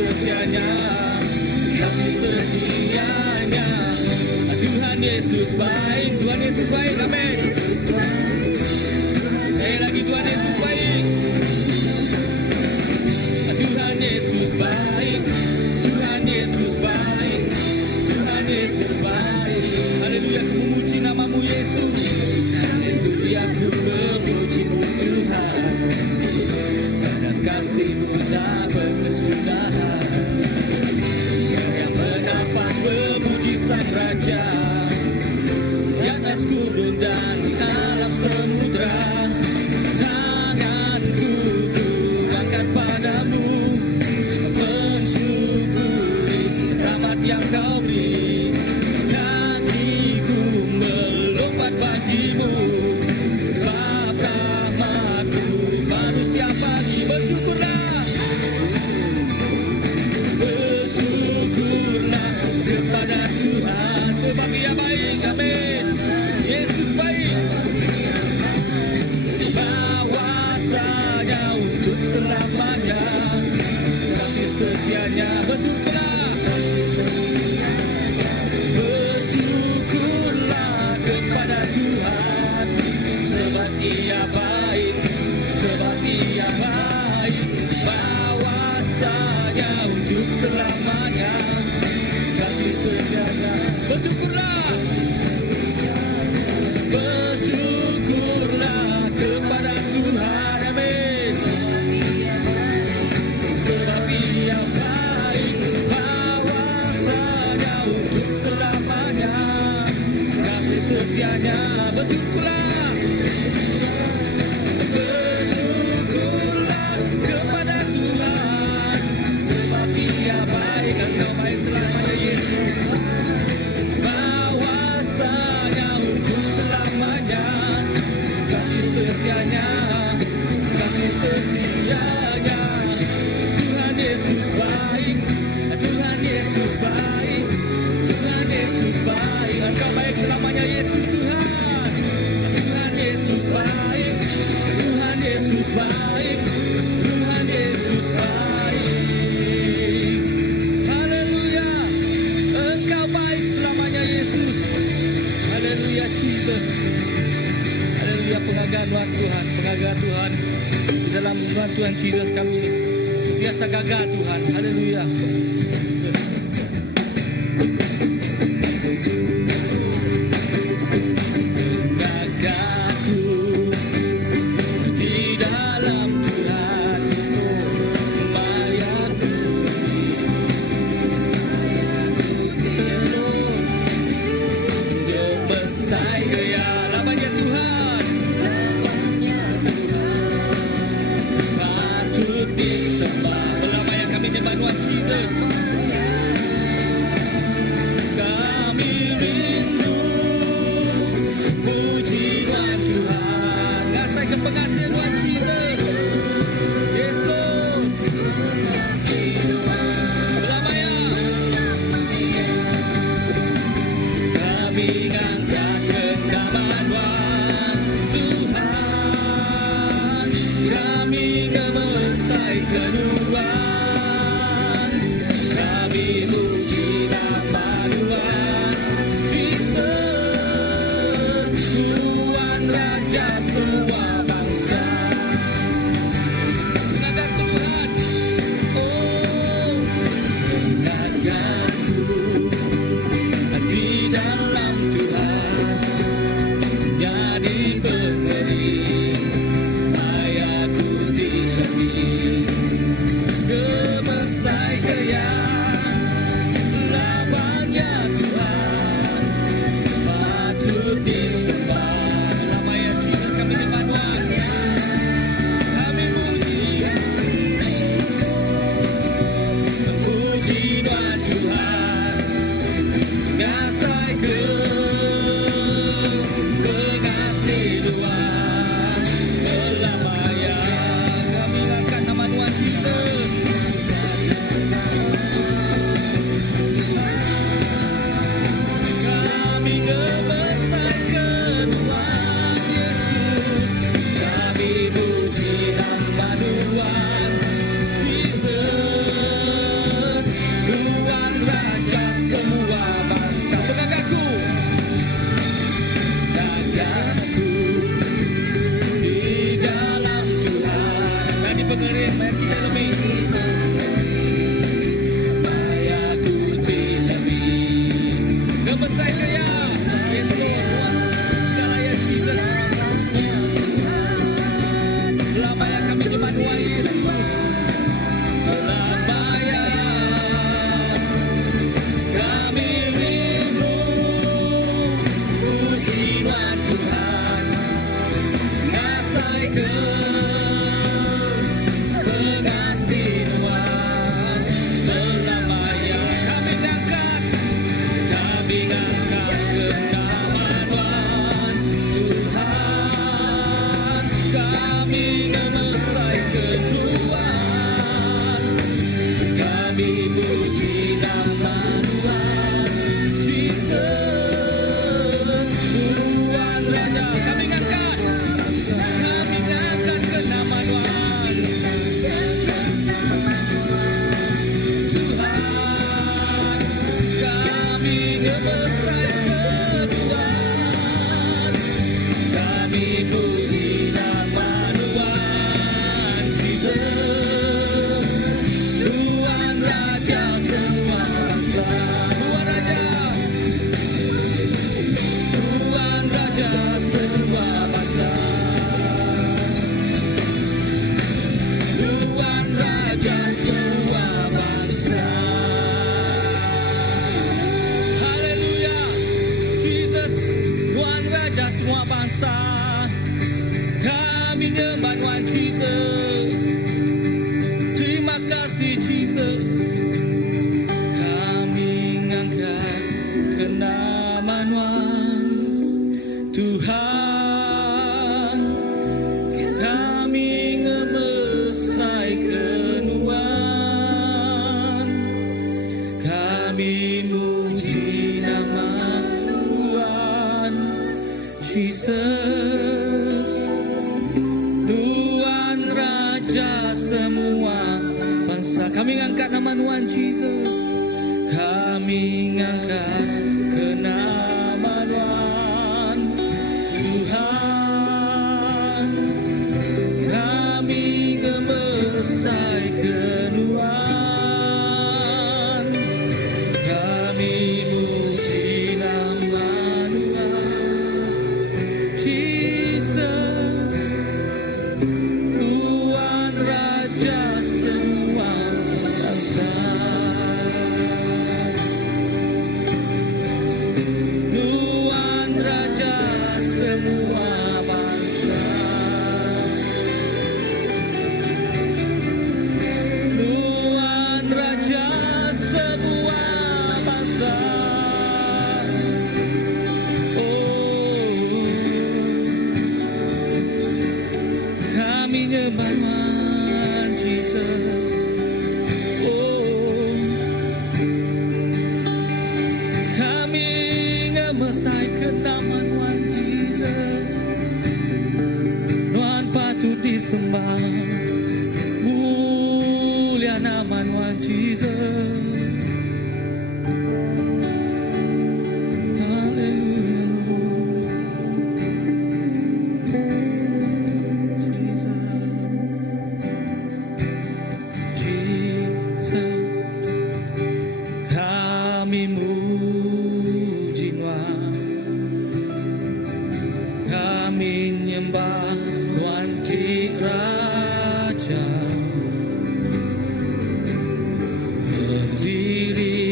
setianya, kasih setianya. Tuhan Yesus baik, Tuhan Yesus baik, amin. Sekali lagi Tuhan Yesus baik. Tuhan Yesus baik, Tuhan Yesus baik, Tuhan Yesus baik. Haleluya, ku memuji namamu Yesus. Haleluya, ku memuji-Mu Tuhan. Karena kasih-Mu tak berkesudahan, yang mendapat memuji Sang Raja di atas gunung dan di alam samudra. Tanganku angkat padamu, mensyukuri rahmat yang Kau beri. Kakiku melompat bagimu, sebab rahmat-Mu baru setiap pagi. Bersyukurlah, bersyukurlah kepada Tuhan, sebab Ia baik, amin. Yesus baik, bahwasanya untuk selamanya, kasih setianya. Bersyukurlah, bersyukurlah kepada Tuhan, sebab Ia baik, sebab Ia baik, bahwasanya untuk selamanya, kasih setianya. Bersyukurlah, bersyukurlah kepada Tuhan, amin. Sebab Ia baik, bahwasanya untuk selamanya, kasih setianya. Bersyukurlah, bersyukurlah kepada Tuhan, sebab Ia baik, Engkau baik selamanya Yesus. Bahwasanya untuk selamanya, kasih setianya, kasih setianya. Tuhan Yesus baik, Tuhan Yesus baik, Tuhan Yesus baik. Engkau baik selamanya Yesus Tuhan. Tuhan Yesus baik, Tuhan Yesus baik, Tuhan Yesus baik. Haleluya, Engkau baik selamanya Yesus. Haleluya Jesus. Haleluya, penghargaan Tuhan, penghargaan Tuhan di dalam Tuhan Yesus kami sentiasa gagah Tuhan. Haleluya. Gagahku di dalam Tuhan Yesus, mayatku Yesus, membesar gaya lamanya Tuhan, patut disembah. Belama yang kami nyembah Tuhan Yesus. semua bangsa. Kami nyembah Tuhan Jesus. Terima kasih Jesus. Kami ngangkat kenamaan Tuhan. Tuhan, kami ngemesai kenuan. Kami muji nama Tuhan Jesus. Tuhan Raja semua bangsa. Kami ngangkat nama Tuhan Jesus. Kami ngangkat kenamaan Tuhan. Tuhan, kami ngemesai kenuan. Kami muji nama Tuhan Jesus. Tuhan Raja semua bangsa. Tuhan Raja semua bangsa. Tuhan Raja semua bangsa. Oh, kami nyembah Tuhan Jesus. Oh, kami ngemesai kenamaan Tuhan Jesus. Tuhan patut disembah, mulia nama Tuhan Jesus. Jesus, kami muji Tuhan. Kami nyembah Tuhan Ki Raja. Berdiri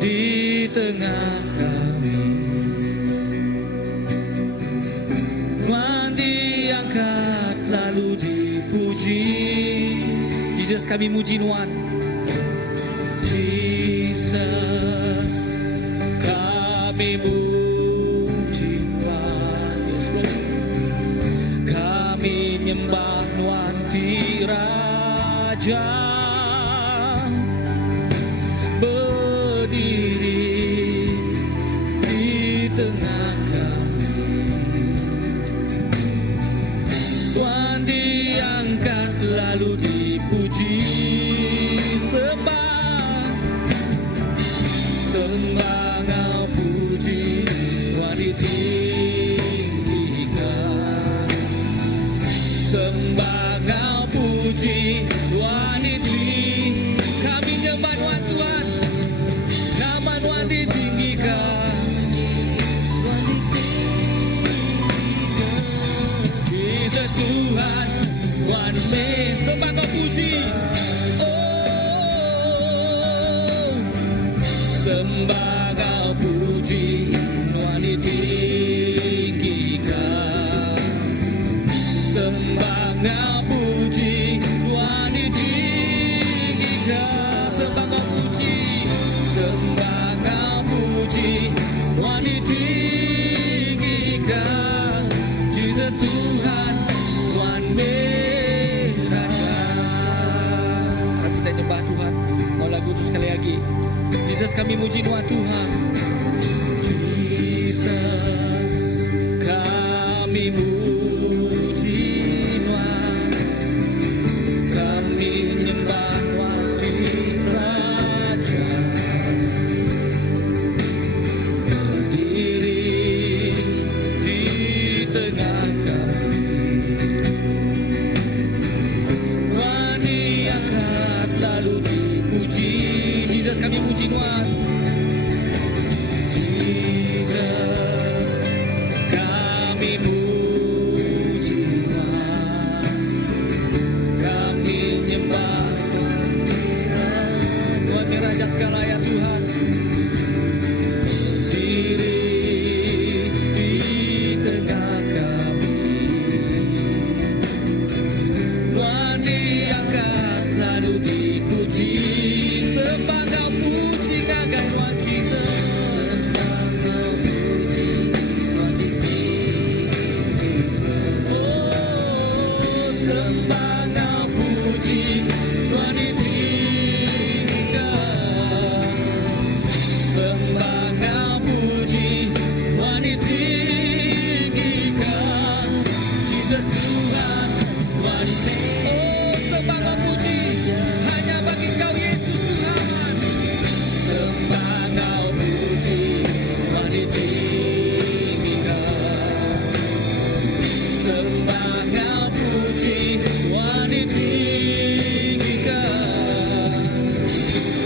di tengah kami. Tuhan diangkat lalu dipuji. Jesus, kami muji Tuhan. Jesus, kami muji Tuhan. Yes, Lord. Kami nyembah Tuhan di Raja. Berdiri di tengah kami. Tuhan diangkat lalu dipuji. Sembah Engkau puji, Tuhan ditinggikan. Sembah Engkau puji, Tuhan ditinggikan. Kami nyembah Tuhan, nama Tuhan ditinggikan. Jesus Tuhan, Tuhan sembah Engkau puji. Sembah Engkau puji, Tuhan ditinggikan. Sembah Engkau puji, Tuhan ditinggikan. Sembah Engkau puji, sembah Engkau puji, Tuhan ditinggikan. Jesus Tuhan, Tuhan Raja. Mari kita nyembah Tuhan. Mau lagu itu sekali lagi. Jesus, kami muji nama Tuhan. Jesus, kami muji Tuhan. Kami nyembah Tuhan di Raja. Berdiri di tengah kami. Tuhan diangkat lalu dipuji. Jesus, kami puji Tuhan. Jesus, kami puji Tuhan. Kami nyembah Tuhan yang Raja segala ya Tuhan. Diri di dipuji, sembah kau puji ngagai Tuhan Jesus. Sembah kau puji Tuhan ditinggikan, sembah kau puji Tuhan ditinggikan, Jesus Tuhan, Tuhan. Oh, sembah kau puji hanya bagi kau Yesus Tuhan. Sembah kau puji Tuhan ditinggikan, sembah kau puji Tuhan ditinggikan,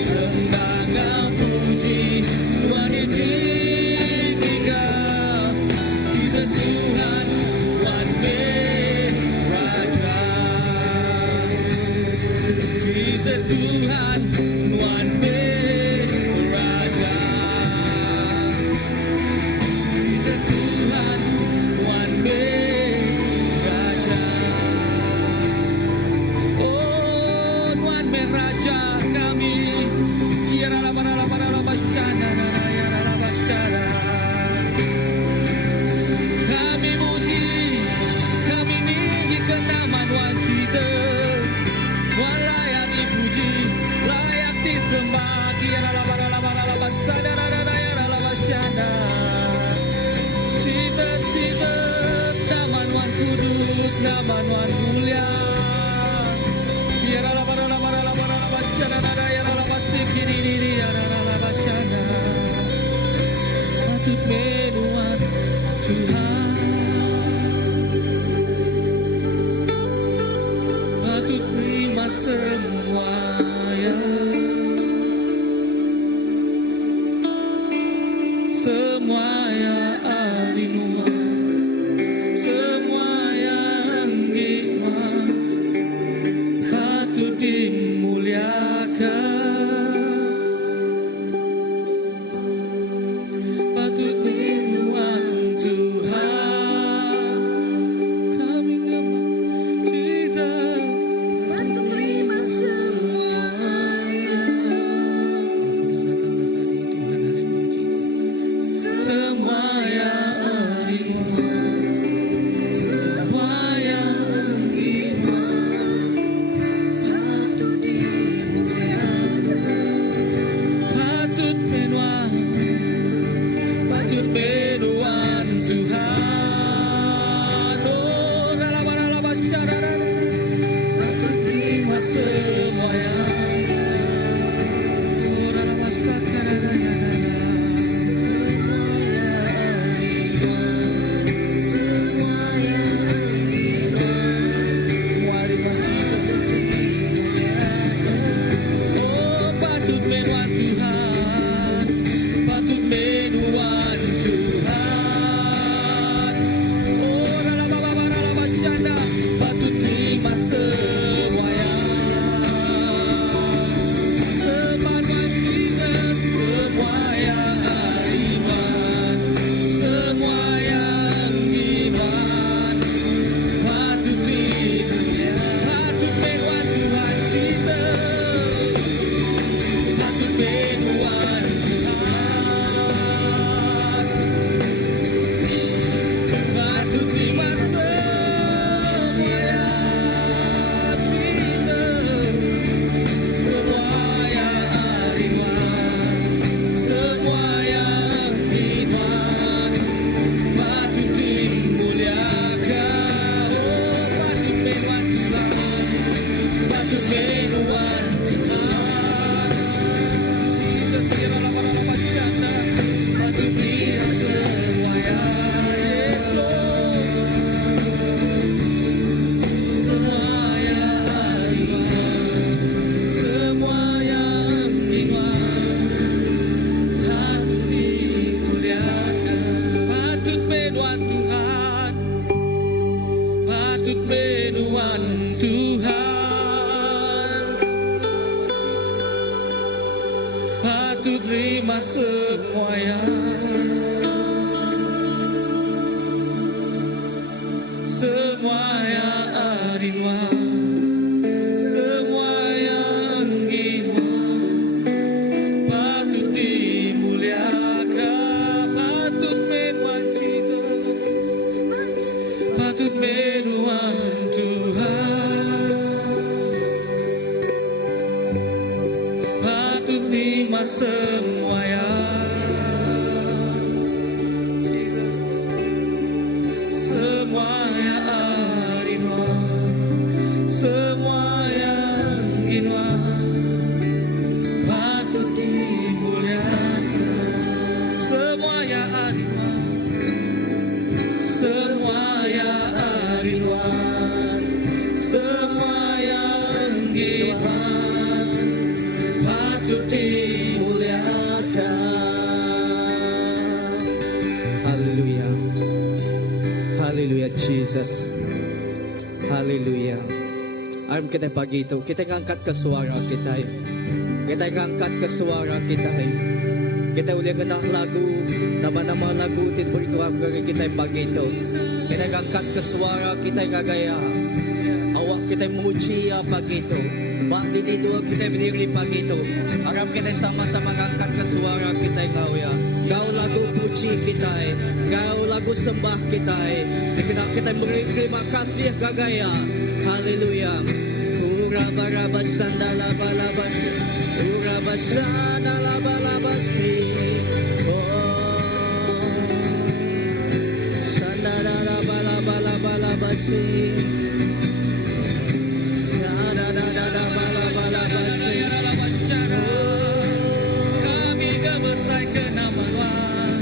sembah kau puji Tuhan ditinggikan, Jesus Tuhan, Tuhan Raja, Jesus Tuhan, Tuhan Raja, Jesus Tuhan, Tuhan Raja. Oh, Tuhan Raja kami, kami muji, kami tinggikan nama Tuhan Jesus. Tuhan layak dipuji, layak disembah. Jesus, Jesus, nama Tuhan kudus, nama Tuhan mulia. Patut menuan Tuhan, patut terima semuanya, semuanya hikmat, semuanya hikmat, patut dimuliakan, patut menuan Tuhan. Kami nyembah Jesus, patut terima semuanya. Datanglah saat ini Tuhan, haleluya Jesus. Semuanya hikmat, semuanya hikmat, patut dimuliakan, patut menuan, patut menuan Tuhan. Oh, rala-rala syarara, patut terima semuanya. Oh, rala-rala semua hikmat Jesus. Oh, patut menuan Tuhan, patut menuan Tuhan. Oh, rala-rala syanda, patut terima semuanya. Sembah Tuhan Jesus, semuanya hikmat, semuanya hikmat, patut menuan Tuhan Jesus, patut menuan Tuhan, patut terima semuanya Jesus, semuanya hikmat, semuanya hikmat, patut dimuliakan. Oh, patut menuan Tuhan, patut menuan Tuhan. Jesus, rala-rala syanda, patut terima semuanya. Yes, Lord. Semuanya hikmat, semuanya hikmat, patut dimuliakan, patut menuan Tuhan, patut menuan Tuhan, patut terima semuanya. Semuanya hikmat, semuanya terima semua ya semua ya Arinwa, semua yang Inwa patut dimuliakan. Semua ya Arinwa, semua ya Arinwa, semua yang Inwa patut dimuliakan. Haleluya, haleluya Jesus, haleluya. Alam kita pagi itu, kita ngangkat ke suara kita. Kita ngangkat ke suara kita. Kita ulit kenang lagu, nama-nama lagu tin berituan bagi kita pagi itu. Kita ngangkat ke suara kita gagaya. Awak kita memuji pagi itu. Bang dini dua kita berdiri pagi itu. Harap kita sama-sama ngangkat ke suara kita kau ya. Kau lagu puji kita, kau lagu sembah kita. Kita beri terima kasih gagaya. Haleluya. Uraba-raba sandala-balabas, uraba sandala-balabas. Oh, sandala-balabas. Kami gemesakan nama Tuhan.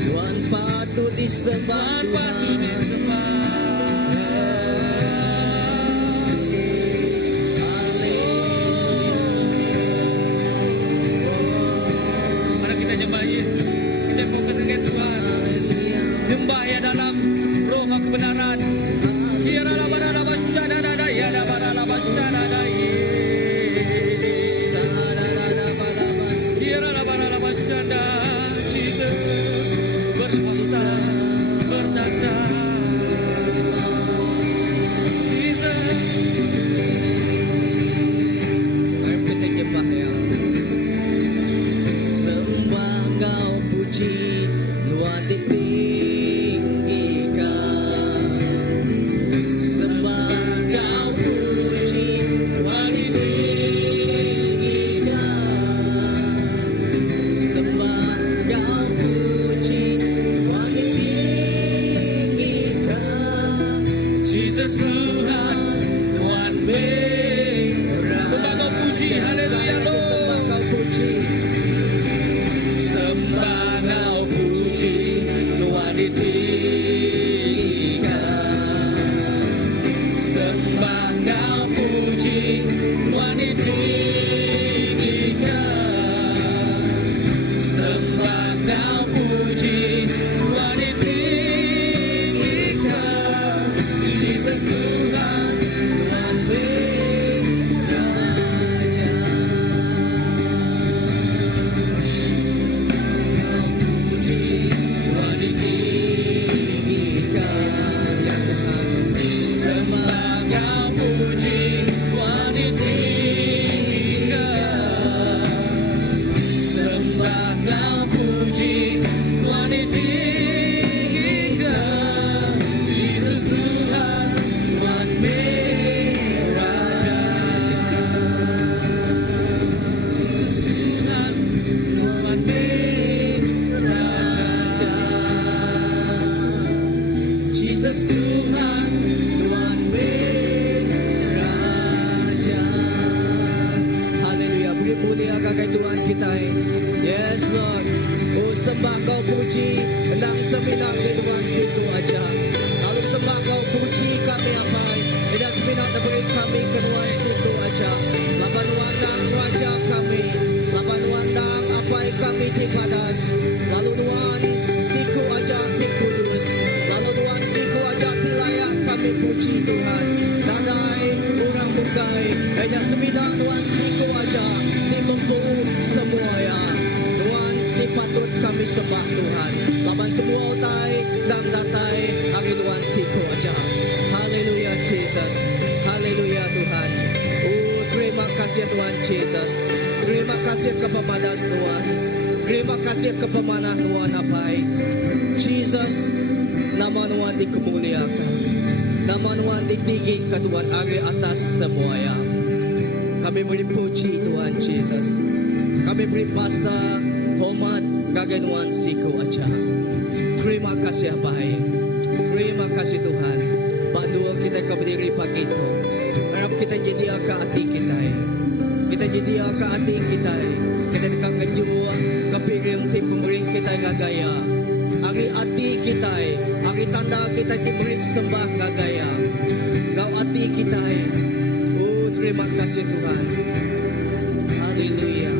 Tuhan patut disembah, Tuhan patut disembah. Mari kita nyembah Yesus. Kita fokus ke Tuhan. Nyembah ya dalam roh kebenaran. Terima kasih kepemanah Tuhan apai. Jesus, nama Tuhan dikemuliakan. Nama Tuhan ditinggikan Tuhan hari atas semuanya. Kami memuji Tuhan Jesus. Kami beri pasa, hormat, gaganuan siku aja. Terima kasih Abai. Terima kasih Tuhan. Bantu kita berdiri pagi itu. Harap kita jadi ke hati kita. Kita jadi ke hati kita. Kita dekat ngejua, kepiring tim pemerintah kita gagaya. Hari hati kita, hari tanda kita diberi sembah gagaya. Kau hati kita. Oh terima kasih Tuhan. Haleluya.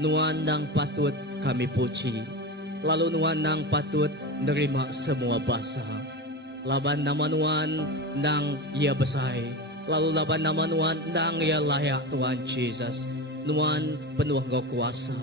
Nuan nang patut kami puji, lalu nuan nang patut nerima semua basa. Laban nama nuan nang ia besai, lalu laban nama nuan nang ia layak Tuhan Yesus. Nuan penuh Engkau kuasa,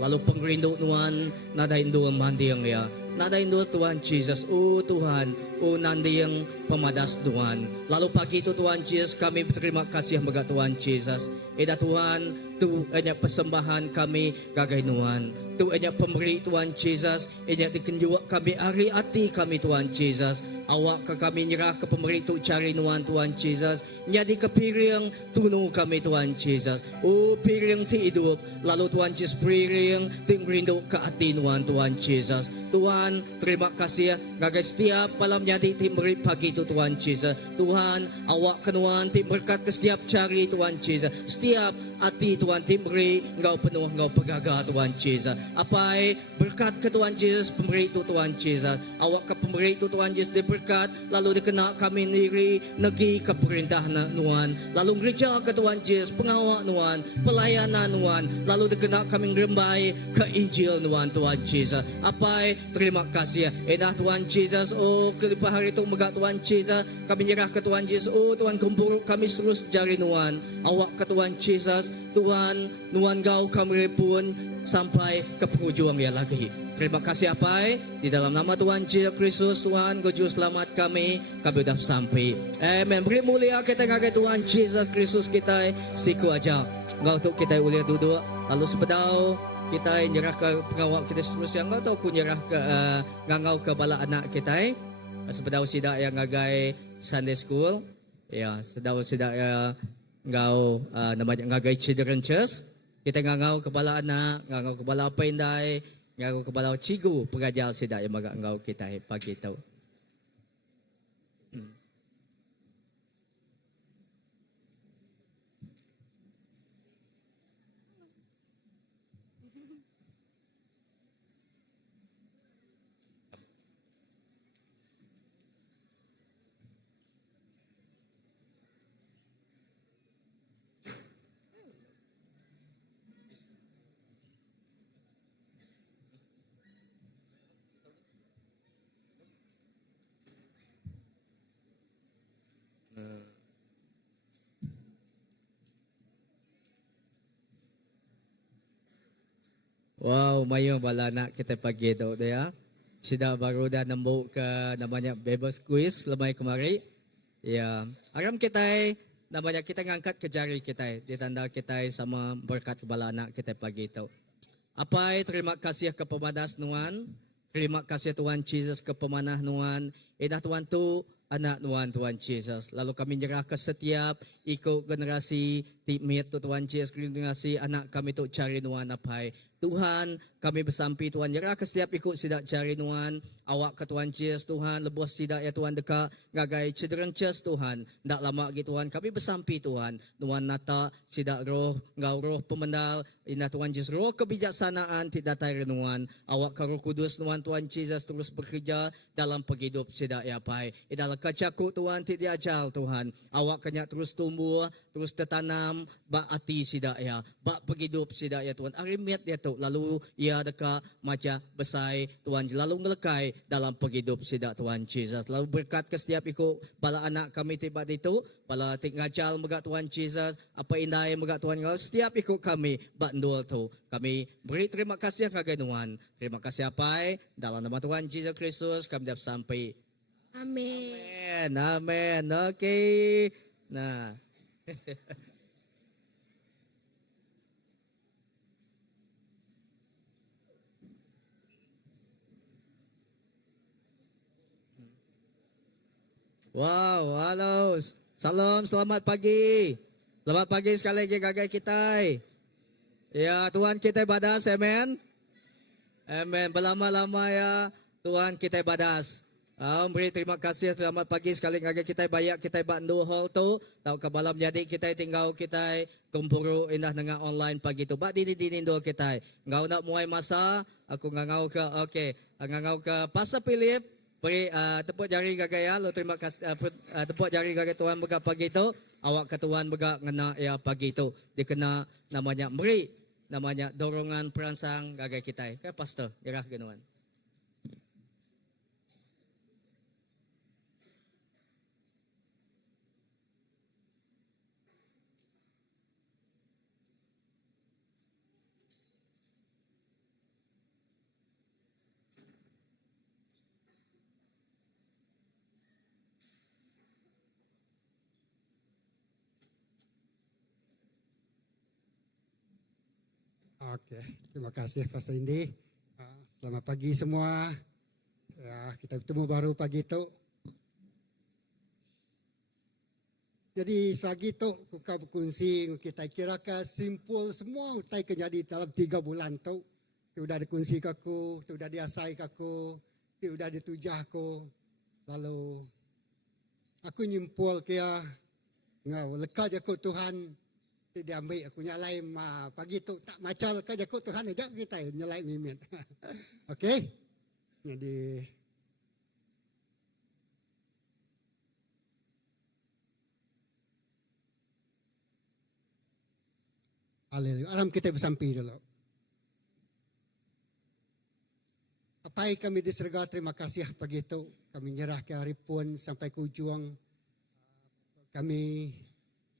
lalu pengrindu nuan nada indu mandi yang ia. Nada indu Tuhan Yesus, oh Tuhan, oh nandi yang pemadas Tuhan. Lalu pagi itu Tuhan Yesus kami berterima kasih bagi Tuhan Yesus. Eda Tuhan, tu hanya persembahan kami gagai Tuhan. Tu hanya pemberi Tuhan Yesus, hanya dikenjua kami hari hati kami Tuhan Yesus. awak ka kami nyerah ke pemerintah cari Tuhan Jesus. Jadi kepiring tunung kami Tuhan Jesus. Oh piring ti hidup, lalu Tuhan Jesus piring ti rindu ke hati Tuhan Jesus. Tuhan terima kasih gagai setiap malam jadi ti beri pagi itu Tuhan Jesus. Tuhan awak kenuan ti berkat ke setiap cari Tuhan Jesus. Setiap hati Tuhan ti beri engkau penuh engkau pegaga Tuhan Jesus. Apa berkat ke Tuhan Jesus pemberi itu Tuhan Jesus. Awak ke pemberi itu Tuhan Jesus diberkat lalu dikena kami diri negeri ke perintah Tuhan. Lalu gereja ke Tuhan Jesus pengawal Tuhan, pelayanan Tuhan, lalu dikena kami rembai ke Injil Tuhan Jesus. Apa terima kasih edah Tuhan Jesus. Oh kelipah hari itu megak Tuhan Jesus kami nyerah ke Tuhan Jesus. Oh Tuhan kumpul kami terus jari Tuhan awak ke Tuhan Jesus. Tuhan kau kami pun sampai ke penghujung ya lagi. Terima kasih apa di dalam nama Tuhan Jesus Kristus. Tuhan Juru Selamat kami sudah sampai. Amen. Beri mulia kita ngagai Tuhan Jesus Kristus kita siku aja. Engkau untuk kita boleh duduk lalu sepedau kita nyerah ke pengawal kita seterusnya. Engkau tahu ku nyerah ke ngangau ke bala anak kita. Sepedau sidak yang ngagai Sunday School. Ya, sedau sidak engkau namanya ngagai Children Church. Kita ngangau kepala anak, ngangau kepala pendai, ngangau kepala cigu pengajar sidak yang magak ngau kita pagi itu. Wow, mayo bala nak kita pagi tu dia. Sudah baru dah nembuk ke namanya bebas quiz lemai kemari. Ya, aram kita namanya kita ngangkat ke jari kita ditanda kita sama berkat kebala anak kita pagi tu. Apa terima kasih ke pemadas Tuhan. Terima kasih Tuhan Jesus ke pemanah Tuhan. Edah Tuhan tu anak Tuhan Jesus. Lalu kami nyerah ke setiap ikut generasi timit Tuhan Jesus, generasi anak kami tu cari Tuhan apa. Tuhan kami bersampi Tuhan nyerah ke setiap ikut sidak cari Tuhan. Awak ke Tuhan Jesus Tuhan lebih sidak ya Tuhan dekat ngagai Children Church Tuhan. Ndak lama lagi Tuhan kami bersampi Tuhan. Tuhan nata sidak roh ngau roh pemendal indah Tuhan Jesus roh kebijaksanaan tidak tahu Tuhan. Awak ke Roh Kudus Tuhan Jesus terus bekerja dalam penghidup sidak ya pai. Dalam kacaku Tuhan tidak ajar Tuhan. Awak kena terus tumbuh, terus tertanam bak hati sidak ya. Bak penghidup sidak ya Tuhan. Arimiat ya tu lalu ia dekat macam besai Tuhan lalu ngelekai dalam penghidup sidak Tuhan Jesus. Lalu berkat ke setiap ikut bala anak kami tiba itu, bala tik ngacal megak Tuhan Jesus, apa indah megak Tuhan setiap ikut kami bandul tu. Kami beri terima kasih kepada Tuhan. Terima kasih apa dalam nama Tuhan Jesus Kristus kami dapat sampai. Amin. Amin. Okey. Nah. Wow, halo. Salam, selamat pagi. Selamat pagi sekali lagi gagai kita. Ya, Tuhan kita badas, amen. Amen. Berlama-lama ya Tuhan kita badas. Beri terima kasih, selamat pagi sekali lagi kita bayak kita bandu hall tu. Tahu ke malam jadi kita tinggal kita kumpul indah dengan online pagi tu. Bak dini do kita. Ngau nak mulai masa, aku ngau ke okey, ngau ke Pasar Philip. Beri tepuk jari gagaya, lo terima kasih tepuk jari gagaya Tuhan berkat pagi itu. Awak ke Tuhan berkat ngena ya pagi itu. Dikena namanya beri namanya dorongan perangsang gagaya kita. Ke pastor, gerah genuan. Oke, terima kasih Pastor Indi. Selamat pagi semua. Ya, kita bertemu baru pagi itu. Jadi selagi tu kau berkongsi kita kira ke simpul semua utai ke jadi dalam 3 bulan tu. Sudah dikongsi ke aku, sudah diasai ke aku, sudah ditujah aku. Lalu aku nyimpul kaya ngau leka je aku Tuhan dia ambil aku nyalai pagi tu tak macal ke je aku Tuhan aja kita nyalai mimin. Okey. Jadi Haleluya. Alam kita bersampi dulu. Apa yang kami di surga, terima kasih pagi itu. Kami nyerah ke hari pun sampai ke ujung. Kami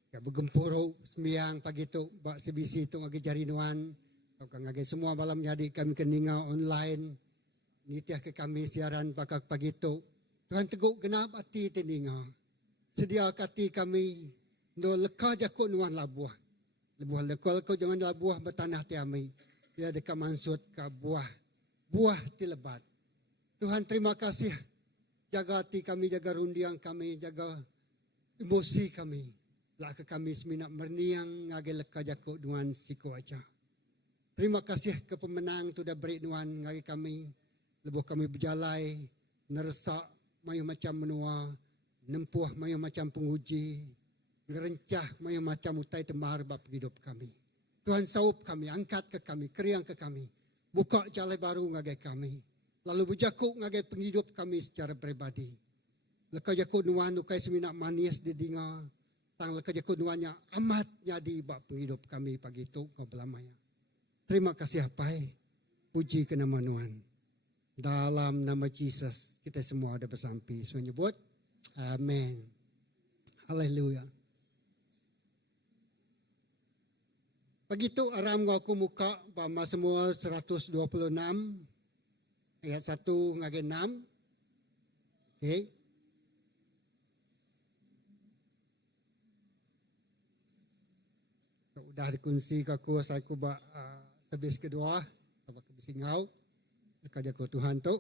bergempuru sembiang pagi itu. Bak sebisi itu ngagi jarinuan. Ngagi semua malam jadi kami keninga online. Nitiah ke kami siaran pakak pagi itu. Tuhan teguk genap hati teninga. Sedia hati kami. No leka jakut nuan labuah. Lebuah lekol kau jangan labuah bertanah tiami. Dia dekat mansut ke buah. Buah ti lebat. Tuhan terima kasih. Jaga hati kami, jaga rundiang kami, jaga emosi kami. Laka kami seminak merniang ngagi leka jakut nuan siku aja. Terima kasih ke pemenang tu dah beri nuan ngagi kami. Lebuh kami berjalai, neresak mayu macam menua, nempuh mayu macam penguji. Ngerencah macam utai temar bab hidup kami. Tuhan saup kami, angkat ke kami, keriang ke kami. Buka jalan baru ngagai kami. Lalu berjakuk ngagai penghidup kami secara pribadi. Leka jakuk nuan ukai seminak manis di dinga. Tang leka jakuk nuannya amat jadi bab penghidup kami pagi itu kau belamanya. Terima kasih apai. Puji ke nama nuan. Dalam nama Jesus kita semua ada bersampi. So nyebut. Amin. Haleluya. Begitu aram aku muka bahwa semua 126 ayat 1 ngage 6. Okey. Sudah dikunci ke aku saya ku ba habis kedua apa ke singau kerja ku Tuhan tu.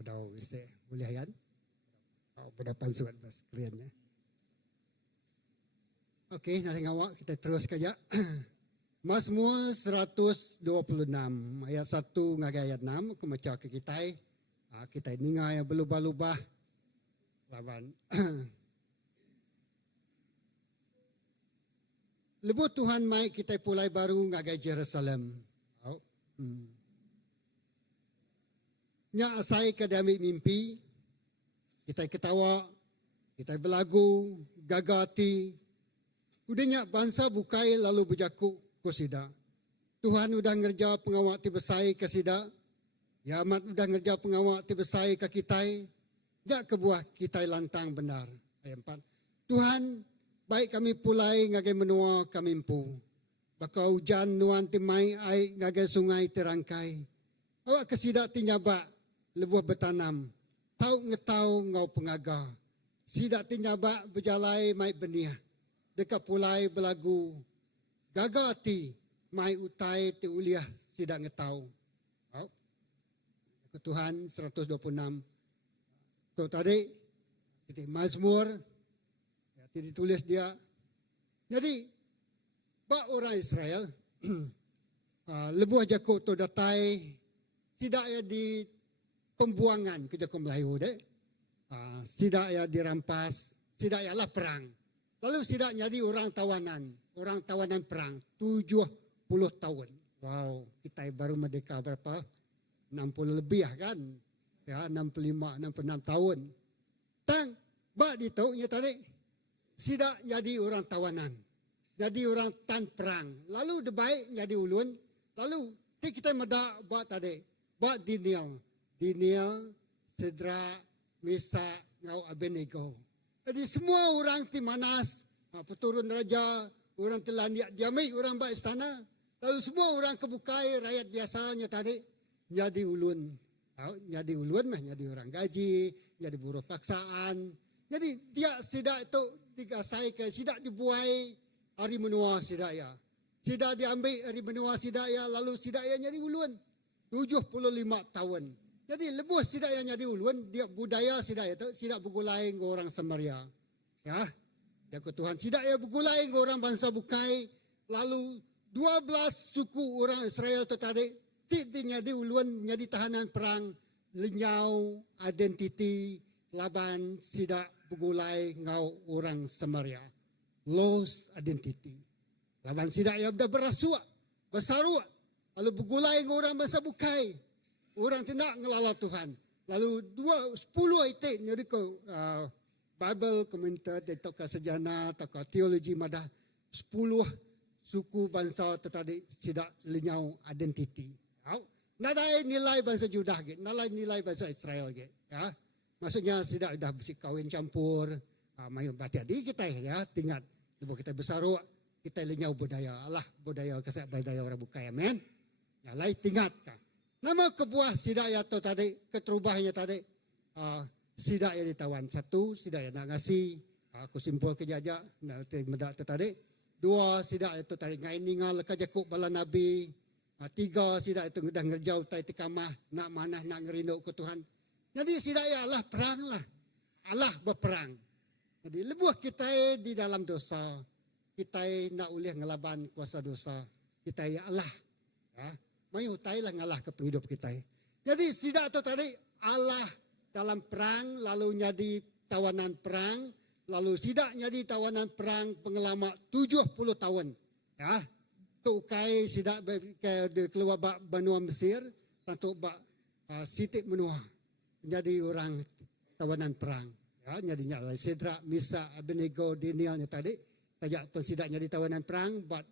Pada wise boleh kan? Berapa surat bahasa Koreanya. Okey, nanti ngawak kita terus saja. Mazmur 126 ayat 1 ngagai ayat 6 aku baca ke kita. Kita ningai berubah-ubah lawan. Lebu Tuhan mai kita pulai baru ngagai Jerusalem. Nya asai ke dami mimpi, kita ketawa, kita berlagu, gagati. Udahnya bangsa bukai lalu berjaku kusida. Tuhan udah ngerja pengawak ti besai ke sida. Ya amat udah ngerja pengawak ti besai ke kita. Jak ke buah kita lantang benar. Ayat 4. Tuhan baik kami pulai ngagai menua kami empu. Baka hujan nuan ti mai ai ngagai sungai terangkai. Awak kesida ti nyabak. Lebuah bertanam, tahu ngetau ngau pengaga. Sidak tinyabak berjalai mai benih. Dekat pulai berlagu. Gagal hati, mai utai ti uliah sidak ngetau. Tuhan 126. Tu tadi, itu Mazmur. Ditulis dia. Jadi, bak orang Israel, lebuah jakut tu datai, sidak ya di pembuangan ke Jakun Melayu deh. Sidak ya dirampas, sidak ya lah perang. Lalu sidak jadi orang tawanan perang 70 tahun. Wow, kita baru merdeka berapa? 60 lebih kan? Ya, 65, 66 tahun. Tang, bak ditaunya tadi. Sidak jadi orang tawanan. Jadi orang tan perang. Lalu debaik jadi ulun. Lalu kita medak buat tadi. Buat Daniel, Sedra, Misa, ngau Abednego. Jadi semua orang ti manas, peturun raja, orang telah diamai, orang ba istana. Lalu semua orang kebukai, rakyat biasanya tadi, jadi ulun. Jadi ulun mah, jadi orang gaji, jadi buruh paksaan. Jadi dia sidak itu digasai ke, sidak dibuai hari menua sidak ya. Sidak diambil hari menua sidak ya, lalu sidak ya jadi ulun. 75 tahun. Jadi lebih sidak yang jadi ulun, dia budaya sidak itu, sidak bergulai dengan orang Samaria. Ya, dia ke Tuhan. Sidak ya bergulai dengan orang bangsa Bukai, lalu 12 suku orang Israel itu tadi, tidak jadi ulun, jadi tahanan perang, lenyau, identiti, laban sidak bergulai dengan orang Samaria. Lost identity. Laban sidak ya berasuak, bersaruak, lalu bergulai dengan orang bangsa Bukai. Orang tidak ngelala Tuhan. Lalu 10 itu nyeri ke Bible komentar, tokoh sejarah, tokoh teologi madah 10 suku bangsa tadi tidak lenyau identiti. Nada nilai bangsa Judah gitu, nilai bangsa Israel gitu. Ya, maksudnya tidak dah bersih kawin campur, mayu batia di kita ya, tinggal lepas kita bersaru, kita lenyau budaya Allah, budaya kesat budaya orang Bukai, amen. Ya, lain tinggal kan. Nama kebuah sidak ya tu tadi, keterubahnya tadi, sidak yang ditawan. Satu, sidak yang nak ngasih, aku simpul ke jajak, nak medak tu tadi. Dua, sidak itu tadi, ngai ningal ke jakuk bala Nabi. Tiga, sidak itu dah ngerjau tai tikamah, nak manah, nak ngerindu ke Tuhan. Jadi sidak ya Allah perang lah. Allah berperang. Jadi lebuh kita di dalam dosa, kita nak ulih ngelaban kuasa dosa, kita ya Allah. Ya. Mayu tailah ngalah ke penghidup kita. Jadi tidak tu tadi Allah dalam perang lalu jadi tawanan perang, lalu tidak jadi tawanan perang pengelama 70 tahun. Ya. Tu kai tidak keluar benua Mesir, tentu bak Siti menua menjadi orang tawanan perang. Ya, jadi nyala Sidrak, Misa, Abednego, Danielnya tadi, tajak pun tidak jadi tawanan perang, but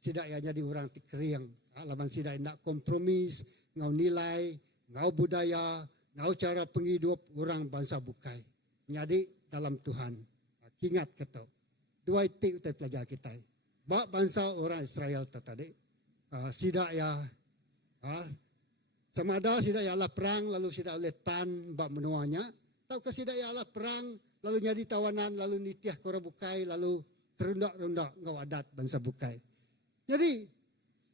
tidak ya jadi orang tikeriang. Laban sidak nak kompromis, ngau nilai, ngau budaya, ngau cara penghidup orang bangsa Bukai. Jadi dalam Tuhan. Ingat kata. Dua itu kita pelajar kita. Bak bangsa orang Israel tadi. Sidak ya. Sama ada sidak ya lah perang, lalu sidak letan bak menuanya. Tahu ke sidak ya lah perang, lalu jadi tawanan, lalu nitiah ke orang Bukai, lalu terundak-rundak ngau adat bangsa Bukai. Jadi,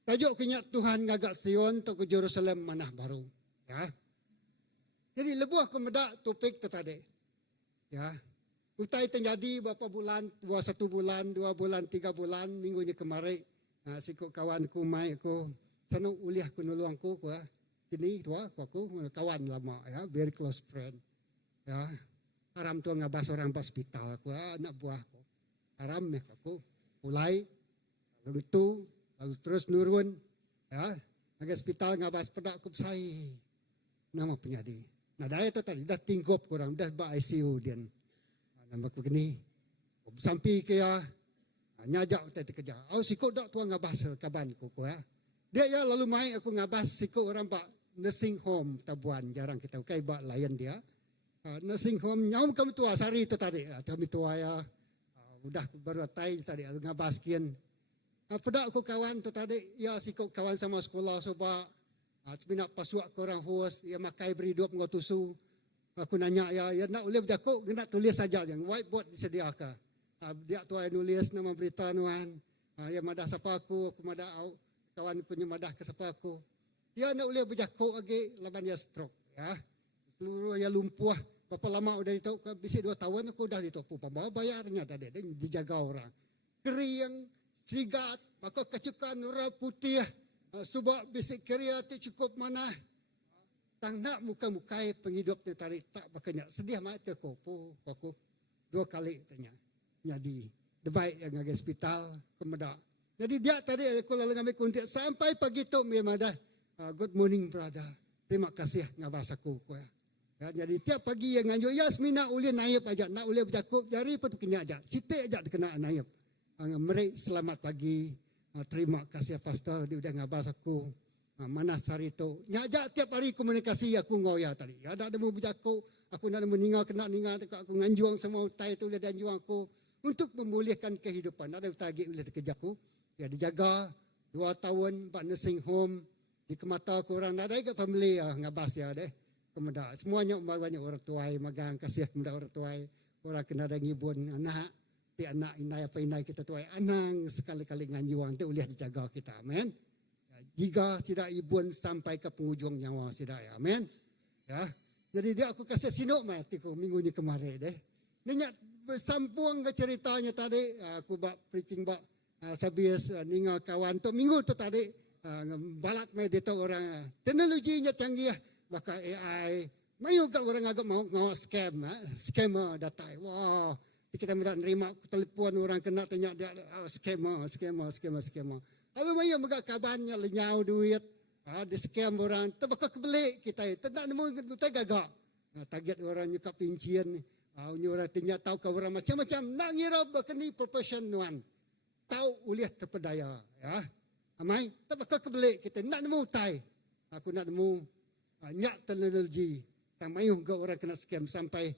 tajuk kenyak Tuhan ngagak Sion to ke Jerusalem manah baru. Ya. Jadi lebuh kemedak topik tu tadi. Ya. Utai terjadi berapa bulan, 1 bulan, 2 bulan, 3 bulan, minggunya kemarin. Siku kawanku mai aku, sanang uliah ku nuluang ku, kini tua aku kawan lama ya, very close friend. Ya. Aram tu ngabas orang hospital aku, anak buah ku. Aram aku, mulai lalu itu, lalu terus nurun, ya, ke hospital ngabas pedak kupsai, nama penyadi. Nah, daya tu tadi, dah tingkop kurang, dah ba ICU dia. Nama aku gini, sampai kaya, nyajak tadi kerja. Aku sikut dak tuan ngabas kaban ku, ya. Dia ya lalu mai aku ngabas sikut orang ba nursing home Tabuan, jarang kita kai ba layan dia. Nursing home, nyam kami tua sari tu tadi, kami tua ya, udah baru tai tadi, ngabas kian. Pedak aku kawan tu tadi, ya sikut kawan sama sekolah sebab nak pasuak korang host, ya makai beri 2 tusu. Aku nanya ya nak boleh berjakuk, nak tulis saja yang whiteboard disediakan. Dia tu ay nulis nama berita nuan. Ya madah siapa aku madah kawan aku madah ke siapa aku. Ya nak boleh berjakuk lagi laban dia stroke ya. Seluruh ya lumpuh. Berapa lama udah itu, bisi 2 tahun aku udah ditopu. Bawa bayarnya tadi, dijaga orang. Kering, sigat, maka kecukan orang putih, subak bisik keria tu cukup mana. Tang nak muka-mukai penghidupnya tarik tak bakanya. Sedih mati aku 2 kali tanya. Jadi, debaik yang ngagi hospital, kemedak. Jadi dia tadi aku lalu ngambil kuntik, sampai pagi tu memang dah, good morning brother. Terima kasih ngabas aku. Ya, jadi tiap pagi yang nganjuk, Yasmina uli naib aja, nak uli berjakup, jari pun kena aja. Sitik aja kena naib. Mereka selamat pagi, terima kasih pastor, dia udah ngabas aku. Mana hari itu, nyajak tiap hari komunikasi aku ngoya tadi. Ada mau berjakup, aku nak meninggal, kena ningal, aku nganjuang semua utai itu, dia anjuang aku. Untuk memulihkan kehidupan, ada utagi oleh kerjaku. Ya dijaga 2 tahun, pak nursing home, di kemata kurang, ada ke family ngabas ya deh. Kemudian semuanya banyak orang tuai, magang kasih kemudian orang tuai, orang kena ada ngibun anak. Anak inai apa inai kita tuai anang sekali-kali nganjuang tu boleh dijaga kita, amen. jika tidak ibun sampai ke penghujung nyawa sida ya. Amin. Ya. Jadi dia aku kasih sinok matiku minggu ni kemarin deh. Ninyak bersampung ke ceritanya tadi aku bak preaching bak sabias ninga kawan tu minggu tu tadi balak mai dia orang teknologinya canggih maka AI mayu kat orang agak mau ngawak scammer datai. Wah, kita tidak nerima telefon orang kena tanya dia scammer. Lalu mayu megak kabannya lenyau duit. Di scam orang, terbakar kebelik kita. Tak nemu kita gagak. Target orang nyukap pincian. Orang tanya tahu ke orang macam-macam. Nak ngira berkeni profesional. Tahu uliah terpedaya. Ya. Amai, terbakar kebelik kita. Nak nemu tai. Aku nak nemu nyak teknologi. Tak mayu ke orang kena scam sampai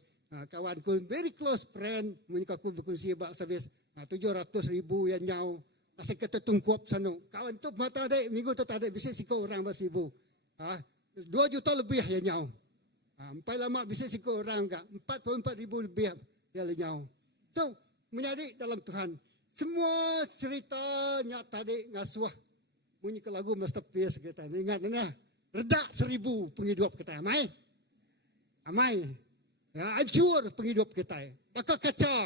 kawanku very close friend. Menyuka aku berkongsi bak servis 700,000 yang nyau. Asyik kata tungkuap sana. Kawan tu mata ada minggu tu tak ada bisik sikau orang bersibu. 2 juta lebih ya nyau. Empat lama bisik sikau orang enggak. 44,000 lebih ya nyau. So, menjadi dalam Tuhan. Semua ceritanya tadi ngasuh. Bunyi ke lagu masterpiece kita. Ingat ni. Redak 1,000 penghidup kita. Amai. Ya, hancur penghidup kita. Bakal kaca.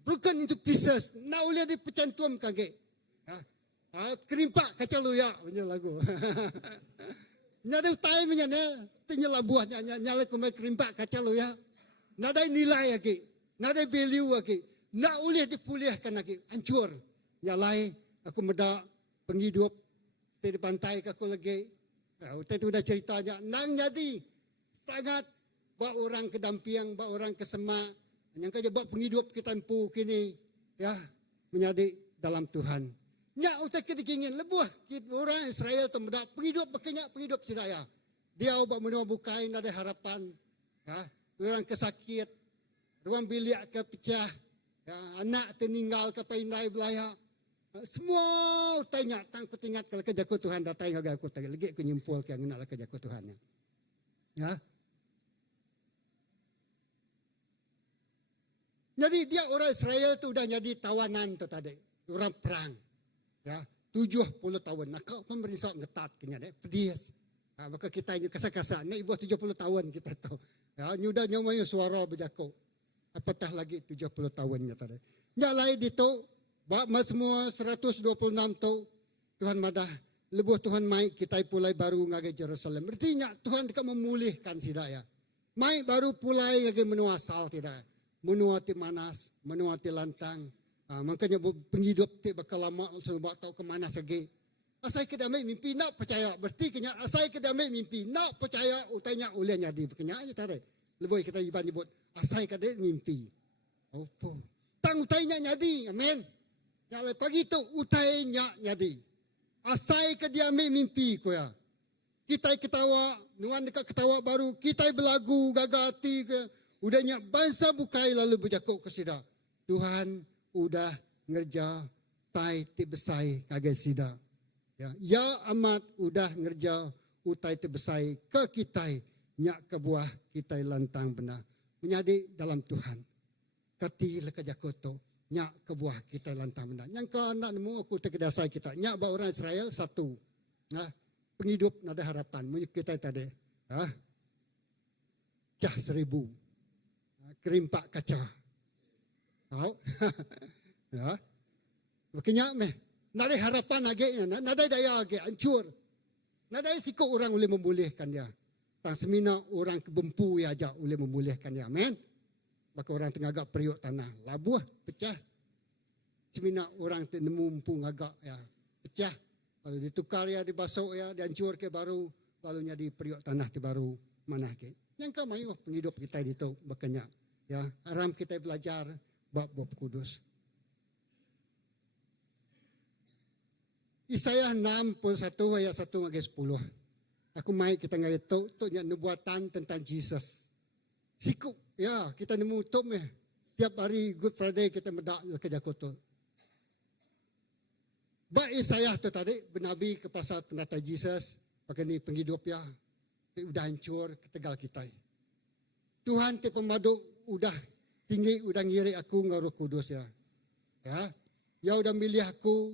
Broken into pieces. Nak boleh dipercantum kage. Kerimpak kaca luya punya lagu. Nyada utai punya ne, tinggal buah nyala kumai kerimpak kaca luya. Nada nilai lagi, nada value lagi. Nak boleh dipulihkan lagi, hancur. Nyalai aku meda penghidup di pantai aku lagi. Utai tu dah ceritanya. Nang jadi sangat bawa orang ke Dampiang, bawa orang ke Semak. Yang kerja buat penghidup kita empu kini ya menjadi dalam Tuhan. Nya utak kita ingin lebuh orang Israel tu mendak penghidup berkenyak penghidup sidaya. Dia ubah menua bukain ada harapan. Ya, orang kesakit, ruang bilik ke pecah, ya, anak tertinggal ke paindai belaya. Semua tanya tangkut ingat kalau kerja ku Tuhan datang agak aku lagi aku nyimpul ke ngena kerja ku Tuhannya. Ya. Jadi dia orang Israel tu dah jadi tawanan tu tadi. Orang perang. Ya, 70 tahun. Nak kau pemerintah ngetat kena deh. Pedis. Maka kita ini kasar-kasar. Nak ibu 70 tahun kita tahu. Ya, nyudah nyamanya suara berjakuk. Apatah lagi 70 tahunnya tadi. Yang lain itu, bak semua 126 tu Tuhan madah. Lebuh Tuhan mai kita pulai baru ngagai Jerusalem. Berarti Tuhan tidak memulihkan sidaya. Mai baru pulai ngagai menua asal tidak. Menua ti manas, menua ti lantang. Makanya penghidup ti bakal lama sebab tahu ke manas lagi. Asai kita ambil mimpi nak percaya. Berarti kena asai kita ambil mimpi nak percaya utainya ulenya di kena aja tarik. Lebih kita iban nyebut asai kita mimpi. Opo. Tang utainya nyadi. Amin. Ya pagi tu utainya nyadi. Asai ke dia ambil mimpi ko ya. Kita ketawa, nuan dekat ketawa baru, kita belagu gagati ke udahnya bangsa bukai lalu berjakuk ke sida. Tuhan udah ngerja tai ti besai kagak sida. Ya amat udah ngerja utai ti besai ke kita nyak ke buah kita lantang benar. Menjadi dalam Tuhan. Kati leka jakoto nyak ke buah kita lantang benar. Yang kau nak nemu aku terkedasai kita. Nyak ba orang Israel satu. Nah, penghidup nada harapan. Munyuk kita tadi. Cah 1,000. Kerimpak kaca. Tahu? Ya. Makanya meh. Nada harapan agaknya. Nada daya agak hancur. Nada sikap orang boleh membolehkan dia. Tang semina orang kebempu ya aja boleh membolehkan dia. Amin. Maka orang tengah agak periuk tanah. Labuh pecah. Semina orang nemu mumpung agak ya. Pecah. Lalu ditukar ya, dibasuk ya, dihancur ke baru. Lalu di periuk tanah ke baru mana ke. Yang kau mayu penghidup kita itu berkenyak. Ya, haram kita belajar bab-bab kudus. Isaiah 61 ayat 1 sampai 10. Aku mai kita ngait tu nubuatan tentang Jesus. Siku ya kita nemu tu meh. Tiap hari Good Friday kita medak ke Jakarta. Ba Isaiah tu tadi bernabi ke pasal penata Jesus, pakai ni penghidup ya. Udah hancur ketegal kita. Tuhan ti pemadu udah tinggi, udah ngiri aku dengan Roh Kudus ya. Ya, ya udah milih aku,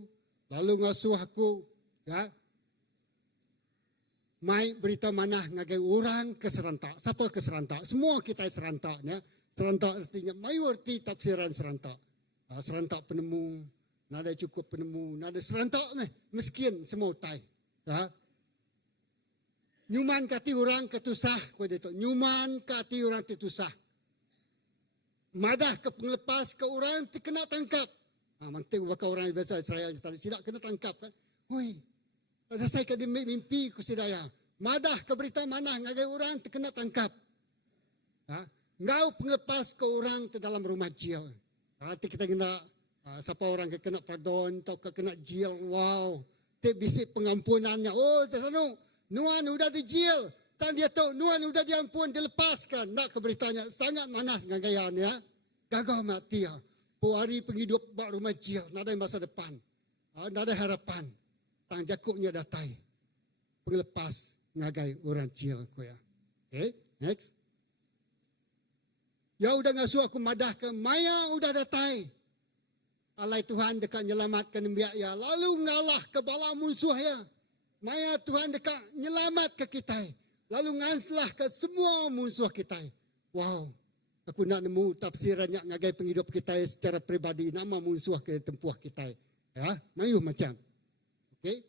lalu ngasuh aku, ya. mai berita manah ngagai orang ke serentak. Siapa ke serentak? Semua kita serentak. Ya. Serentak artinya, mayu arti tafsiran serentak. Serentak penemu, nada cukup penemu, nada serentak miskin semua utai. Ya. Nyuman kati orang ketusah, nyuman kati orang ketusah. Madah ke penglepas ke orang kena tangkap. Manting bakal orang biasa Israel tadi tidak kena tangkap kan. Hoi. Ada saya ke mimpi ku sidaya. Madah ke berita mana ngagai orang kena tangkap. Ha? Ngau penglepas ke orang ke dalam rumah jail. Nanti kita kena siapa orang ke kena pardon atau ke kena jail. Wow. Te bisik pengampunannya. Oh, tesano. Nuan udah di jail. Tan dia tahu Nuan udah diampun, dilepaskan. Nak ke beritanya sangat manas ngagayan ya. Gagah mati ya. Hari penghidup bak rumah jail, nada masa depan, nada harapan. Tang jakuknya datai, penglepas ngagai orang jail ko ya. Okay, next. Ya udah ngasuh aku madah ke maya udah datai. Alai Tuhan dekat nyelamatkan biak ya, lalu ngalah ke bala musuh ya. Maya Tuhan dekat nyelamat ke kita, lalu nganslah ke semua musuh kita. Wow. Aku nak nemu tafsirannya ngagai penghidup kita secara pribadi. Nama musuh ke tempuh kita. Ya, mayuh macam. Okay.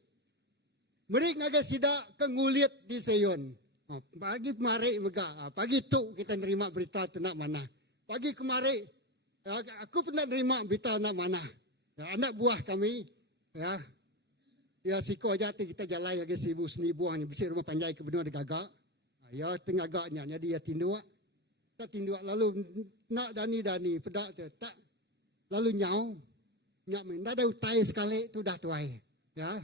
Mereka ngagai sidak ke ngulit di Sion. Pagi kemarin mega. Pagi tu kita nerima berita tenak mana. Pagi kemarin aku pernah nerima berita tenak mana. Ya, anak buah kami. Ya siko aja kita jalan lagi 1,000 seni buahnya. Bisa rumah panjai ke benua digagak. Ya tengah agaknya. Jadi ya tinduk. Tak tinduk lalu nak dani pedak tu tak lalu nyau nyak main dah utai sekali tu dah tuai ya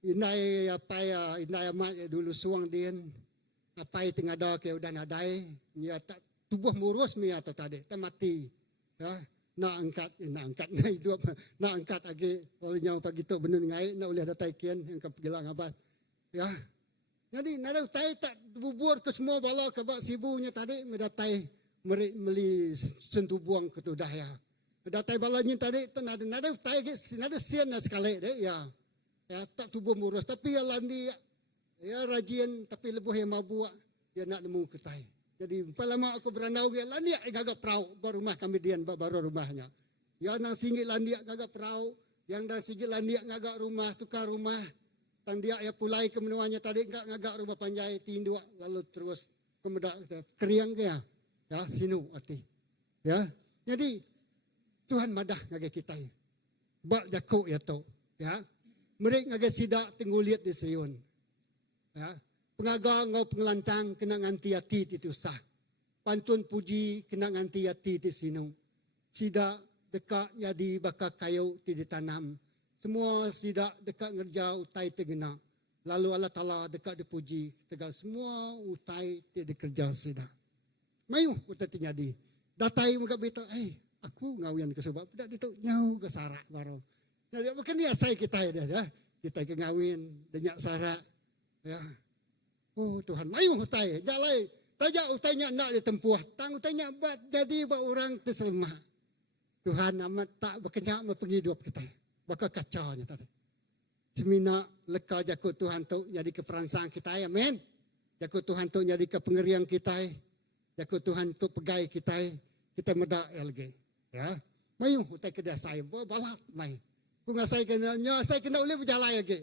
indai apa ya indai amat dulu suang din apa tengah dah ke udah nadai ya tak tubuh murus mi atau tadi tak mati ya nak angkat nak hidup nak angkat lagi lalu nyau pagi tu benar ngai nak boleh datai kian yang kepilang abad ya. Jadi nada utai tak bubur ke semua bala ke bak sibunya tadi mendatai meli sentuh buang ke tu dah ya. Mendatai balanya tadi nada utai nada sian sekali deh ya. Ya tak tubuh murus tapi ya landi ya rajin tapi lebuh yang mabuk ya nak nemu ketai. Jadi lama aku beranau dia landi gagak perahu baru rumah kami dian baru rumahnya. Ya nang singgit landi gagak perahu yang dan singgit landi gagak rumah tukar rumah. Tang dia ya pulai ke menuanya tadi ngagak rumah panjai tinduk lalu terus kemudak keriang ke ya sinu ati ya jadi Tuhan madah ngagai kita bak jakuk ya to ya mereka ngagai sidak tengguliat di Sion ya pengaga ngau pengelantang kena nganti ati itu sah pantun puji kena nganti ati di sinu sidak dekat jadi bakal kayu ti ditanam. Semua sidak dekat ngerja utai tegena. Lalu Allah Ta'ala dekat dipuji. Tegal semua utai dikerja sidak. Mayuh utai terjadi. Datai muka berita, aku ngawian ke sebab. Tidak itu nyau ke sarak baru. Jadi bukan ni asai kita ya. Kita ke ngawin, denyak sarak. Ya. Oh Tuhan, mayuh utai. Jalai. Tajak utainya nak ditempuh. Tang utainya buat jadi buat orang terselemah. Tuhan amat tak berkenyak mempenghidup kita. Bakal kacaunya tadi. Semina leka jakut Tuhan tu jadi keperansaan kita. Amin. Jakut Tuhan tu jadi kepengerian kita. Jakut Tuhan tu pegai kita. Kita medak lagi. Ya. Mayu utai kedai saya. Balat mai. Ku ngasai kena boleh berjalan lagi.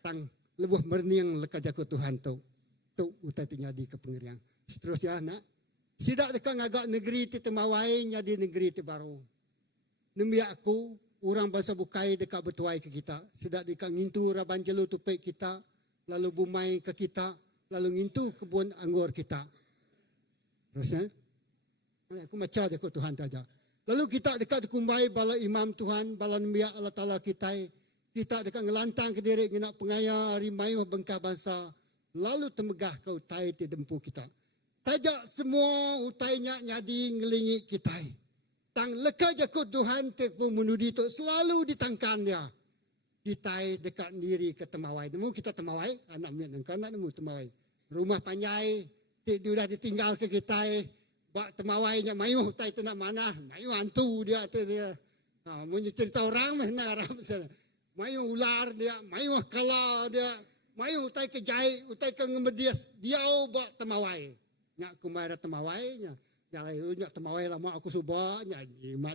Tang lebuh merniang leka jakut Tuhan tu. Tu utai jadi kepengerian. Seterusnya nak. Sidak dekat ngagak negeri ti temawai jadi negeri ti baru. Nemiak aku orang bangsa bukai dekat bertuai ke kita. Sedap dekat ngintu raban jelu tupik kita. Lalu bumai ke kita. Lalu ngintu kebun anggur kita. Terusnya. Aku macam dekat Tuhan saja. Lalu kita dekat kumbai bala imam Tuhan. Bala nemiak Allah Ta'ala kita. Kita dekat ngelantang ke diri. Ngenak pengaya hari mayuh bengkah bangsa. Lalu temegah ke utai di dempu kita. Tajak semua utainya nyadi ngelingi kita. Tang leka jakut Tuhan tek menudi tu selalu ditangkan dia. Kita dekat diri ke temawai. Nemu kita temawai, anak mian engkau nak nemu temawai. Rumah panjai, dia dah ditinggal ke kita. Bak temawainya mayuh tai tu nak mana? Mayuh hantu dia tu dia. Munyi cerita orang mana orang. Mayuh ular dia, mayuh kala dia, Mayu utai ke jai, utai ke ngemedias, diau ba temawai. Nya kumara temawai nya. Jalai nya temawai lama aku suba nya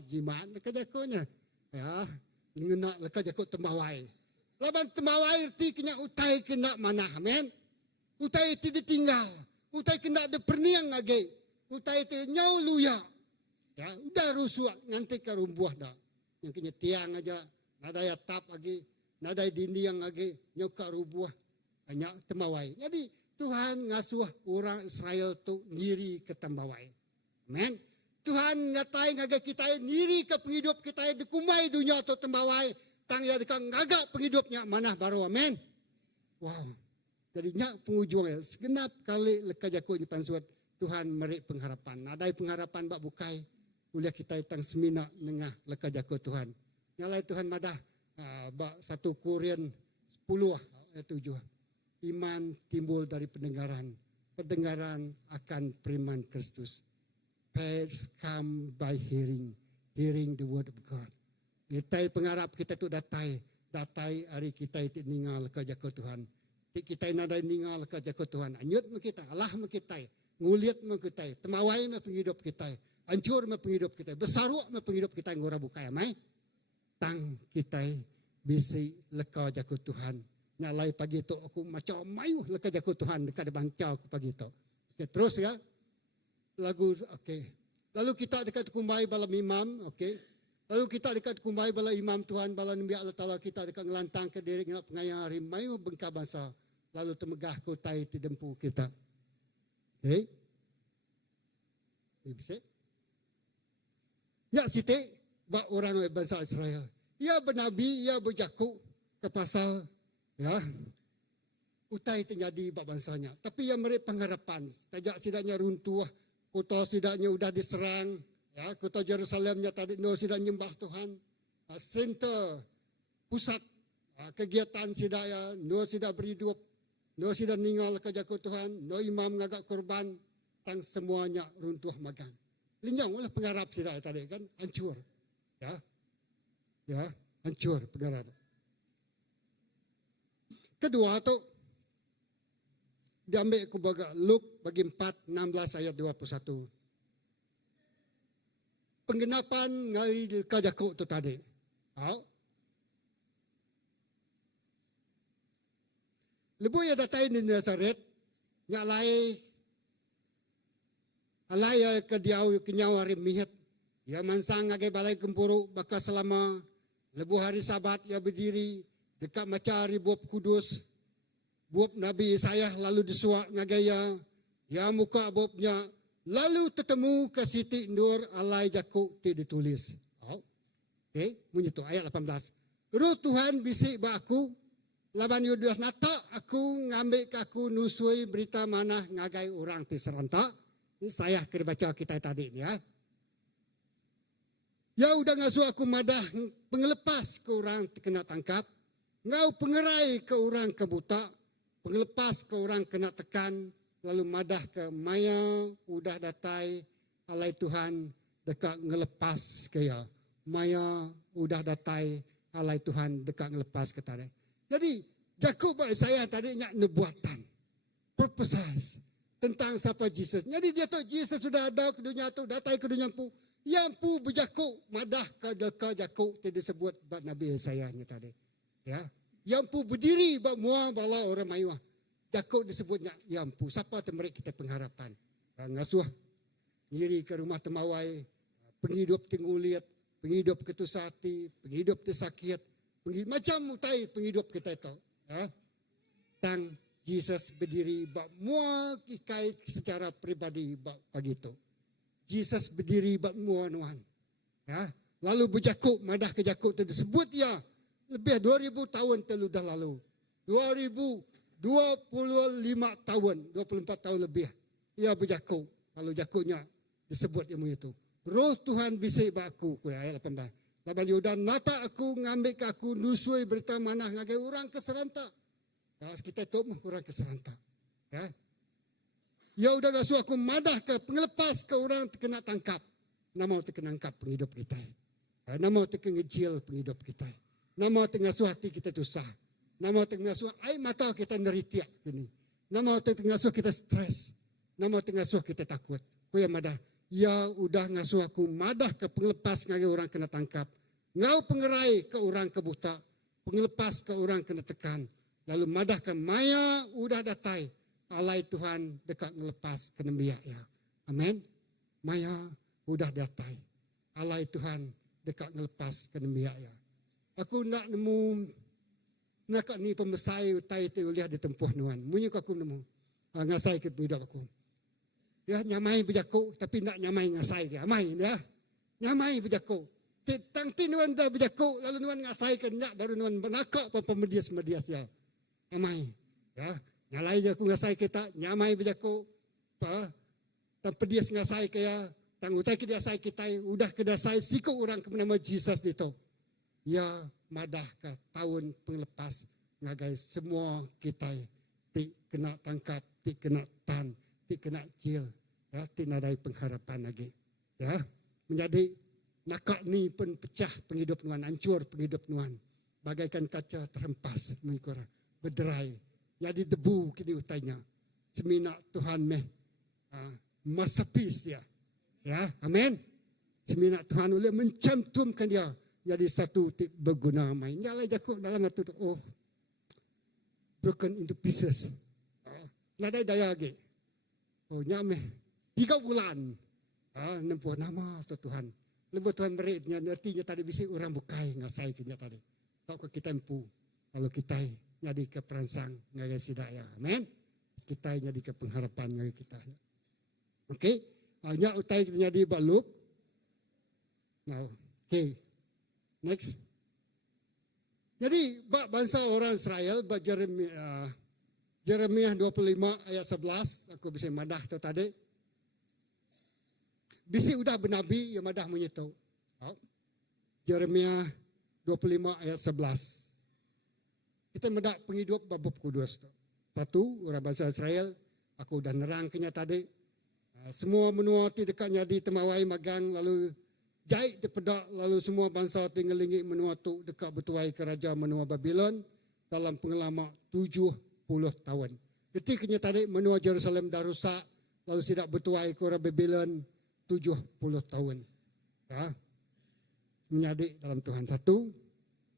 jimat lekajakonya. Ya, ngena lekajako temawai. Laban temawai ti kena utai kena manah men. Utai ti ditinggal. Utai kena de perniang age. Utai ti nyau luya. Ya, udah rusuh nganti ke rumbuah dah. Yang kena tiang aja, nadai atap lagi, nadai dinding lagi, nyau ke rumbuah. Hanya temawai. Jadi Tuhan ngasuh orang Israel tu ngiri ke temawai. Amen. Tuhan ngatai ngagai kita ngiri ke penghidup kita dikumai dunia tu temawai. Tang ya dekang ngagak penghidupnya mana baru. Amen. Wow. Jadi nyak pengujungnya segenap kali leka jaku di pansuat Tuhan merik pengharapan. Nadai pengharapan bak bukai ulah kita tang semina nengah leka jaku Tuhan. Nyalai Tuhan madah bak 1 Korintus 10 ayat 7. Iman timbul dari pendengaran. Pendengaran akan firman Kristus. Faith come by hearing. Hearing the word of God. Kita pengharap kita tu datai hari kita itu ningal ke jago Tuhan. Kita nadai ningal ke jago Tuhan. Anyut me kita, Allah me kita, nguliat me kita, temawai me penghidup kita, hancur me penghidup kita, besaruk me penghidup kita ngora bukai mai. Tang kita bisi leka jago Tuhan. Nyalai pagi tu aku macam mayu leka jago Tuhan dekat bancau aku pagi tu. Okay, terus ya. Lagu okey. Lalu kita dekat kumbai bala imam, okey. Lalu kita dekat kumbai bala imam Tuhan, bala Nabi Allah Ta'ala kita dekat ngelantang ke diri ngak pengayang hari mayu bengka bangsa. Lalu temegah kotai ti dempu kita. Okey. Bisa? Ya siti ba orang bangsa Israel. Ya bernabi, ya berjaku ke pasal ya. Utai terjadi bak bangsanya. Tapi yang mereka pengharapan, tajak sidaknya runtuh, kota sidaknya sudah diserang, ya, kota Jerusalemnya tadi no sudah nyembah Tuhan, center pusat kegiatan sidaya no sudah berhidup, no sudah ninggal ke jago Tuhan, no imam ngagak korban, tang semuanya runtuh magang. Linyang oleh pengharap sidaya tadi kan hancur, ya hancur pengharap. Kedua tu diambil aku Luke bagi 4, 16 ayat 21. Penggenapan ngali kajaku tu tadi. Lebu ya datai di Nazaret, nyalai alai ke diau kenyau hari mihet. Ya mansang agai balai kempuru baka selama lebu hari Sabat ya berdiri dekat macari Bob Kudus. Bob Nabi Isaiah lalu disuak ngagaya. Ya muka Bobnya. Lalu tetemu ke Siti Nur alai jaku ti ditulis. Okay, bunyi tu ayat 18. Ruh Tuhan bisik ba aku. Laban yudas nata aku ngambil ke aku nusui berita mana ngagai orang ti serentak. Ini saya kena baca kita tadi ni ya. Ya udah ngasuh aku madah pengelepas ke orang kena tangkap. Ngau pengerai ke orang kebuta. Pengelepas ke orang kena tekan, lalu madah ke maya udah datai alai Tuhan dekat ngelepas ke ya. Maya udah datai alai Tuhan dekat ngelepas ke tadi. Jadi Jakub saya tadi nyak nubuatan, purposes tentang siapa Yesus. Jadi dia tahu Yesus sudah ada ke dunia tu, datai ke dunia pu. Yang pu berjakub madah ke dekat Jakub tidak disebut buat Nabi saya ni tadi. Ya. Yang pu berdiri bak mua bala orang mayuah. Jakub disebutnya yang pu. Siapa temerik kita pengharapan. Ngasuh. Ngiri ke rumah temawai. Penghidup tinguliat. Penghidup ketusati. Penghidup tersakit. Macam mutai penghidup kita itu. Ya. Tang Jesus berdiri bak mua ikai secara pribadi bak pagi itu. Jesus berdiri bak mua nuan. Ya. Lalu berjakub. Madah ke Jakub itu disebut ya. Lebih 2000 tahun teludah lalu. 2025 tahun, 24 tahun lebih. Ia berjakub. Kalau jakubnya disebut ilmu itu. Roh Tuhan bisik baku. Ayat 18. Laban Yudan, nata aku ngambil ke aku nusui berita mana ngagai orang keserantak. Ya, kita tahu orang keserantak. Ya. Ya udah ngasuh aku madah ke pengelepas ke orang terkena tangkap. Nama terkena tangkap penghidup kita. Nama terkena ngejil penghidup kita. Nama tengah suhati kita susah. Namo tengah suah ai mata kita neritiak kini. Namo tengah suah kita stres. Namo tengah suah kita takut. Ku ya madah. Ya udah ngasuh aku madah ke penglepas ngagi orang kena tangkap. Ngau pengerai ke orang ke buta. Penglepas ke orang kena tekan. Lalu madah ke maya udah datai. Alai Tuhan dekat ngelepas kena biak ya. Amin. Maya udah datai. Alai Tuhan dekat ngelepas kena biak ya. Aku nak nemu nak ni pemesai utai te uliah di tempuh nuan. Munyi aku nemu. Ngasai ke hidup aku. Ya nyamai berjaku tapi nak nyamai ngasai ke. Amai ya. Nyamai berjaku. Tang tinuan dah berjaku lalu nuan ngasai ke nak baru nuan benakak pemedias-medias ya. Amai. Ya. Nyalai je aku ngasai kita nyamai berjaku. Pa. Tang pedias ngasai ke ya. Tang utai ke dia sai kita udah kedasai siku orang ke nama Jesus dito. Ya madah ke tahun penglepas ngagai semua kita ti kena tangkap, ti kena tan, ti kena cil, ya ti nadai pengharapan lagi. Ya, menjadi nakak ni pun pecah penghidup nuan, hancur penghidup nuan. Bagaikan kaca terhempas mengkora, berderai. Jadi debu kini utainya. Semina Tuhan meh masterpiece ya. Ya, amin. Semina Tuhan boleh mencantumkan dia jadi satu berguna main. Nyalai Jakub dalam itu oh broken into pieces. Nadai daya lagi. Oh nyameh 3 bulan. Nempuh nama Tuhan. Lebih Tuhan beritnya artinya tadi bisi orang bukai ngasai kinya tadi. Kau kita empu. Kalau kita jadi ke perangsang ngagai sidaya. Amin. Kita jadi ke pengharapan ngagai kita. Okey. Hanya utai jadi baluk. Now, okay. Next. Jadi bangsa orang Israel Jeremiah 25 ayat 11 aku bisa madah tu tadi. Bisi udah bernabi yang madah menyetu. Jeremiah 25 ayat 11. Kita madah penghidup bab kudus tu. Satu orang bangsa Israel aku udah nerang kenya tadi. Semua menua ti dekatnya di temawai magang lalu jahit di pedak lalu semua bangsa tinggalingi menua tu dekat bertuai ke Raja menua Babylon dalam pengalaman 70 tahun. Ketikanya tadi menua Jerusalem dah rusak lalu tidak bertuai ke orang Babylon 70 tahun. Ya. Menyadik dalam Tuhan satu.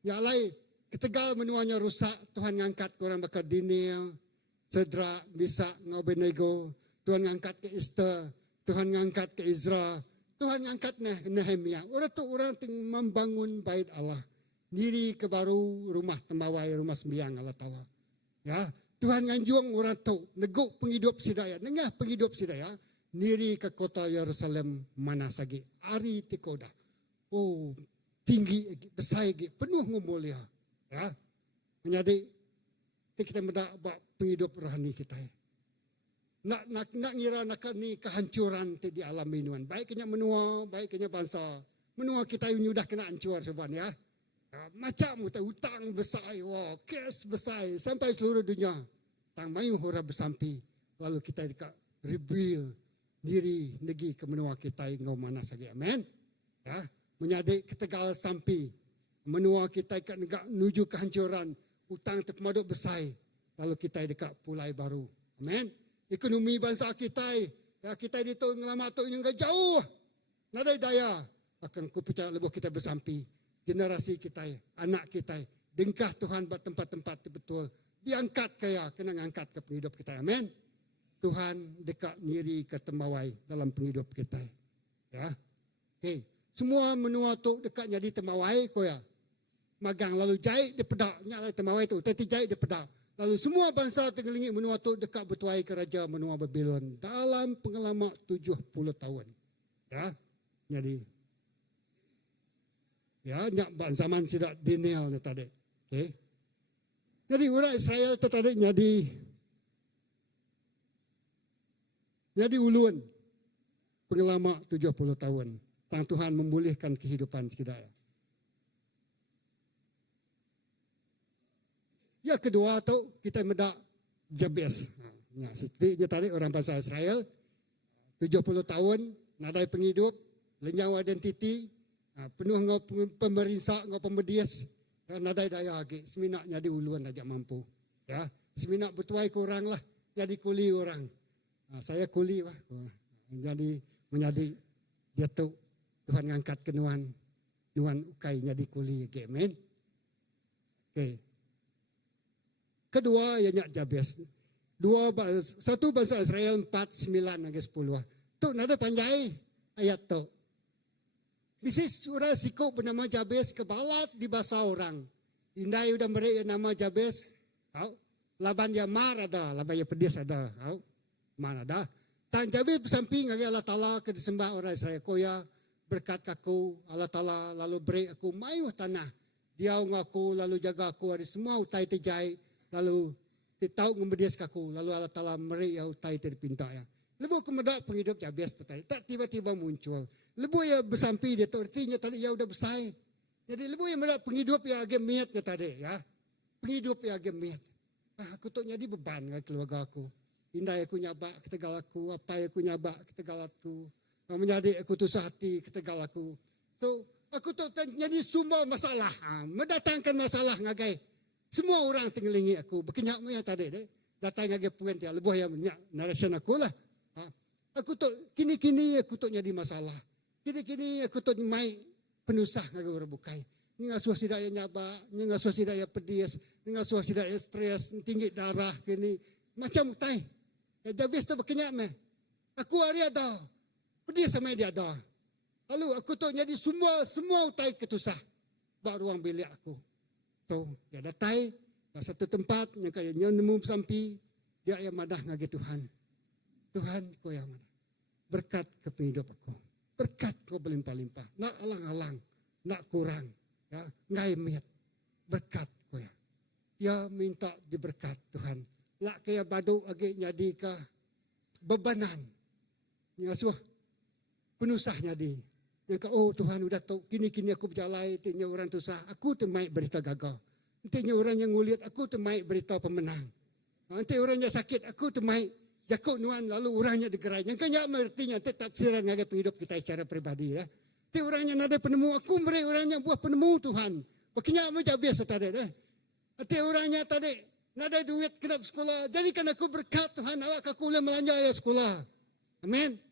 Ya lain ketegal menuanya rusak Tuhan ngangkat ke orang bakal Daniel, Sedra, Misak, Abednego. Tuhan ngangkat ke Esther, Tuhan ngangkat ke Ezra. Tuhan angkat Nehemia. Orang tu orang membangun bait Allah. Diri ke baru rumah temawai, rumah sembiang Allah Ta'ala. Ya, Tuhan nganjung orang tu. Neguk penghidup sidaya. Nengah penghidup sidaya. Diri ke kota Yerusalem mana sagi. Ari tikoda. Oh, tinggi, besar lagi. Penuh ngumulia. Ya, menjadi kita mendak penghidup rohani kita. Nak ngira nak ni kehancuran di alam minuan. Baiknya menua, baiknya bangsa. Menua kita ini sudah kena hancur sebenarnya. Ya. Macam hutang besar, kes besar sampai seluruh dunia. Tang mayu hura bersampi. Lalu kita dekat rebuild diri negeri ke menua kita ngau mana saja. Amen. Ya, menjadi ketegal sampi. Menua kita dekat negak menuju kehancuran. Hutang terkemaduk besar. Lalu kita dekat pulai baru. Amen. Ekonomi bangsa kita, ya kita di tahun lama tu yang jauh. Nadai daya akan kupecah lebih kita bersampi. Generasi kita, anak kita, dengkah Tuhan buat tempat-tempat betul. Diangkat kaya, kena angkat ke penghidup kita. Amin. Tuhan dekat diri ke temawai dalam penghidup kita. Ya. Okay. Semua menua tu dekat jadi temawai ko ya. Magang lalu jahit di pedak, nyalai temawai tu, tapi jahit di pedak. Lalu semua bangsa tergelingi menua tu dekat bertuai ke Raja menua Babylon dalam pengalaman 70 tahun. Ya, jadi ya nyak zaman sidak Daniel ni tadi. Okay. Jadi orang Israel tu tadi jadi ulun pengalaman 70 tahun. Tang Tuhan memulihkan kehidupan kita. Ya kedua tu kita mendak Jabez. Nah, setiapnya tadi orang bangsa Israel 70 tahun nadai penghidup, lenyau identiti, penuh ngau pemerintah, ngau pemedias, Nadai daya lagi, seminak jadi uluan aja mampu. Ya, seminak bertuai ke orang lah, jadi kuli orang. Saya kuli lah. Jadi menjadi dia tu Tuhan ngangkat ke nuan ukai jadi kuli lagi, amen. Okay. Kedua, ya nyak Jabez. Satu bangsa Israel 4:9 lagi 10. Tu nada panjai ayat tu. Bisis surah siku bernama Jabez kebalat di bahasa orang. Indai udah beri nama Jabez. Laban dia mar ada, laban dia pedis ada. Mar ada. Tan Jabez bersamping lagi Allah Ta'ala ke disembah orang Israel. Koya berkat aku Allah Ta'ala lalu beri aku mayu tanah. Dia ngaku lalu jaga aku hari semua utai terjai. Lalu tahu membedias aku. Lalu Allah Ta'ala beri ya utai terpinta ya. Lebu kemudak penghidup Jabez tu tadi. Tak tiba-tiba muncul. Lebu yang bersampi dia tu artinya tadi ya udah besar. Jadi lebu yang mendak penghidup ya agak miatnya tadi ya. Penghidup ya agak miat. Aku tu jadi beban dengan keluarga aku. Indai aku nyabak ketegal aku. Apa yang aku nyabak ketegal aku. Menjadi aku tu sehati ketegal aku. So aku tu jadi semua masalah. Mendatangkan masalah ngagai. Semua orang tinggalingi aku. Berkenyak mu yang tadi deh. Datang ngagai puan dia. Lebu yang narration aku lah. Aku tu kini-kini aku tu jadi masalah. Kini-kini aku tu mai penusah ngagai orang bukai. Ngasuh sidaya nyabak, ngasuh sidaya pedis, ngasuh sidaya stres, tinggi darah kini macam utai. Jabez tu berkenyak meh. Aku hari ada. Pedis sama dia ada. Lalu aku tu jadi semua utai ketusah. Baru ruang bilik aku. So, dia datai satu tempat yang kaya nemu sampi dia yang madah ngagi Tuhan. Tuhan kau yang madah. Berkat ke hidup aku. Berkat kau berlimpah-limpah. Nak alang-alang, nak kurang. Ya, ngai miat. Berkat kau ya. Ya minta diberkat Tuhan. Lak kaya badu agi nyadi ka bebanan. Ngasuh penusahnya di. Yang ka, oh Tuhan udah tahu, kini-kini aku berjalan, intinya orang tusah, aku temai berita gagal. Intinya orang yang nguliat, aku temai berita pemenang. Nanti orang yang sakit, aku temai jakuk nuan, lalu orangnya digerai. Yang kanya artinya, itu tafsiran ngagai hidup kita secara pribadi. Ya. Nanti orangnya nada penemu, aku beri orangnya buah penemu Tuhan. Bakanya macam biasa tadi. Nanti orangnya tadi, nada duit kenap sekolah. Jadikan aku berkat Tuhan, awak aku boleh melanjaya sekolah. Amin.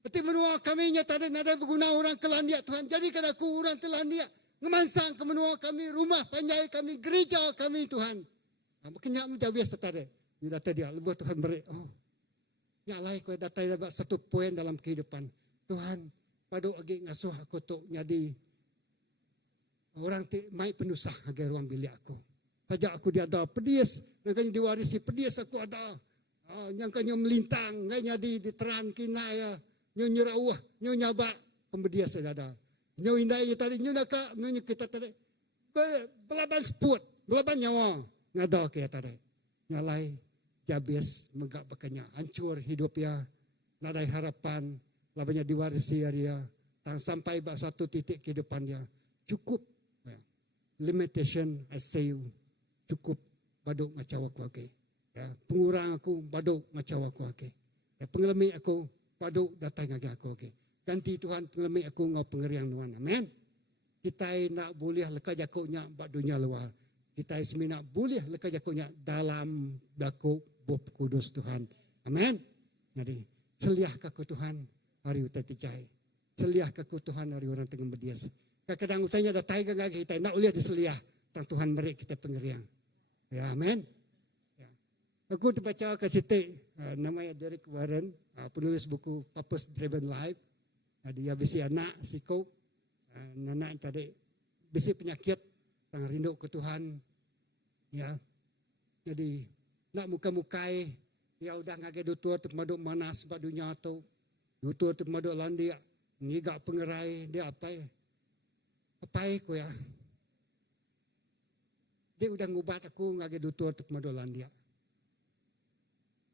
Berarti menua kami tadi nada berguna orang kelandia Tuhan. Jadikan aku orang kelandia. Ngemansang ke menua kami, rumah panjai kami, gereja kami Tuhan. Makanya macam biasa tadi. Dia datang dia, lebuh Tuhan beri. Oh, nyalai kau datang dapat satu poin dalam kehidupan. Tuhan, pada lagi ngasuh aku tu jadi orang mai penusah agar ruang bilik aku. Saja aku dia ada pedis, yang diwarisi pedis aku ada. Yang kanya melintang, yang jadi diteran kinaya. Nyo nyerauah, nyo nyaba pembedia sedada. Nyo indai tadi nyo naka, nyo kita tadi. Belaban sput, belaban nyawa. Ngada kaya tadi. Nyalai, Jabez megak bakanya. Hancur hidup ya. Nadai harapan, labanya diwarisi dia. Sampai bak satu titik kehidupan dia. Cukup. Limitation, I say you. Cukup. Baduk macam aku okay. Ya, pengurang aku, baduk macam aku okay. Ya, pengelami aku, padu datang lagi aku okay. Ganti Tuhan pengelami aku ngau pengeriang nuan. Amin. Kita nak boleh leka jakuknya bak dunia luar. Kita semina boleh leka jakuknya dalam daku bop kudus Tuhan. Amin. Jadi seliah kaku Tuhan hari utai tijai. Seliah kaku Tuhan hari orang tengah berdias. Kadang-kadang utainya datang lagi kita nak boleh diseliah. Tang Tuhan beri kita pengeriang. Ya amin. Aku terbaca ke situ, namanya Derek Warren, penulis buku Purpose Driven Life. Dia bisi anak, siko, anak tadi bisi penyakit, yang rindu ke Tuhan. Ya, jadi nak muka-mukai, ya udah ngagai dutur termaduk manas sebab dunia tu, dutur termaduk landia, ngigak pengerai, dia apa ya? Apa aku ya? Dia udah ngubat aku ngagai dutur termaduk landia.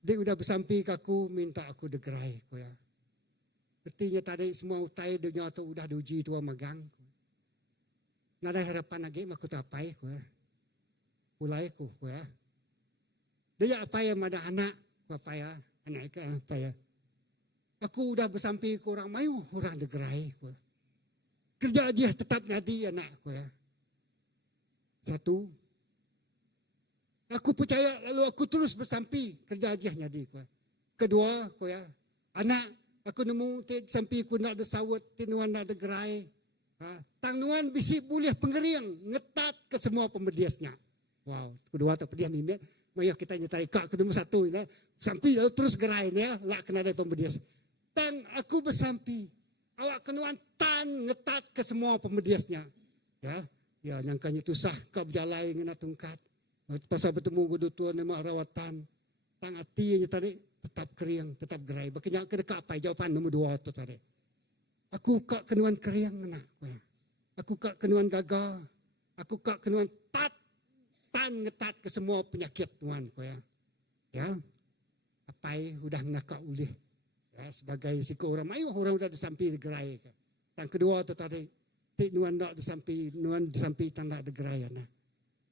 Dia udah bersampi ke aku, minta aku degerai. Ya. Artinya tadi semua utai dunia tu udah diuji tua magang. Nada harapan lagi, aku tak apa ya. Ulai aku. Ya. Dia apa ya, ada anak. Apa ya, anak ke apa ya. Aku udah bersampi ke orang mayu, orang degerai. Ya. Kerja aja tetap jadi anak. Ya. Satu, aku percaya lalu aku terus bersampi kerja ajiahnya di ko. Kedua, ko ya, anak aku nemu tik sampi ku nak ada sawat, tinuan nak ada gerai. Tang nuan bisi boleh pengeriang, ngetat ke semua pembediasnya. Wow, kedua tak pediam ini. Maya kita nyetai kak kedua satu ini. Sampi lalu terus gerai ni ya, lah kena ada pembedias. Tang aku bersampi, awak kenuan tan ngetat ke semua pembediasnya. Ya nyangkanya tu sah kau berjalai ngena tungkat. Pasal bertemu gudu tuan nama rawatan. Tang hati nya tadi tetap keriang, tetap gerai. Bakanya ke dekat apa jawapan nombor 2 tu tadi. Aku kak kenuan keriang ngena. Aku kak kenuan gagal. Aku kak kenuan tan ngetat ke semua penyakit tuan ko ya. Ya. Apai udah ngakak ulih. Ya, sebagai siku orang mayu orang udah disampi gerai. Yang kedua tu tadi tik nuan nak disampi tanda gerai na.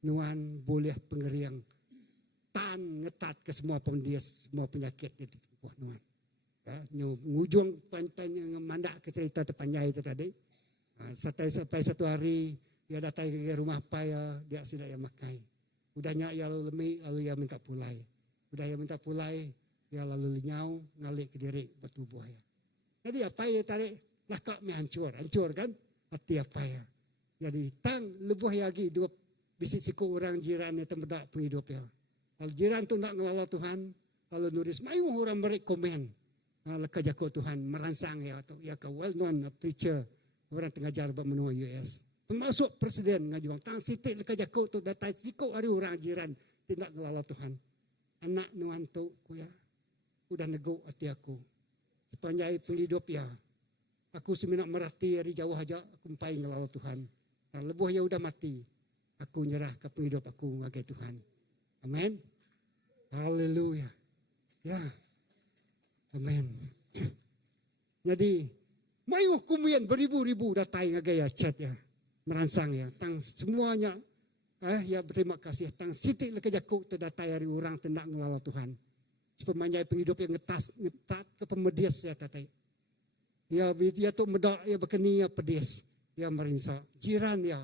Nuan boleh pengeriang tan ngetat ke semua pendias semua penyakit itu buah nuan. Ya, ngujung panjang mandak ke cerita terpanjang itu tadi. Sampai satu hari dia datang ke rumah paya dia sudah yang makai. Udahnya ia lalu lemik lalu ia minta pulai. Udah ia minta pulai dia lalu lenyau ngalik ke diri bertubuh ya. Jadi apa ya tarik lakak me hancur kan hati apa ya. Jadi tang lebuh lagi dua bisi siku orang jiran yang tembedak penghidup ya. Kalau jiran tu nak ngelala Tuhan kalau nuris mayu orang beri komen. Leka jako Tuhan merangsang ya atau ya ka well known preacher orang tengah jarba menua US. Termasuk presiden ngajuang tang sitik leka jako tu datai siku hari orang jiran tidak ngelala Tuhan. Anak nuan tu ku ya. Udah nego hati aku. Sepanjang penghidup ya. Aku seminak merhati dari jauh aja aku mpai ngelala Tuhan. Dan lebuh ya udah mati. Aku nyerah ke penghidup aku ngagai Tuhan. Amin. Haleluya. Ya. Amin. Jadi, mayu kumian beribu-ribu datai ngagai ya chat ya. Merangsang ya. Tang semuanya. Ya berterima kasih. Tang sitik leka jakuk tu datai hari orang tendak ngelala Tuhan. Sepanjang penghidup yang ngetat ke pemedias ya tatai. Ya dia tu medak ya berkeni ya pedis. Ya merinsa. Jiran ya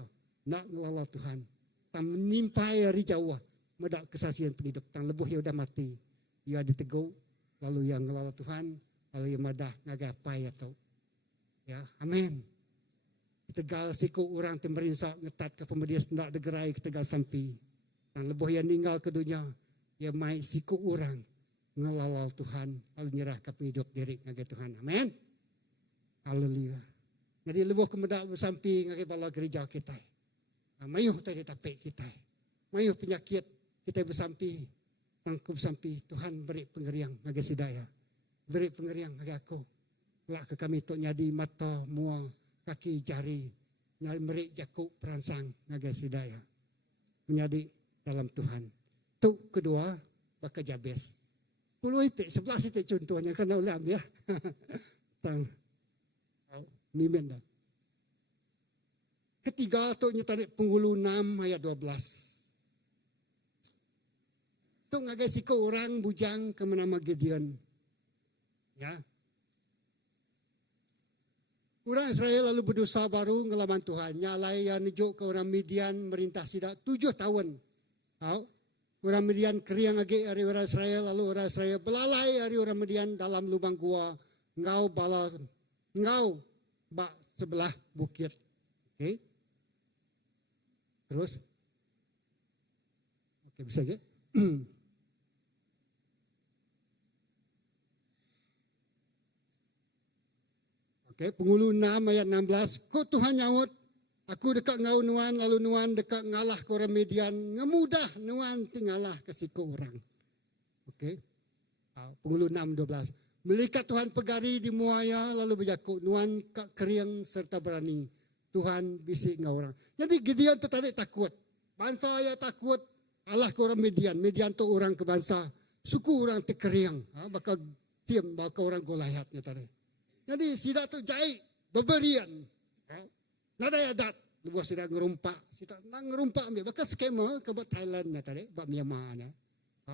nak ngelala Tuhan. Tang menimpai hari jauh. Medak kesaksian penghidup. Tang lebuh ya udah mati. Ya ditegur. Lalu yang ngelala Tuhan. Lalu yang madah ngagapai ya tau. Ya amin. Tegal siku orang temerinsa ngetat ke pemedias nak degerai ke tegal sampi. Tang lebuh yang meninggal ke dunia. Ya mai siku orang. Ngelalal Tuhan, lalu nyerah ke penghidup diri ngagai Tuhan. Amin. Haleluya. Jadi lebuh kemudak bersampi ngagai bala gereja kita. Mayuh tadi tapik kita. Mayuh penyakit kita bersampi. Tangkup sampi Tuhan beri pengeriang ngagai sidaya. Beri pengeriang ngagai aku. Lak ke kami tok nyadi mata, muang, kaki, jari. Nyari merik jakuk perangsang ngagai sidaya. Menjadi dalam Tuhan. Tu kedua, bakal Jabez. 10 itik, 11 itik contohnya kena ulam ya. Tang mimen dah. Ketiga tu tarik penghulu 6 ayat 12. Tu ngagai siko orang bujang ke nama Gideon. Ya. Orang Israel lalu berdosa baru ngelawan Tuhan. Nyalai yang nijuk ke orang Midian merintah sidak 7 tahun. Tahu? Orang Midian keriang lagi hari orang Israel. Lalu orang Israel belalai hari orang Midian dalam lubang gua. Ngau balas. Ngau bak sebelah bukit. Okay. Terus. Okay, bisa ke? Okay, penghulu 6 ayat 16. Kau Tuhan nyaut. Aku dekat ngau nuan, lalu nuan dekat ngalah ke orang Midian. Ngemudah nuan tinggalah ke siku orang. Okey. Penghulu 6:12. Melikat Tuhan pegari di muaya, lalu berjakuk. Nuan kak keriang serta berani. Tuhan bisik ngau orang. Jadi Gideon tertarik takut. Bangsa ya takut. Allah ke orang Midian. Midian tu orang ke bangsa. Suku orang terkeriang. Bakal tiam, bakal orang Goliatnya tadi. Jadi sidak tu jahit. Berberian. Nada adat, luas sudah ngerumpak, kita nak ngerumpak ambil, bakal skema ke buat Thailand na tadi, buat Myanmar na.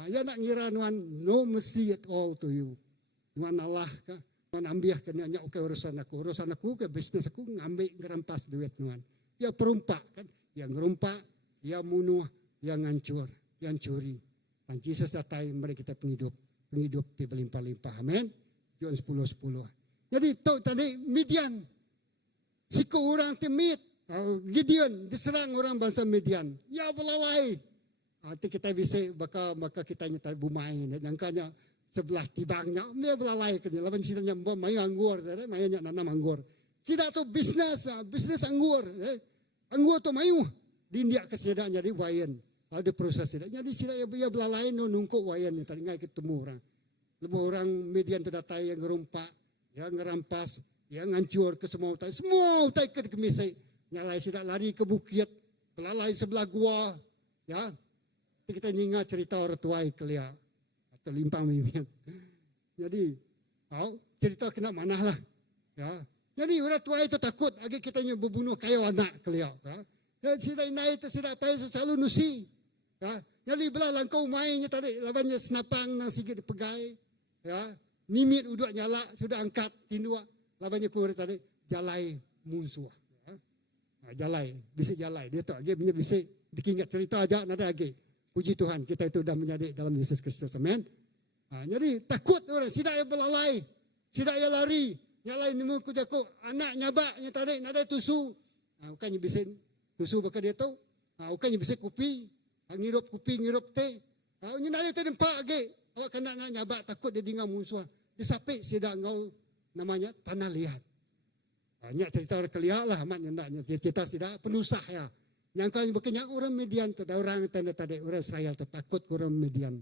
Ya nak ngira nuan no mercy at all to you. Nuan Allah ka, nuan ambil ka niya ke urusan aku ke bisnes aku ngambil ngerampas duit nuan. Ya perumpak kan, ya ngerumpak, ia munuh, ia ngancur, ia curi. Dan Yesus datang memberi kita penghidup di berlimpah-limpah. Amin. Yohanes 10:10. Jadi tadi Midian, siku orang temit, Gideon diserang orang bangsa Midian. Ya belalai. Nanti kita bisa maka kita nyata bumain. Nyangkanya sebelah tibangnya, dia belalai ke dia. Lawan sidanya main anggur, mainnya nanam anggur. Sida tu bisnes anggur. Anggur tu mayu. Di India kesidanya di wayan. Ada proses sida. Jadi sida ya belalai nungkuk wayan ni tadi ngai ketemu orang. Lebih orang Midian terdatai yang ngerumpak, yang ngerampas, yang ngancur ke semua utai ke kemisai. Nyalai sida lari ke bukit, belalai sebelah gua, ya. Kita ingat cerita orang tua kelia atau limpah mimin. Jadi, cerita kena mana lah, ya. Jadi orang tua itu takut, agak kita berbunuh kayu anak kelia. Ya. Dan sida naik itu sida payah selalu nusi, ya. Jadi belah langkau mainnya tadi, lawannya senapang nang sikit dipegai, ya. Nimit uduk nyala sudah angkat tindua, lawannya kur tadi jalai musuh. Jalai, bisa jalai. Dia tak, dia bisa dikingat cerita aja nada lagi. Puji Tuhan, kita itu dah menjadi dalam Yesus Kristus. Amin. Jadi takut orang, sidak yang belalai, sidak yang lari, nyalai ni muka jaku, anak nyabaknya tarik, nada tusu. Bukannya bisa tusu bakal dia tahu. Bukannya bisa kopi, ngirup kopi, ngirup teh. Ini nada tu dempak lagi. Awak kena nak nyabak, takut dia dengar musuh. Dia sapik sidak ngau namanya tanah liat. Banyak cerita orang keliak lah, maknya kita tidak penusah ya. Yang kau berkenyak orang Midian tu, orang tanda-tanda orang Israel tu takut orang Midian.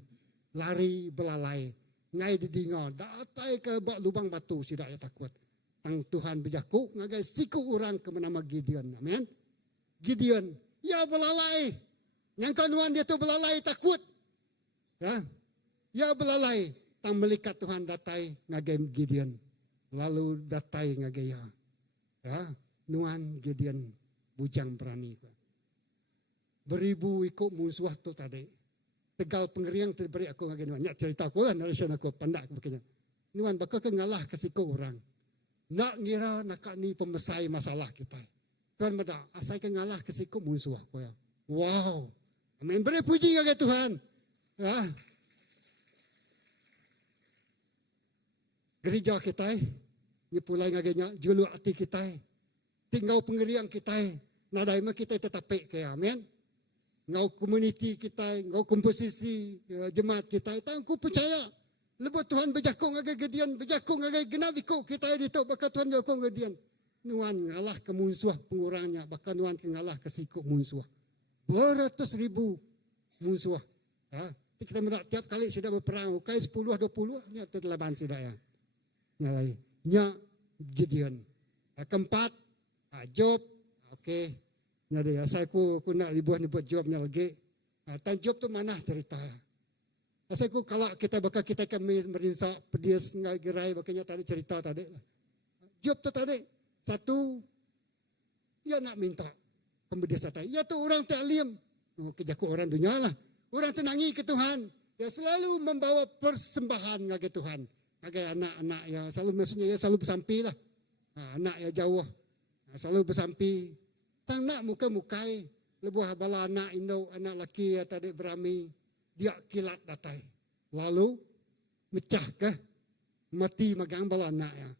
Lari belalai, ngai didinga, datai ke bak lubang batu, tidak ya takut. Tang Tuhan berjaku, ngagai siku orang ke nama Gideon. Amin. Gideon, ya belalai. Yang kanuan dia tu belalai takut. Ya belalai. Tang melikat Tuhan datai ngagai Gideon. Lalu datai ngagai ya. Nuan Gideon bujang berani. Beribu ikut musuh tu tadi. Tegal pengeriang terberi aku ngagai nuan. Nyak cerita aku lah, narasi aku pandak begini. Nuan bakal ngalah ke siku orang. Nak ngira nak ni pemesai masalah kita. Tuhan mada asai ke ngalah ke siku musuh aku ya. Wow. Amin. Beri puji ngagai Tuhan. Ya. Gereja kita ni pulai ngagenya julu hati kita. Tinggal pengeriang kita. Nadai mah kita tetap kaya. Amin. Ngau komuniti kita, ngau komposisi jemaat kita. Aku percaya. Lepas Tuhan berjakung ngagai gedian, berjakung ngagai genap ikut kita di tu bakal Tuhan berjakung gedian. Nuan ngalah ke musuh pengurangnya, bakal nuan ngalah ke sikuk musuh. Beratus ribu musuh. Kita mendak tiap kali sudah berperang, okay 10-20 ni terlaban sudah ya. Nyalai. Nya Gideon. Keempat, Job. Okey. Jadi saya ku nak dibuat Jobnya lagi. Tan Job tu mana cerita. Saya ku kalau kita bakal kita kami merinsak pedias ngai gerai bakanya tadi cerita tadi. Job tu tadi satu dia nak minta pembedias tadi. Ya tu orang taklim. Kejaku orang dunia lah. Orang tenangi ke Tuhan. Dia selalu membawa persembahan ke Tuhan. Agar anak-anak yang selalu maksudnya ya selalu bersampi lah. Anak yang jauh. Selalu bersampi. Tang nak muka-mukai. Lebuh bala anak Indo, anak laki yang tadi berami. Dia kilat datai. Lalu mecah ke. Mati magang bala anak ya.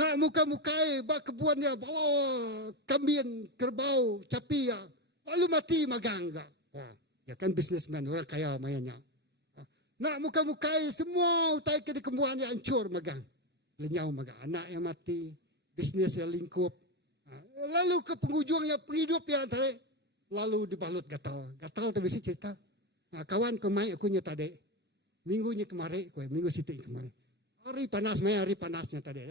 Nak muka-mukai. Bak kebuan dia. Bala kambing, kerbau, capi ya. Lalu mati magang ke. Ya kan bisnesmen orang kaya mayanya. Nak muka-mukai semua utai ke dikembuhan yang hancur magang. Lenyau magang. Anak yang mati. Bisnes yang lingkup. Lalu ke penghujung yang penghidup yang tadi. Lalu dibalut gatal. Gatal tu bisa cerita. Kawan kemain aku nya tadi. Minggunya kemarin. Minggu situ kemarin. Hari panas maya hari panasnya tadi.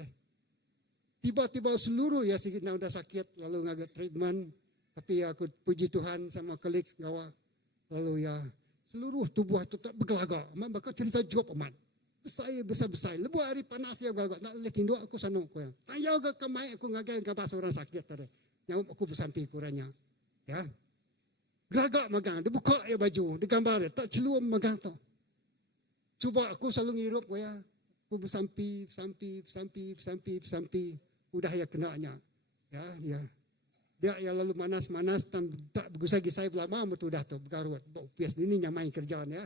Tiba-tiba seluruh ya sikit nak udah sakit. Lalu ngagat treatment. Tapi aku puji Tuhan sama kolik gawa. Lalu ya. Seluruh tubuh itu tak bergelagak. Mak bakal cerita Job amat. Saya besar-besar. Lebu hari panas ya gelagak. Nak lekin dua aku sanuk ko. Tayau ke kemai aku ngagai gabas orang sakit tadi. Yang aku bersampi kurangnya. Ya. Gelagak magang. Dia buka ya baju. Dia gambar dia. Tak celuam magang tu. Cuba aku selalu ngirup ko ya. Aku bersampi. Udah ya kenanya. Ya. Dia ya lalu manas-manas tak bergusai-gisai lama betul dah tu bergaruat. Bau pias ini nyamai kerjaan ya.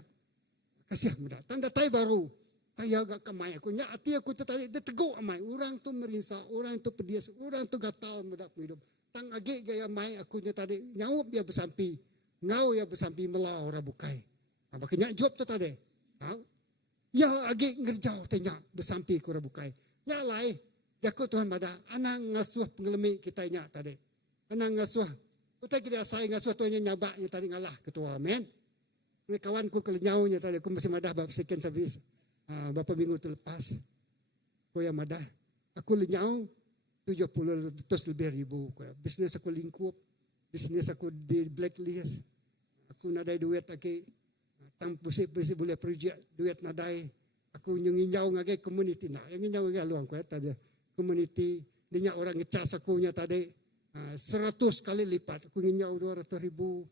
Kasih muda. Tanda tai baru. Taya agak kamai aku nya hati aku tertarik dia teguk amai. Orang tu merinsa, orang tu pedias, orang tu gatal muda hidup. Tang agi gaya mai aku nya tadi nyaup dia bersampi. Ngau ya bersampi melau ora bukai. Apa kenya job tu tadi. Ha? Ya agi ngerjau tanya bersampi ku ora bukai. Nya lai jaku Tuhan pada anak ngasuh penggelemi kita nya tadi. Anak ngasuh. Utai kita saya ngasuh tuanya nyabaknya tadi ngalah ketua. Amen. Ini kawanku kelenyaunya tadi. Aku masih madah bab second service. Berapa minggu terlepas. Aku yang madah. Aku lenyau 70 lebih ribu. Bisnes aku lingkup. Bisnes aku di blacklist. Aku nadai duit lagi. Tang pusik boleh projek duit nadai. Aku nginjau ngagai community. Nah, yang nginjau ngagai luang ko tadi. Community. Dia orang ngecas aku nya tadi. 100 kali lipat. Aku nginjau 200 ribu.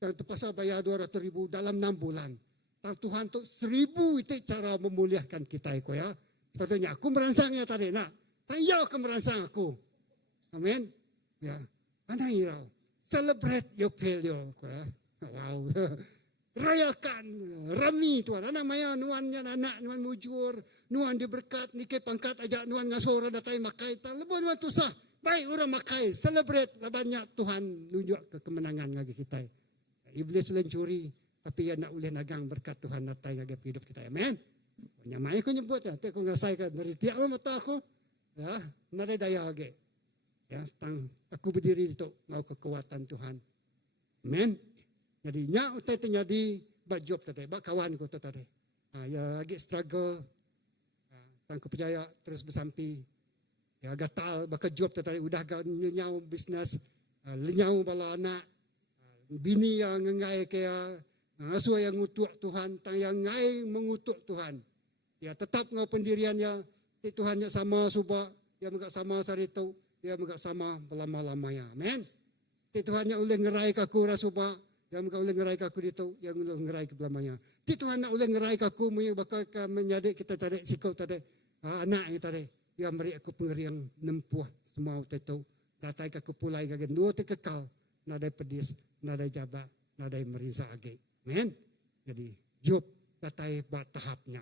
Yang terpaksa bayar 200 ribu dalam 6 bulan. Tang Tuhan tu 1000 itu cara memuliakan kita ko ya. Sebetulnya aku merangsangnya tadi. Nah, tanya aku merangsang aku. Amin. Ya. Mana irau. Celebrate your failure ko ya. Wow. Rayakan, rami Tuhan. Anak maya nuannya anak, nuan mujur, nuan diberkat, nike pangkat ajak nuan ngasora datai makai. Tak lebih nuan tu sah. Baik orang makai, celebrate banyak Tuhan nunjuk ke kemenangan ngagi kita. Iblis lencuri, tapi ia nak boleh nagang berkat Tuhan natai ngagi hidup kita. Amen. Nyamai aku nyebut ya, aku ngasai kan dari tiap mata aku. Ya, nadai daya lagi. Ya, tang aku berdiri itu ngau kekuatan Tuhan. Amen. Jadi nya utai terjadi bak job tadi, bak kawan ko tadi. Ya lagi struggle. Tang percaya terus bersampi. Ya gatal bak job tadi udah nyau bisnes, lenyau bala anak. Bini yang ngai kaya ngasuh yang ngutuk Tuhan, tang yang ngai mengutuk Tuhan. Ya tetap ngau pendiriannya, Tuhannya sama subak, dia megak sama sarito, dia megak sama lama-lamanya. Amen. Tuhannya uleh ngerai kaku rasuba. Yang mereka uleh ngerai kaku dito, yang uleh ngerai ke belamanya. Ti Tuhan nak uleh ngerai kaku, bakal menjadi kita tadi, sikau tadi, anaknya tadi. Yang beri aku pengeriang nempuh semua itu. Datai kaku pulai kagen, dua ti kekal. Nadai pedis, nadai jabak, nadai merisa agi. Amen. Jadi, Job datai bak tahapnya.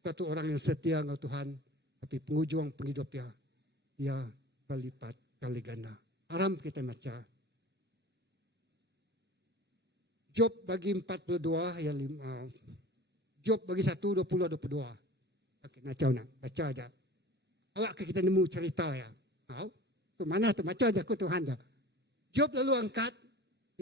Satu orang yang setia dengan Tuhan, tapi penghujung penghidupnya, dia berlipat kali ganda. Aram kita baca. Job bagi 42 ayat 5. Job bagi 1 20 22. Okey, nak baca aja. Awak kita nemu cerita ya. Tahu? Tu mana tu baca aja ku Tuhan dah. Job lalu angkat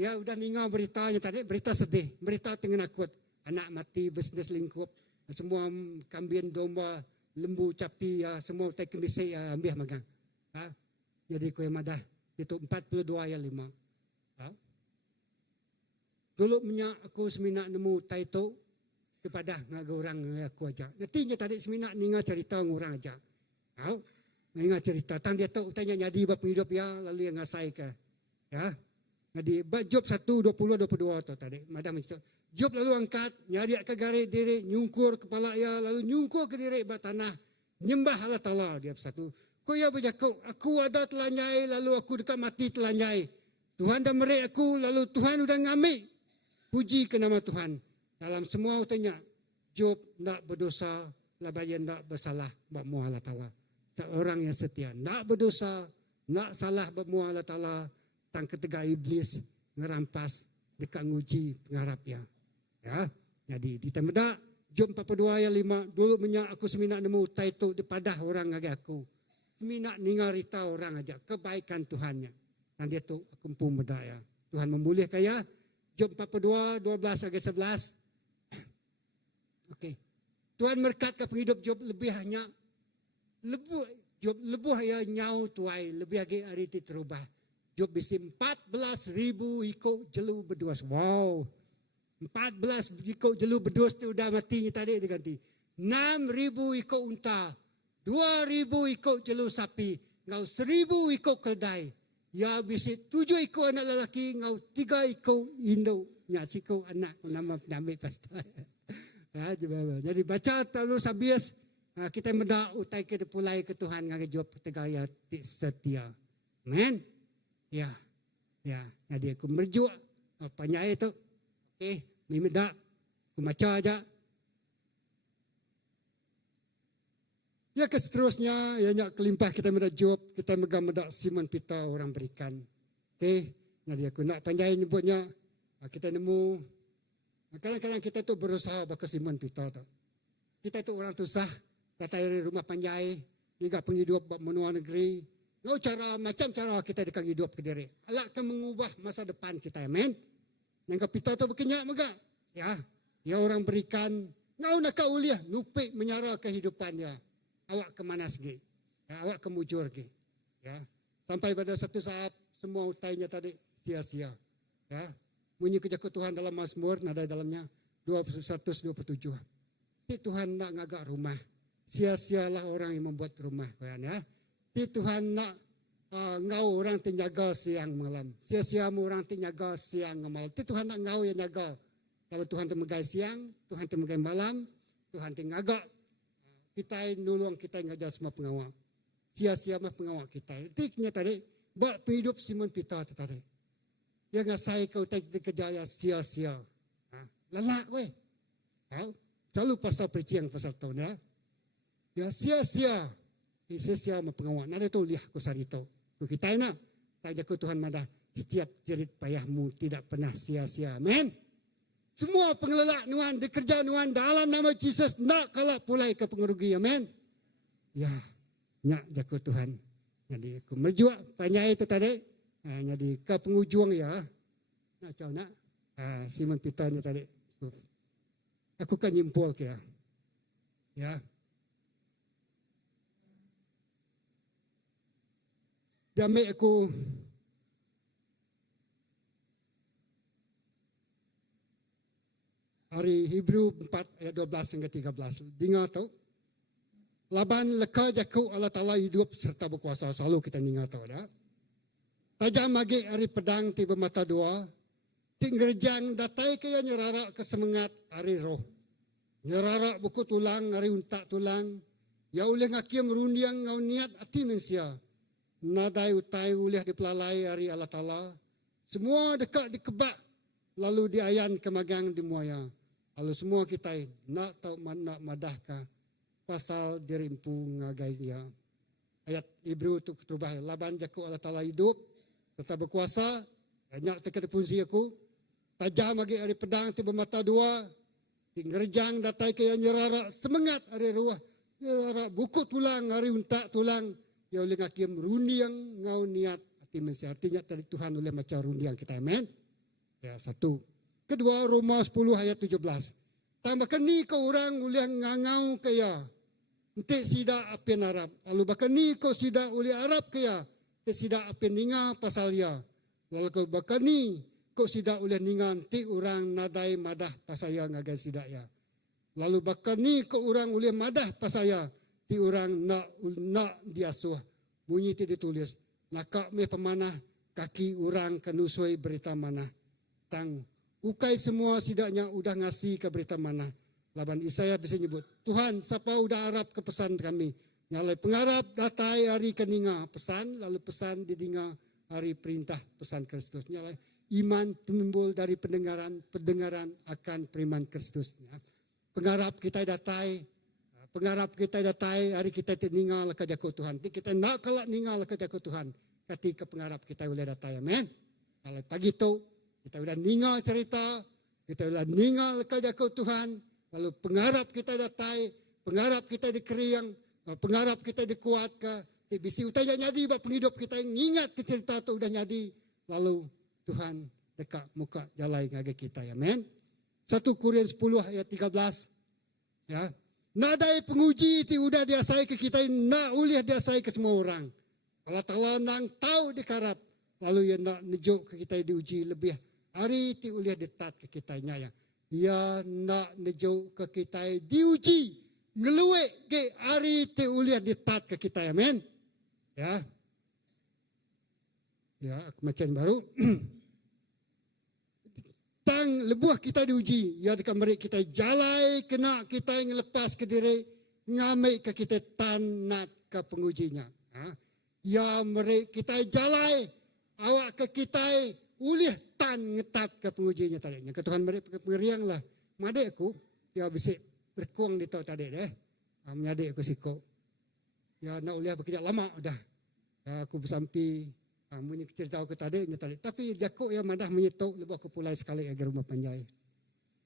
ya udah ningau beritanya tadi, berita sedih, berita tengah nakut, anak mati, bisnes lingkup, semua kambing domba, lembu capi ya, semua tak kemisai ya ambil magang. Ha? Jadi ku yang madah itu 42 ayat 5. Ha? Dulu minyak aku seminak nemu taito kepada ngaga orang aku aja. Nantinya tadi seminak ninga cerita orang aja. Tahu? Ninga cerita. Tang dia tahu tanya jadi bapa hidup ya lalu yang ngasai ke. Ya. Jadi Job 1:20-22 tu tadi. Madam itu. Job lalu angkat nyari ke gari diri nyungkur kepala ya lalu nyungkur ke diri tanah nyembah Allah Taala dia satu. Kau ya berjakau aku ada telanyai lalu aku dekat mati telanyai. Tuhan dah merik aku lalu Tuhan udah ngambil. Puji ke nama Tuhan. Dalam semua utanya, Job tak berdosa, labayan tak bersalah, bakmu Allah Ta'ala. Seorang yang setia, tak berdosa, tak salah bakmu Allah Ta'ala, tang ketega iblis, ngerampas, dekat nguji pengharapnya. Ya, jadi di temeda, Job 42 ayat 5, dulu minyak aku seminak nemu taito depadah orang lagi aku. Seminak ningarita orang aja, kebaikan Tuhannya. Dan dia tu aku pun berdaya. Tuhan memulihkan ya. Job 42, 12 sampai 11. Okey. Tuhan berkat ke penghidup Job lebih hanya Job lebih ya nyau tuai, lebih lagi hari itu terubah. Job bisi 14,000 ikut jelu berduas. Wow. 14 ikut jelu berduas tu udah matinya tadi diganti. 6,000 ikut unta. 2,000 ikut jelu sapi. Ngau 1,000 ikut keldai. Ya bisi 7 ekor anak lelaki, ngau 3 ekor induk. Ya sikau anak nama penyambil pastor. Jadi baca terus habis kita mendak utai ke pulai ke Tuhan ngagai Job tegaya setia. Amen. Ya. Ya, jadi aku merjuk panyai itu. Okey, mimida aku maca aja. Ya ke seterusnya, ya nak kelimpah kita merajub, kita megang medak Simon Peter orang berikan. Okey, jadi aku nak panjai nyebutnya, kita nemu, kadang-kadang kita tu berusaha baka Simon Peter tu. Kita tu orang susah, datang dari rumah panjai, hingga penghidup menua negeri. Ngau cara, macam cara kita dekat hidup ke diri. Alak akan mengubah masa depan kita, amen. Yang Peter tu berkenyak mega. Ya, dia orang berikan, ngau nak uliah, nupi menyara kehidupannya. Awak ke mana segi? Ya, awak ke mujur segi. Ya, sampai pada satu saat semua utainya tadi sia-sia. Ya, bunyi kerja Tuhan dalam Mazmur nada dalamnya 127. Tuhan nak ngagak rumah. Sia-sialah orang yang membuat rumah, kawan ya. Tuhan nak ngau orang tenyaga siang malam. Sia-siamu orang tenyaga siang malam. Tuhan nak ngau yang nyaga. Kalau Tuhan temegai siang, Tuhan temegai malam, Tuhan tengaga. Kita nulung kita ngajar semua pengawal. Sia-sia mah pengawal kita. Tiknya tadi, bak hidup Simon Peter tadi. Dia ngasai kau tak kerja sia-sia. Lelak weh. Tahu? Selalu pasal preaching pasal tahun ya. Ya sia-sia. Sia-sia mah pengawal. Nada tu lihat ku sarito. Ku kita nak. Tak jago Tuhan madah. Setiap jerit payahmu tidak pernah sia-sia. Amen. Semua pengelelak nuan, dikerja nuan dalam nama Yesus nak kalah pulai ke pengerugi. Amen. Ya, nyak jago Tuhan. Jadi aku merjuak panjai itu tadi. Jadi ke penghujung ya. Nak cakap nak. Simon Peter ni tadi. Aku kan nyimpul ke ya. Ya. Dia ambil aku hari Hebrew 4 ayat 12 hingga 13. Dengar tahu? Laban leka jaku Allah Ta'ala hidup serta berkuasa. Selalu kita dengar tahu dah. Tajam magi hari pedang tiba mata dua. Tinggerjang datai kaya nyerarak ke semangat hari roh. Nyerarak buku tulang hari untak tulang. Ya oleh ngakiem rundiang ngau niat hati manusia. Nadai utai ulih dipelalai hari Allah Ta'ala. Semua dekat dikebak. Lalu diayan kemagang di muaya. Lalu semua kita nak tahu nak madahkah pasal dirimpu ngagai dia. Ayat Hebrew itu terubah. Laban jaku Allah Ta'ala hidup. Tetap berkuasa. Banyak teka punsi aku. Tajam lagi hari pedang tiba mata dua. Tinggerjang datai kaya nyerarak semangat hari ruah. Nyerarak buku tulang hari untak tulang. Ya oleh ngakim rundiang ngau niat hati manusia. Artinya tadi Tuhan oleh macam rundiang kita. Amen. Ya, satu. Kedua, Roma 10 ayat 17. Tambahkan ni kau orang oleh ngangau kaya. Nanti sida apin Arab. Lalu bahkan ni kau sida oleh Arab kaya. Nanti sida apin ninga pasal ya. Lalu kau bahkan ni kau sida oleh ninga nanti orang nadai madah pasal ya ngagai sida ya. Lalu bahkan ni kau orang oleh madah pasal ya. Ti orang nak diasuh. Bunyi ti ditulis. Nakak me pemanah kaki orang kenusui berita mana. Tang ukai semua sidaknya udah ngasih ke berita mana. Laban Isaya bisa nyebut, Tuhan siapa udah Arab ke pesan kami. Nyalai pengarap datai hari keninga pesan, lalu pesan didinga hari perintah pesan Kristus. Nyalai iman timbul dari pendengaran akan periman Kristus. Pengarap kita datai, hari kita ningal ke jago Tuhan. Kita nak kelak ningal ke jago Tuhan. Ketika pengarap kita boleh datai, amen. Kalau pagi itu, kita sudah ningal cerita, kita sudah ningal ke jago Tuhan, lalu pengarap kita datai, pengarap kita dikeriang, pengarap kita dikuatkan, bisi utaya nyadi buat penghidup kita yang ingat ke cerita itu sudah nyadi, lalu Tuhan dekat muka jalai ngage kita, amen. 1 Korintus 10 ayat 13, ya. Nadai penguji itu sudah diasai ke kita, nak uliah diasai ke semua orang. Allah Ta'ala nang tahu dikarap, lalu ya nak nejuk ke kita diuji lebih. Hari ti uliah detat ke kita nya ya. Ya nak nejuk ke kita diuji. Ngeluik ke hari ti uliah detat ke kita, amen. Ya. Ya, macam baru. Tang lebuh kita diuji. Ya dekat merik kita jalai kena kita yang lepas ke diri. Ngamai ke kita tanat ke pengujinya. Ya merik kita jalai. awak ke kita ulih tan ngetat ke pengujinya tadi. Yang ke Tuhan meriang lah. Madik aku, dia bisik berkuang di tau tadi deh. Menyadik aku siko. Ya nak ulih bekerja lama dah. Ya, aku bersampi. Ini cerita aku tadi. Tapi jakuk ya madah menyetuk. Lepas aku pulai sekali agar rumah panjai.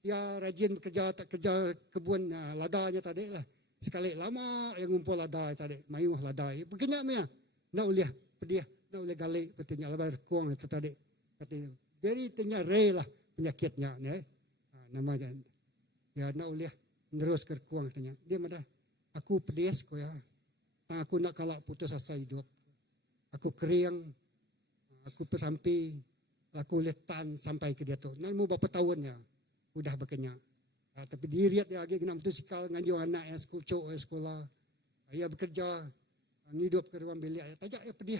Ya rajin bekerja tak kerja kebun ladanya tadi lah. Sekali lama yang ngumpul lada tadi. Mayuh lada. Berkenyak mea. Nak ulih pedih. Nak ulih galik. Katanya lebar kuang itu tadi. Katanya. Jadi tanya rey lah penyakitnya. Namanya. Ya nak ulih terus ke kuang katanya. Dia madah. Aku pedih ko ya. Aku nak kalak putus asa hidup. Aku kering. Aku pesampi. Aku letan sampai ke dia tu. Nak mau berapa tahunnya. Udah berkenyak. Tapi diriat dia lagi kena motosikal nganjur anak yang sekolah. Ia bekerja. Ngidup ke ruang bilik. Tajak ya pedih.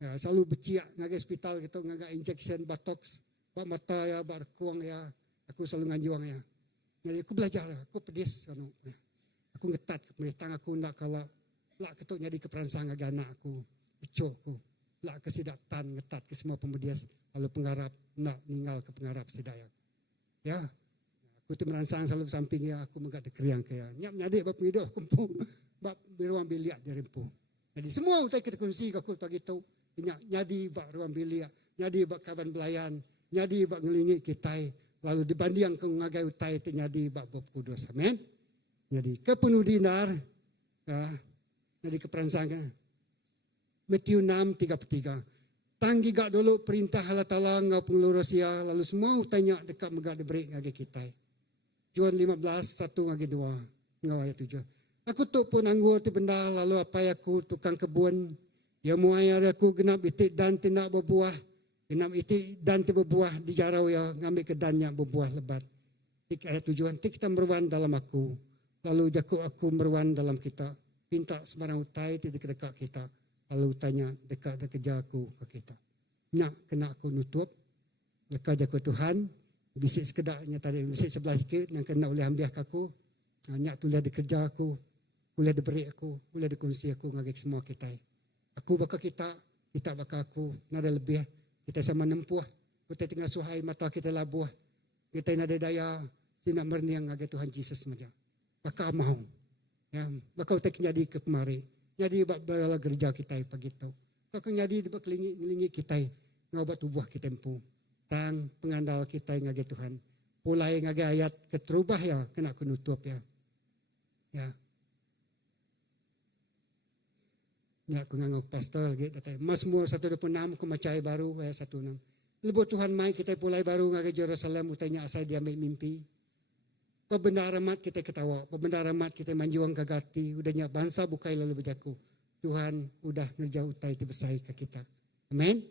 Ya, selalu berciak ngagai hospital gitu. Ngagai injection botox. Bak mata ya. Bak rekuang ya. Aku selalu nganjur ya. Jadi aku belajar. Aku pedih. Aku ngetat ke pemerintah. Aku nak kalau. Lak ketuk jadi keperansang agak anak aku. Ucuk aku. Lak kesidatan ngetat ke semua pemudias. Lalu pengharap. Nak ninggal ke pengharap sedaya. Ya. Aku tu meransang selalu samping ya. Aku mengat dekeriang kaya. Nyap nyadik bap hidup kumpul. Bap beruang bilik dia rempuh. Jadi semua utai kita kongsi aku pagi tu. Nyadi bak ruang bilik. Nyadi bak kawan belayan. Nyadi bak ngelingi kita. Lalu dibanding ke ngagai utai tu nyadi bak bop kudus. Amin. Jadi kepenuh dinar. Ya. Jadi keperansangnya. Matthew 6:33. Tanggi gak dulu perintah Allah Ta'ala ngau pengurus ya. Lalu semua tanya dekat megak diberi ngagi kita. John 15:1 ngagi 2. Ngau ayat 7. Aku tu pun anggur tu benda lalu apa aku tukang kebun. Ya muayar aku genap itik dan tidak berbuah. Genap itik dan tidak berbuah di jarau ya. Ngambil ke dannya berbuah lebat. Tik ayat 7. Tik kita meruan dalam aku. Lalu jakuk aku meruan dalam kita. Pinta sembarang utai tidak dekat kita. Lalu tanya dekat kerja aku ke kita. Nak kena aku nutup. Dekat jaku Tuhan. Bisik sekedaknya tadi. Bisik sebelah sikit. Yang kena oleh ambil aku. Nak tulah di kerja aku. Boleh diberi aku. Boleh dikongsi aku. Ngagik semua kita. Aku bakal kita. Kita bakal aku. Nada lebih. Kita sama nempuh. Kita tinggal suhai mata kita labuh. Kita nada daya. Sinak merniang ngagik Tuhan Yesus saja. Bakal mau. Ya, bakal tak jadi ke kemari. Jadi bak bala gereja kita pagi tu. Kau jadi di bak lingi kita. Ngabat tubuh kita empu. Tang pengandal kita ngage Tuhan. Pulai ngage ayat keterubah ya kena kunutup ya. Ya. Ya aku ngangok pastor lagi kata. Mazmur 126 kemacai baru ayat 16. Lebut Tuhan mai kita pulai baru ngage Jerusalem utanya asal dia mimpi. Pembendara mat kita ketawa. Pembendara mat kita manjuang kagati. Udahnya bangsa bukai lalu berjaku. Tuhan udah ngerjau utai itu besai ke kita. Amin.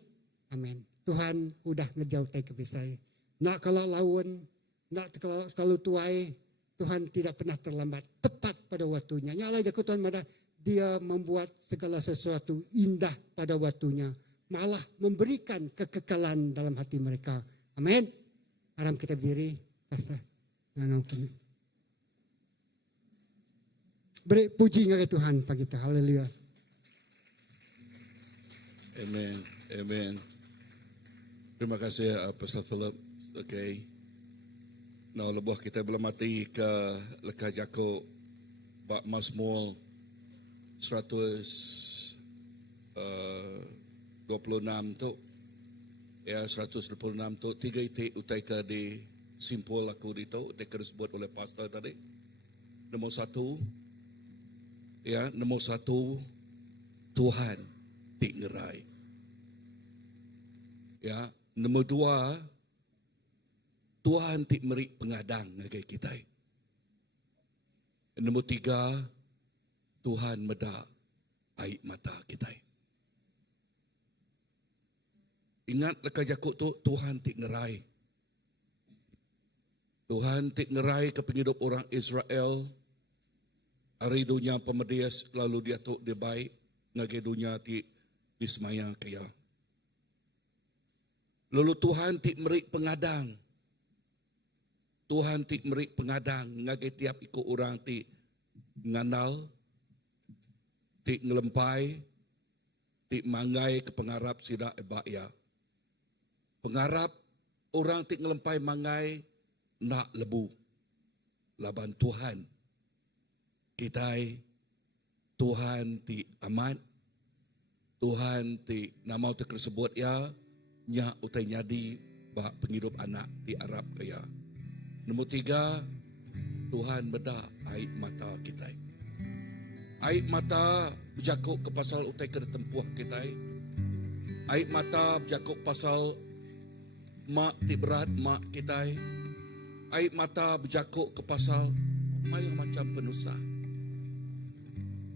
Amin. Tuhan udah ngerjau utai ke besai. Nak kalau lawan. Nak kalau tuai. Tuhan tidak pernah terlambat. Tepat pada waktunya. Nyala jaku Tuhan madah. Dia membuat segala sesuatu indah pada waktunya. Malah memberikan kekekalan dalam hati mereka. Amin. Haram kita berdiri. Pastor. Beri puji kepada Tuhan pagi kita. Haleluya. Amen. Amen. Terima kasih Pastor Philip. Okay. Nah, lebuh kita belum mati ke lekah jako bak Mazmur 126 tu. Ya 126 tu 3 itik utai ke di simpul aku dito, mereka disebut oleh pastor tadi. Nombor 1, ya, nombor 1, Tuhan tik ngerai. Ya, nombor 2, Tuhan tik merik pengadang ngagai kita. Nombor 3, Tuhan medak air mata kita. Ingat lekah jakuk tu, Tuhan tik ngerai. Tuhan tik ngerai ke penghidup orang Israel. Hari dunia pemedias lalu dia tuk dia baik. Ngagai dunia tik dismaya kaya. Lalu Tuhan tik merik pengadang. Tuhan tik merik pengadang. Ngagai tiap ikut orang tik nganal. Tik ngelempai. Tik mangai ke pengarap sidak ebakya. Pengarap orang ti ngelempai mangai nak lebu. Laban Tuhan. Kitai Tuhan ti aman. Tuhan ti namau ti tersebut ya nya utai nyadi ba penghidup anak di Arab kaya. Nombor 3, Tuhan beda aib mata kita. Aib mata berjakuk ke pasal utai kena tempuh kita. Aib mata berjakuk pasal mak ti berat mak kita. Aib mata berjakuk ke pasal mayang macam penusah.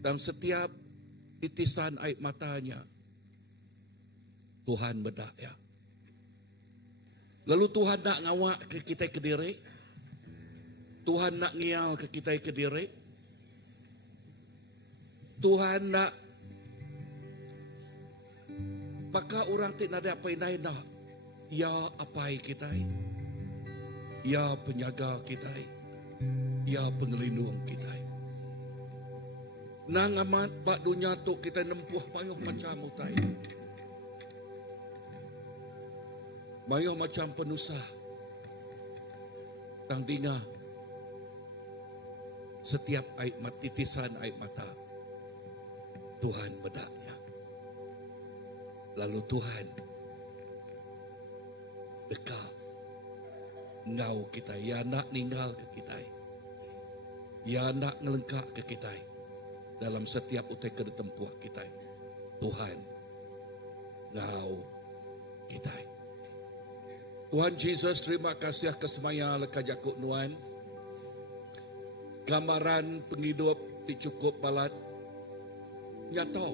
Dan setiap titisan aib matanya Tuhan beda ya. Lalu Tuhan nak ngawak ke kita ke diri. Tuhan nak ngial ke kita ke diri. Tuhan nak maka orang tidak ada apa yang nak. Ya apai kita. Ya penjaga kita. Ya pengelindung kita. Nang amat bak dunia tu kita nempuh mayuh macam utai. Mayuh macam penusah. Tang dinga. Setiap aib mata, titisan aib mata. Tuhan bedaknya. Lalu Tuhan dekat. Ngau kita. Ya nak ninggal ke kita. Ya nak ngelengkak ke kita. Dalam setiap utai kena tempuh kita. Tuhan ngau kita. Tuhan Jesus, terima kasih kesemaya leka jakuk nuan. Gambaran penghidup dicukup balat. Nyata.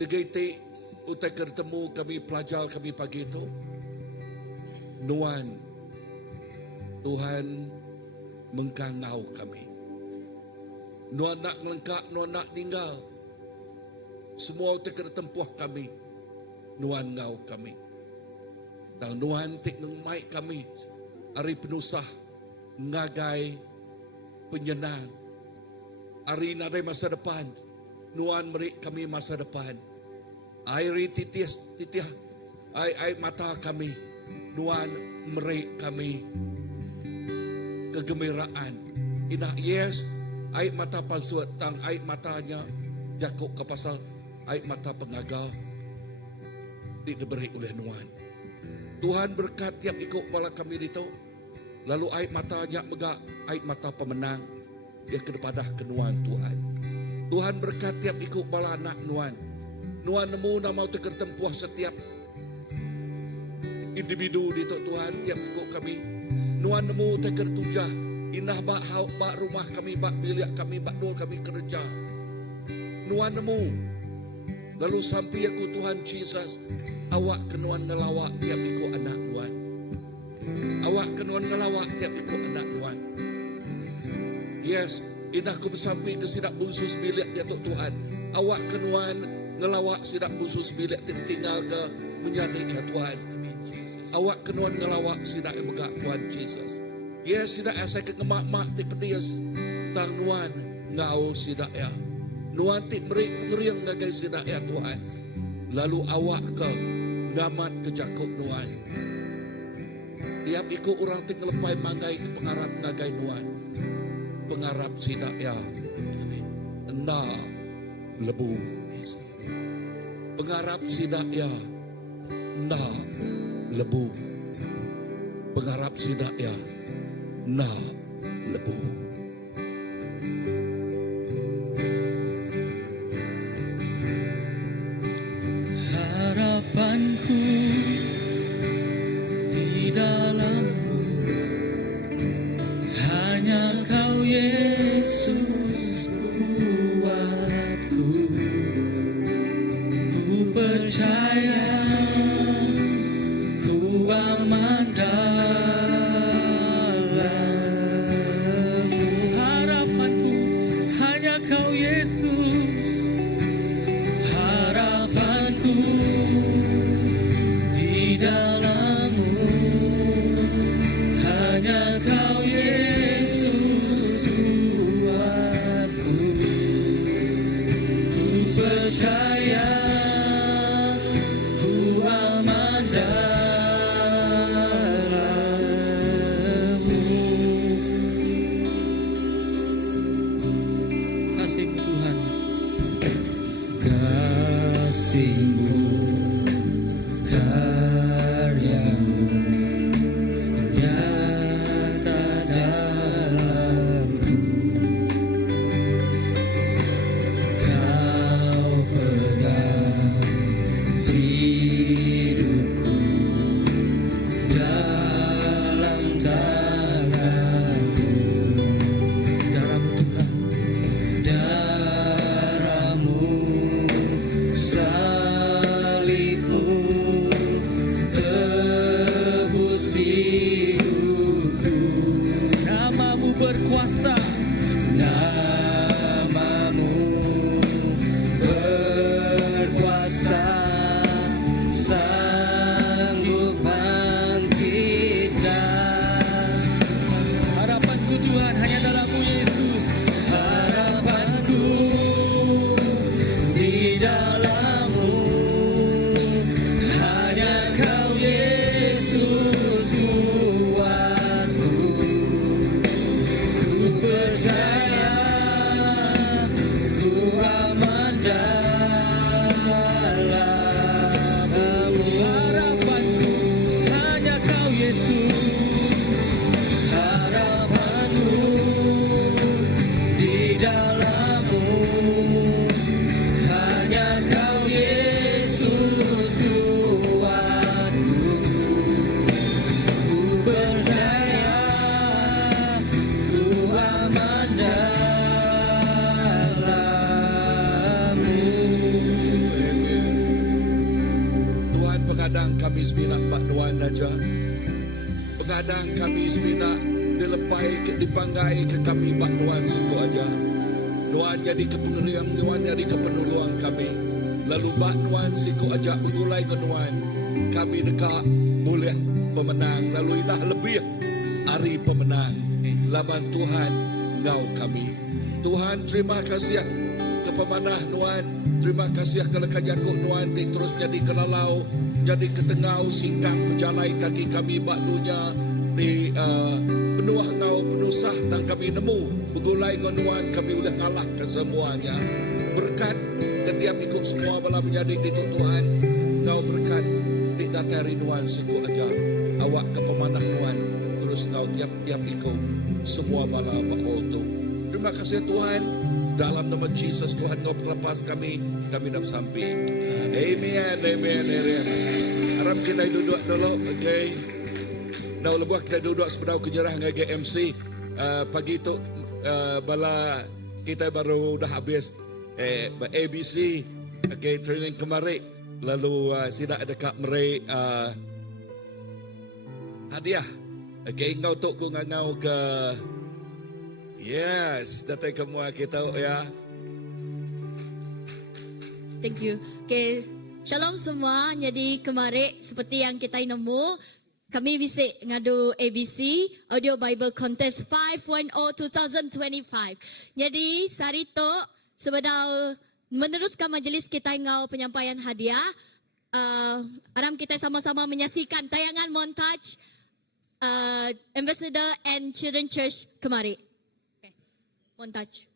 Digiti utai ketemu kami pelajar kami pagi itu. Nuan, Tuhan mengkangau kami. Nuan nak melengkap, nuan nak tinggal. Semua utai kena tempuh kami. Nuan ngau kami. Dan Nuan tik ngemai kami. Hari penusah, ngagai, penyenang. Hari nadai masa depan. Nuan beri kami masa depan. Airi titih, air mata kami. Nuan beri kami kegembiraan. Inah yes, air mata palsu tang air matanya jakuk ke pasal air mata pengagal diberi oleh Nuan. Tuhan berkat tiap ikut kepala kami itu. Lalu air matanya megak air mata pemenang. Dia kepada kenuan Tuhan. Tuhan berkat tiap ikut kepala anak Nuan. Nuan nemu nama teker tempuh setiap individu di Tuhan tiap ikut kami. Nuan nemu teker tujah. Inah bak hauk bak rumah kami, bak bilik kami, bak dol kami kerja. Nuan nemu. Lalu sampai aku Tuhan Jesus, awak kenuan ngelawak tiap ikut anak Nuan. Awak kenuan ngelawak tiap ikut anak Nuan. Yes, inah ku bersampai ke sidak busus bilik dia Tuhan. Awak kenuan ngelawak sidak busus bilik tinggal ke menjadi ya Tuhan. Awak kenuan ngelawak sidak megak Tuhan Jesus. Yes, sidak saya ke ngemak-mak ti pedias tang Nuan ngau sidak ya. Nuan ti merik pengeriang nagai sidak ya Tuhan. Lalu awak ke ngamat ke jakuk Nuan. Tiap ikut orang ti ngelepai manggai ke pengarap nagai Nuan. Pengarap sidak ya. Na lebu. Pengarap sidak ya. Na lebu. Pengarap sidak ya. Na lebu. Harapanku di dalam-Mu, hanya Kau Yesus kuatku. Ku percaya, ku aman dalam-Mu. berkuasa, namamu berkuasa, sanggup bangkitkan. Harapanku Tuhan hanya dalam-Mu Yesus, harapanku di dalam-Mu, hanya Kau Yesus kuatku. Ku percaya, ku aman dalam-Mu. Harapanku hanya Kau Yesus, harapanku di dalam-Mu, hanya Kau Yesus kuatku. Ku percaya, ku aman dalam-Mu. Tuhan pengadang kami seminat Pak Nuan aja. Pengadang kami seminat dilempai dipanggai ke kami Pak Nuan situ aja. Nuan jadi kepengeriang, Nuan jadi kepenolong kami. Lalu Pak Nuan situ aja begulai ke Nuan. Kami dekat boleh pemenang. Lalu ilah lebih hari pemenang. Laban Tuhan ngau kami. Tuhan terima kasih ke pemanah Nuan. Terima kasih kalau kajakuk Nuan terus jadi kelalau, jadi ketengau singkang pejalai kaki kami bak dunia di penuh ngau penuh sah dan kami nemu begulai Nuan kami boleh ngalah ke semuanya. Berkat setiap ikut semua bala menjadi di Tuhan. Ngau berkat di datari Nuan siku aja. Awak ke pemanah Nuan terus ngau tiap-tiap ikut semua bala bakal tu. Terima kasih Tuhan. Dalam nama Jesus Tuhan kau pelepas kami dapat sampai. Amen, amen, amen. Harap kita duduk dulu, okay. Nah, lebuh kita duduk sebenarnya kenyerah dengan MC. Pagi itu bala kita baru dah habis ABC, okay, training kemarin. Lalu sidak dekat meri hadiah. Okay, ngau tok ku ngau ke. Yes, datang kamu kita ya. Thank you. Okay, shalom semua. Jadi kemarin seperti yang kita nemu, kami bisa ngadu ABC Audio Bible Contest 5.0 2025. Jadi sari tu sebenarnya meneruskan majlis kita ngau penyampaian hadiah. Aram kita sama-sama menyaksikan tayangan montage Ambassador and Children Church kemarin. Okay. Montage.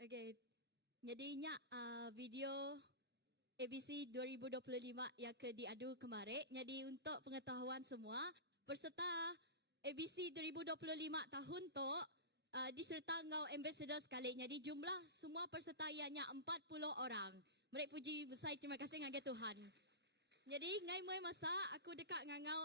Okay. Jadinya video ABC 2025 yang diadu kemarin. Jadi untuk pengetahuan semua, peserta ABC 2025 tahun tu diserta ngau ambassador sekali. Jadi jumlah semua peserta ianya 40 orang. Mereka puji besar, terima kasih ngagak Tuhan. Jadi ngai mulai masa aku dekat ngau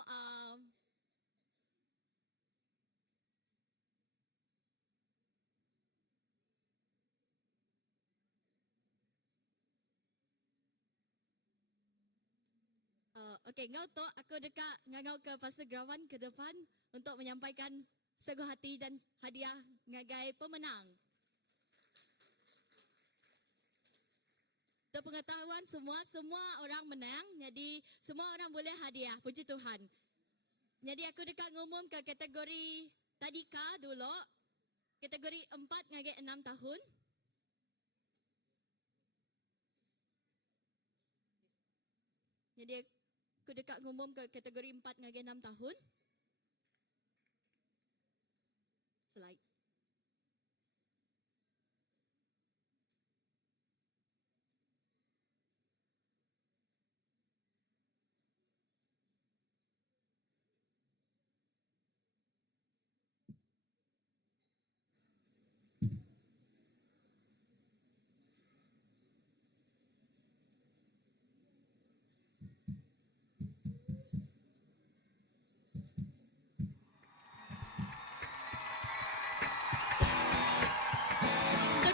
Okey, ngau tu aku dekat ngau ke Pastor Grawan ke depan untuk menyampaikan seguh hati dan hadiah ngagai pemenang. Untuk pengetahuan semua orang menang, jadi semua orang boleh hadiah. Puji Tuhan. Jadi aku dekat ngumum ke kategori tadika dulu. Kategori 4 ngagai 6 tahun. Jadi aku dekat ngumum ke kategori 4 ngagai 6 tahun. Slide.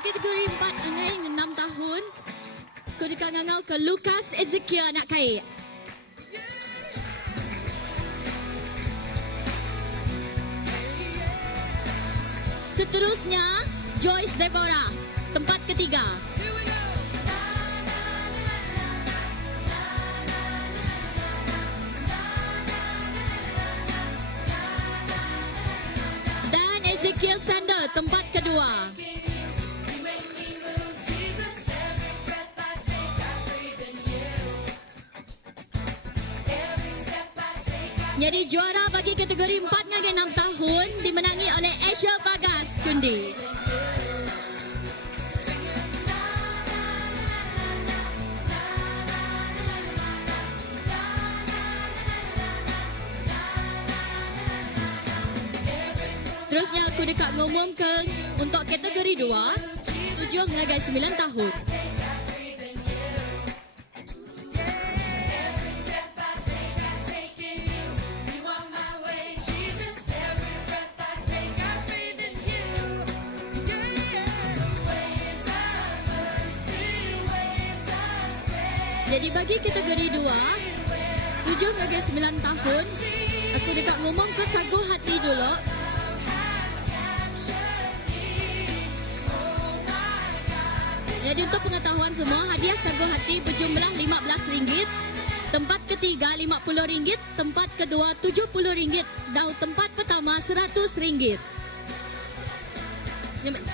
Kategori 4 angai 6 tahun. Aku dekat ngau ke Lucas Ezekiel nak kait. Seterusnya Joyce Deborah, tempat ketiga. Dan Ezekiel Sander, tempat kedua. Jadi juara bagi kategori 4 ngagai 6 tahun dimenangi oleh Asia Bagas Cundi. Seterusnya aku dekat ngumum ke untuk kategori 2 7 ngagai 9 tahun. Jadi bagi kategori 2 7 ngagai 9 tahun, aku dekat ngumum ke Sagu Hati dulu. Jadi untuk pengetahuan semua, hadiah Sagu Hati berjumlah RM15, tempat ketiga RM50, tempat kedua RM70 dan tempat pertama RM100.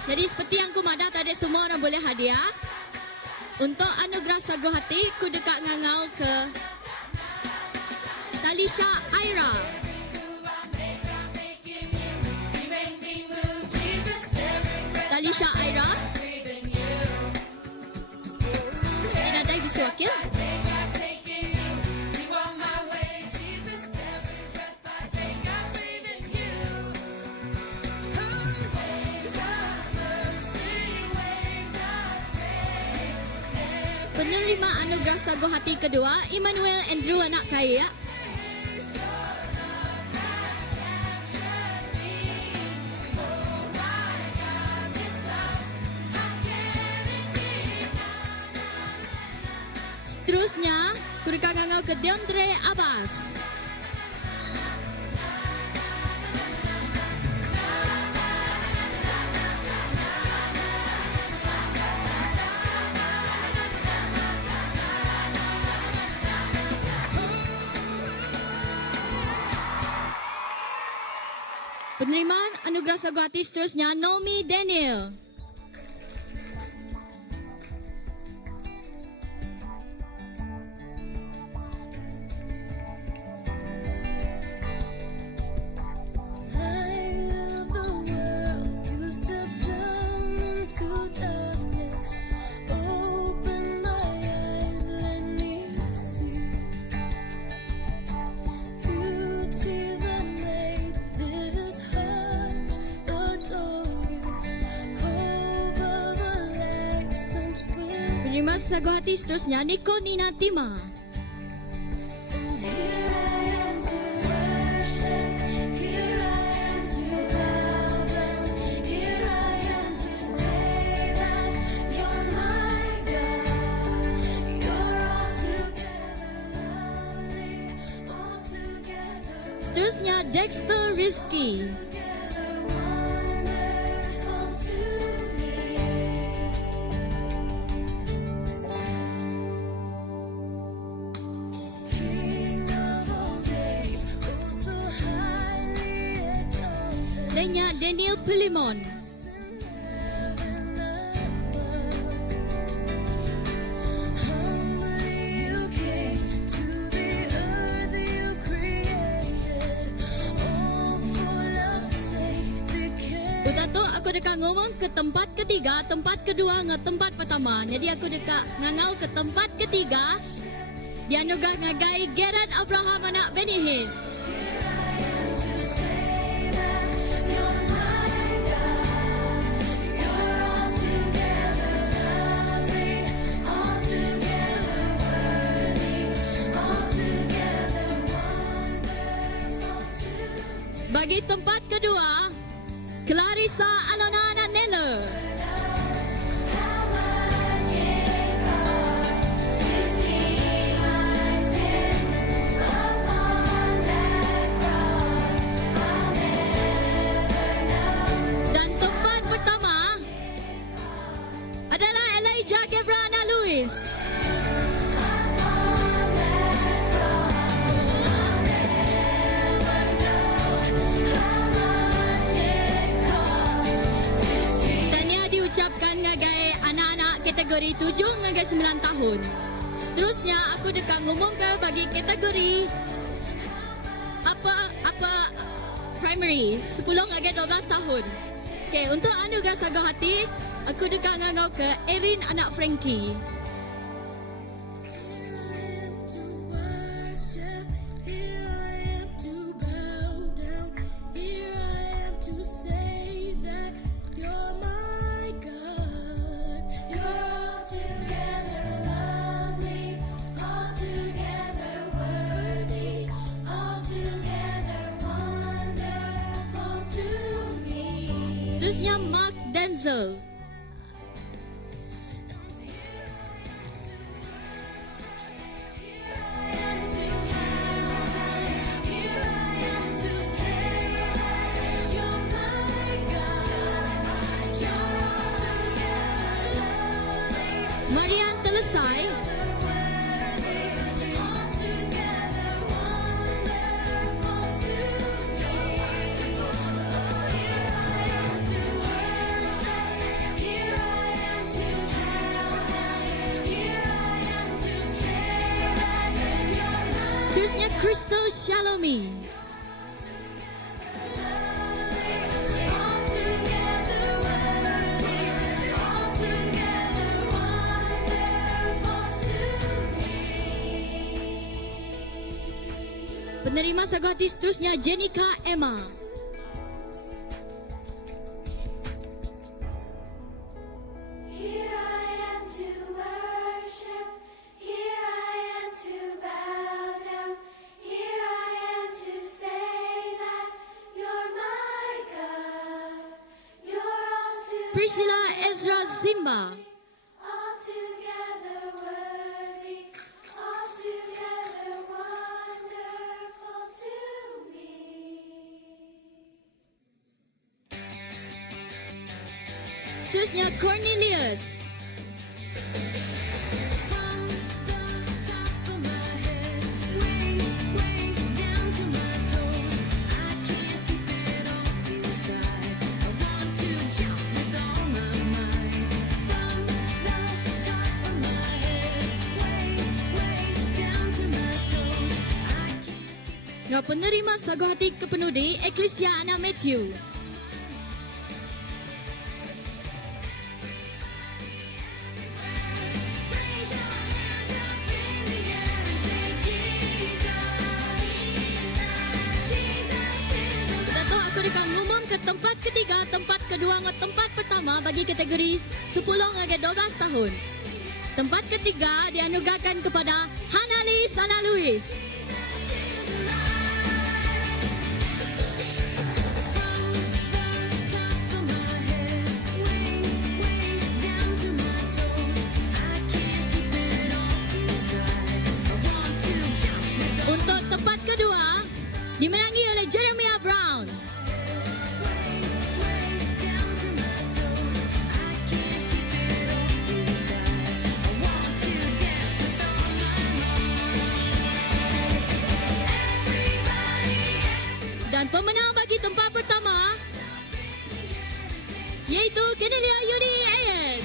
Jadi seperti yang kumadah tadi, semua orang boleh hadiah. Untuk anugerah Sagu Hati, ku dekat ngangau ke Talisha Aira. Talisha Aira. Ini nadai bisa wakil. Penerima anugerah Sagu Hati kedua, Emmanuel Andrew anak kaya. Seterusnya, kurikan ngangau ke Deondre Abbas. Penerimaan anugerah Sagu Hati seterusnya, Nomi Daniel. Light of the world, you step down into darkness. sagu hati seterusnya Niko Nina Tima. Here I am to worship, here I am to bow down, here I am to say that you're my God. You're altogether lovely, altogether Seterusnya Dexter Rizky. wonderful to me. King of all days, oh so highly exalted. Lainnya Daniel Pelimon. Utato aku dekat ngomong ke tempat ketiga, tempat kedua nge tempat pertama. Jadi aku dekat ngangau ke tempat ketiga. Dia nugah ngagai Gerard Abraham anak Benihin. Bagi tempat kedua, Clarissa Alona Nanela. Dan tempat pertama adalah Elijah Gebrana Lewis. Tahniah diucapkan ngagai anak-anak kategori 7 ngagai 9 tahun. Seterusnya aku dekat ngomong ke bagi kategori apa primary 10 ngagai 12 tahun. Okay, untuk anugerah sagu hati, aku dekat ngangau ke Erin anak Frankie. Seterusnya Mark Denzel. Marian Telesai. Seterusnya Crystal Shalomi. Penerima sagu hati seterusnya Jenica Emma. Here I am to worship, here I am to bow down, here I am to say that you're my God, you're altogether Priscilla Ezra Zimba. altogether worthy, altogether wonderful to me. Seterusnya Cornelius. Nga penerima sagu hati kepenudi Eklesia Ana Matthew. Dato' aku dekat ngumum ke tempat ketiga, tempat kedua ngan tempat pertama bagi kategori 10 hingga 12 tahun. Tempat ketiga dianugerahkan kepada Hanalis Ana Luis. Untuk tempat kedua dimenangi oleh Jeremiah Brown. Dan pemenang bagi tempat pertama yaitu Genelia Yudi Ayat.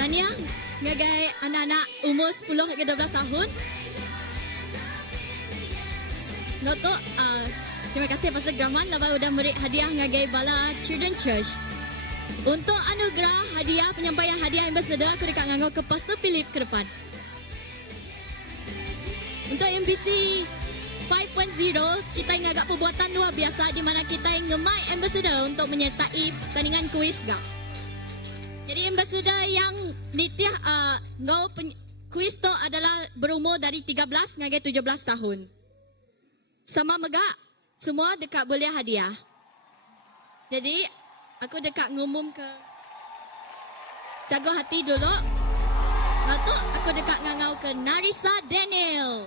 Tahniah ngagai anak-anak umur 10 hingga 12 tahun. Noto, terima kasih Pastor Graman lepas sudah beri hadiah ngagai Bala Children Church. Untuk anugerah hadiah penyampaian hadiah ambassador aku dekat nganggo ke Pastor Philip ke depan. Untuk MBC 5.0 kita ngagak perbuatan luar biasa di mana kita ngemai ambassador untuk menyertai pertandingan kuis gak. Jadi ambassador yang nitiah kuis tu adalah berumur dari 13 ngagai 17 tahun. Sama megak semua dekat boleh hadiah. Jadi aku dekat ngumum ke jaga hati dulu. Lalu aku dekat ngangau ke Narisa Daniel.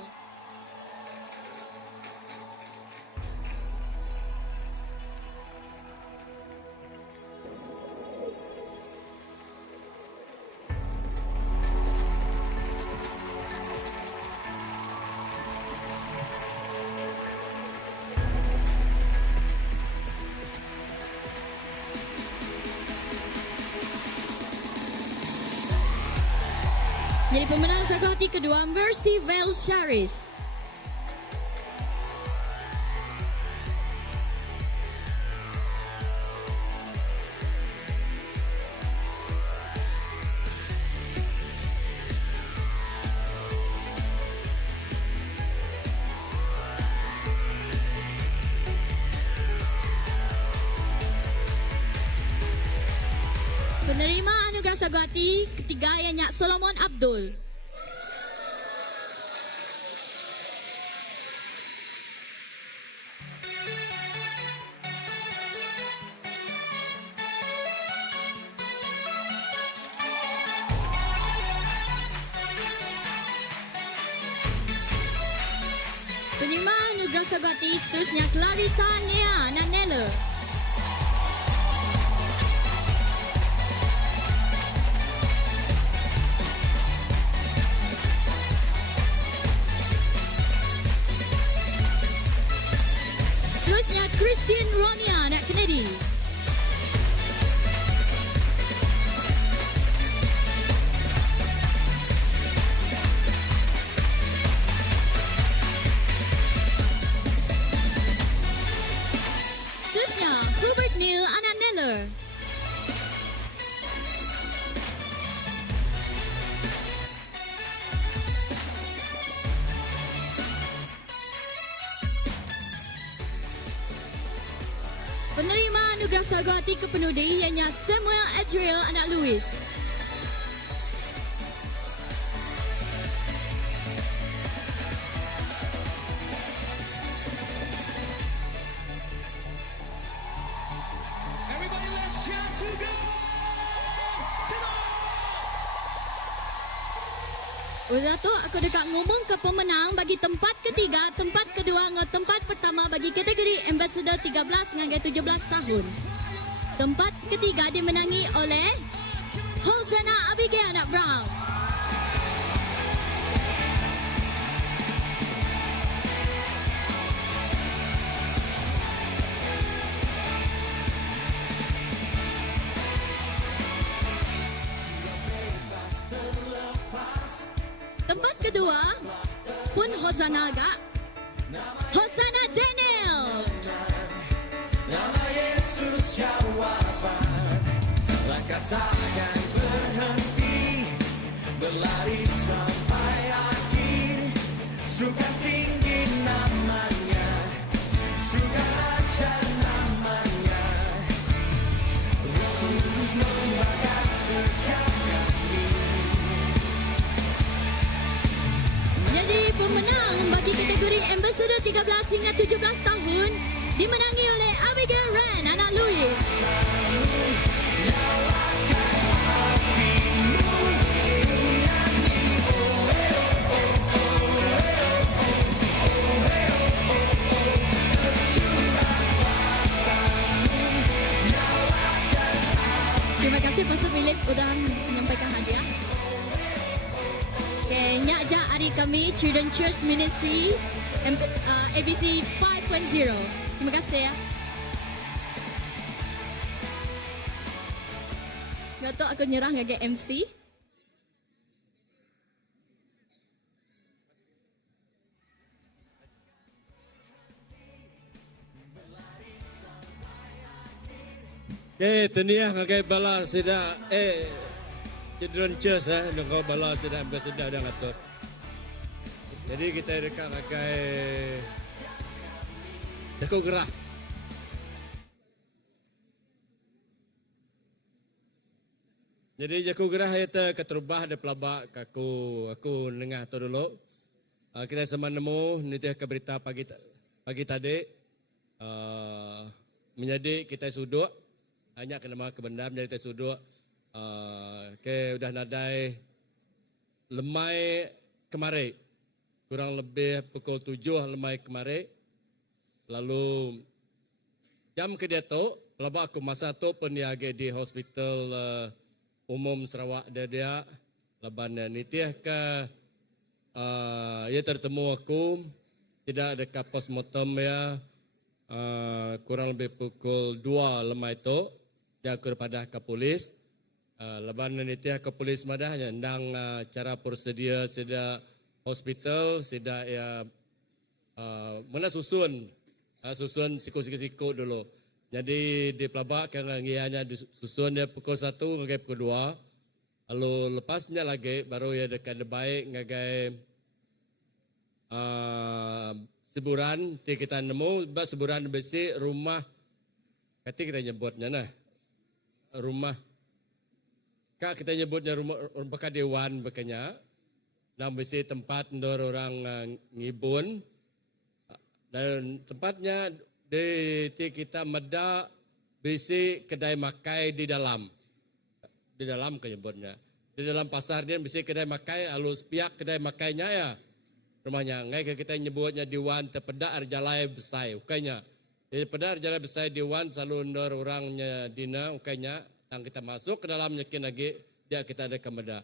Jadi pemenang saga hati kedua Mercy Vale Sharis. Penerima anugerah Sagwati ketiga ialah Solomon Abdul. Penerima anugerah Sagwati seterusnya Clarissa Nia Nanela. Seterusnya Christine Ronia anak Kennedy. Seterusnya Hubert Neil anak Neller. Penerima anugerah Sagwati kepenudi ianya Samuel Adriel anak Louis. Everybody, let's shout to God! Udah tu aku dekat ngomong ke pemenang bagi tempat ketiga, tempat kedua dan tempat pertama bagi kategori Ambassador 13 hingga 17 tahun. Tempat ketiga dimenangi oleh Hosanna Abigail anak Brown. Tempat kedua pun Hosanna agak Hosanna Daniel. Nama Yesus jawaban, langkah takkan berhenti. berlari sampai akhir. Surga tinggi namanya, surga raja namanya. Roh Kudus membakar setiap kami. Jadi pemenang bagi kategori Ambassador 13 hingga 17 tahun dimenangi oleh Abigail Ren, anak Louis. Terima kasih Pastor Philip sudah menyampaikan hadiah. Okay, nyak ja hari kami Children Church Ministry ABC 5.0. Terima kasih ya. Nggak tahu aku nyerah nggak MC. Teniah ngagai bala sida Children Church nunggu bala sida ambassador dah ngatur. Jadi kita dekat ngagai Jaku Gerah. Jadi Jaku Gerah itu keterubah ada pelabak aku nengah tu dulu. Kita sama nemu nanti ke berita pagi tadi menjadi kita sudut hanya kena kebendam jadi kita sudut udah nadai lemai kemarin kurang lebih pukul 7 lemai kemarin. Lalu jam ke dia tu pelabak aku masa tu peniaga di hospital umum Sarawak dia leban nitiah ke ia tertemu aku tidak ada kapos motom ya kurang lebih pukul 2 lemai tu dia aku pada ke polis leban nitiah ke polis madah ndang cara prosedur sida hospital sida ya mana susun siku dulu. Jadi di pelabak kerana ianya disusun dia pukul 1 ngagai pukul 2. Lalu lepasnya lagi baru ya dekat baik ngagai seburan kita nemu seburan besi rumah kati kita nyebutnya nah rumah kak kita nyebutnya rumah bekas dewan bekanya dan besi tempat ndor orang ngibun dan tempatnya di kita meda besi kedai makai di dalam kenyebutnya di dalam pasar dia besi kedai makai alus pihak kedai makainya ya rumahnya ngai kita nyebutnya diwan tepedak arjalai besai ukainya jadi pedak arjalai besai diwan selalu ndor orangnya dina ukainya tang kita masuk ke dalam nyekin lagi dia kita ada kemeda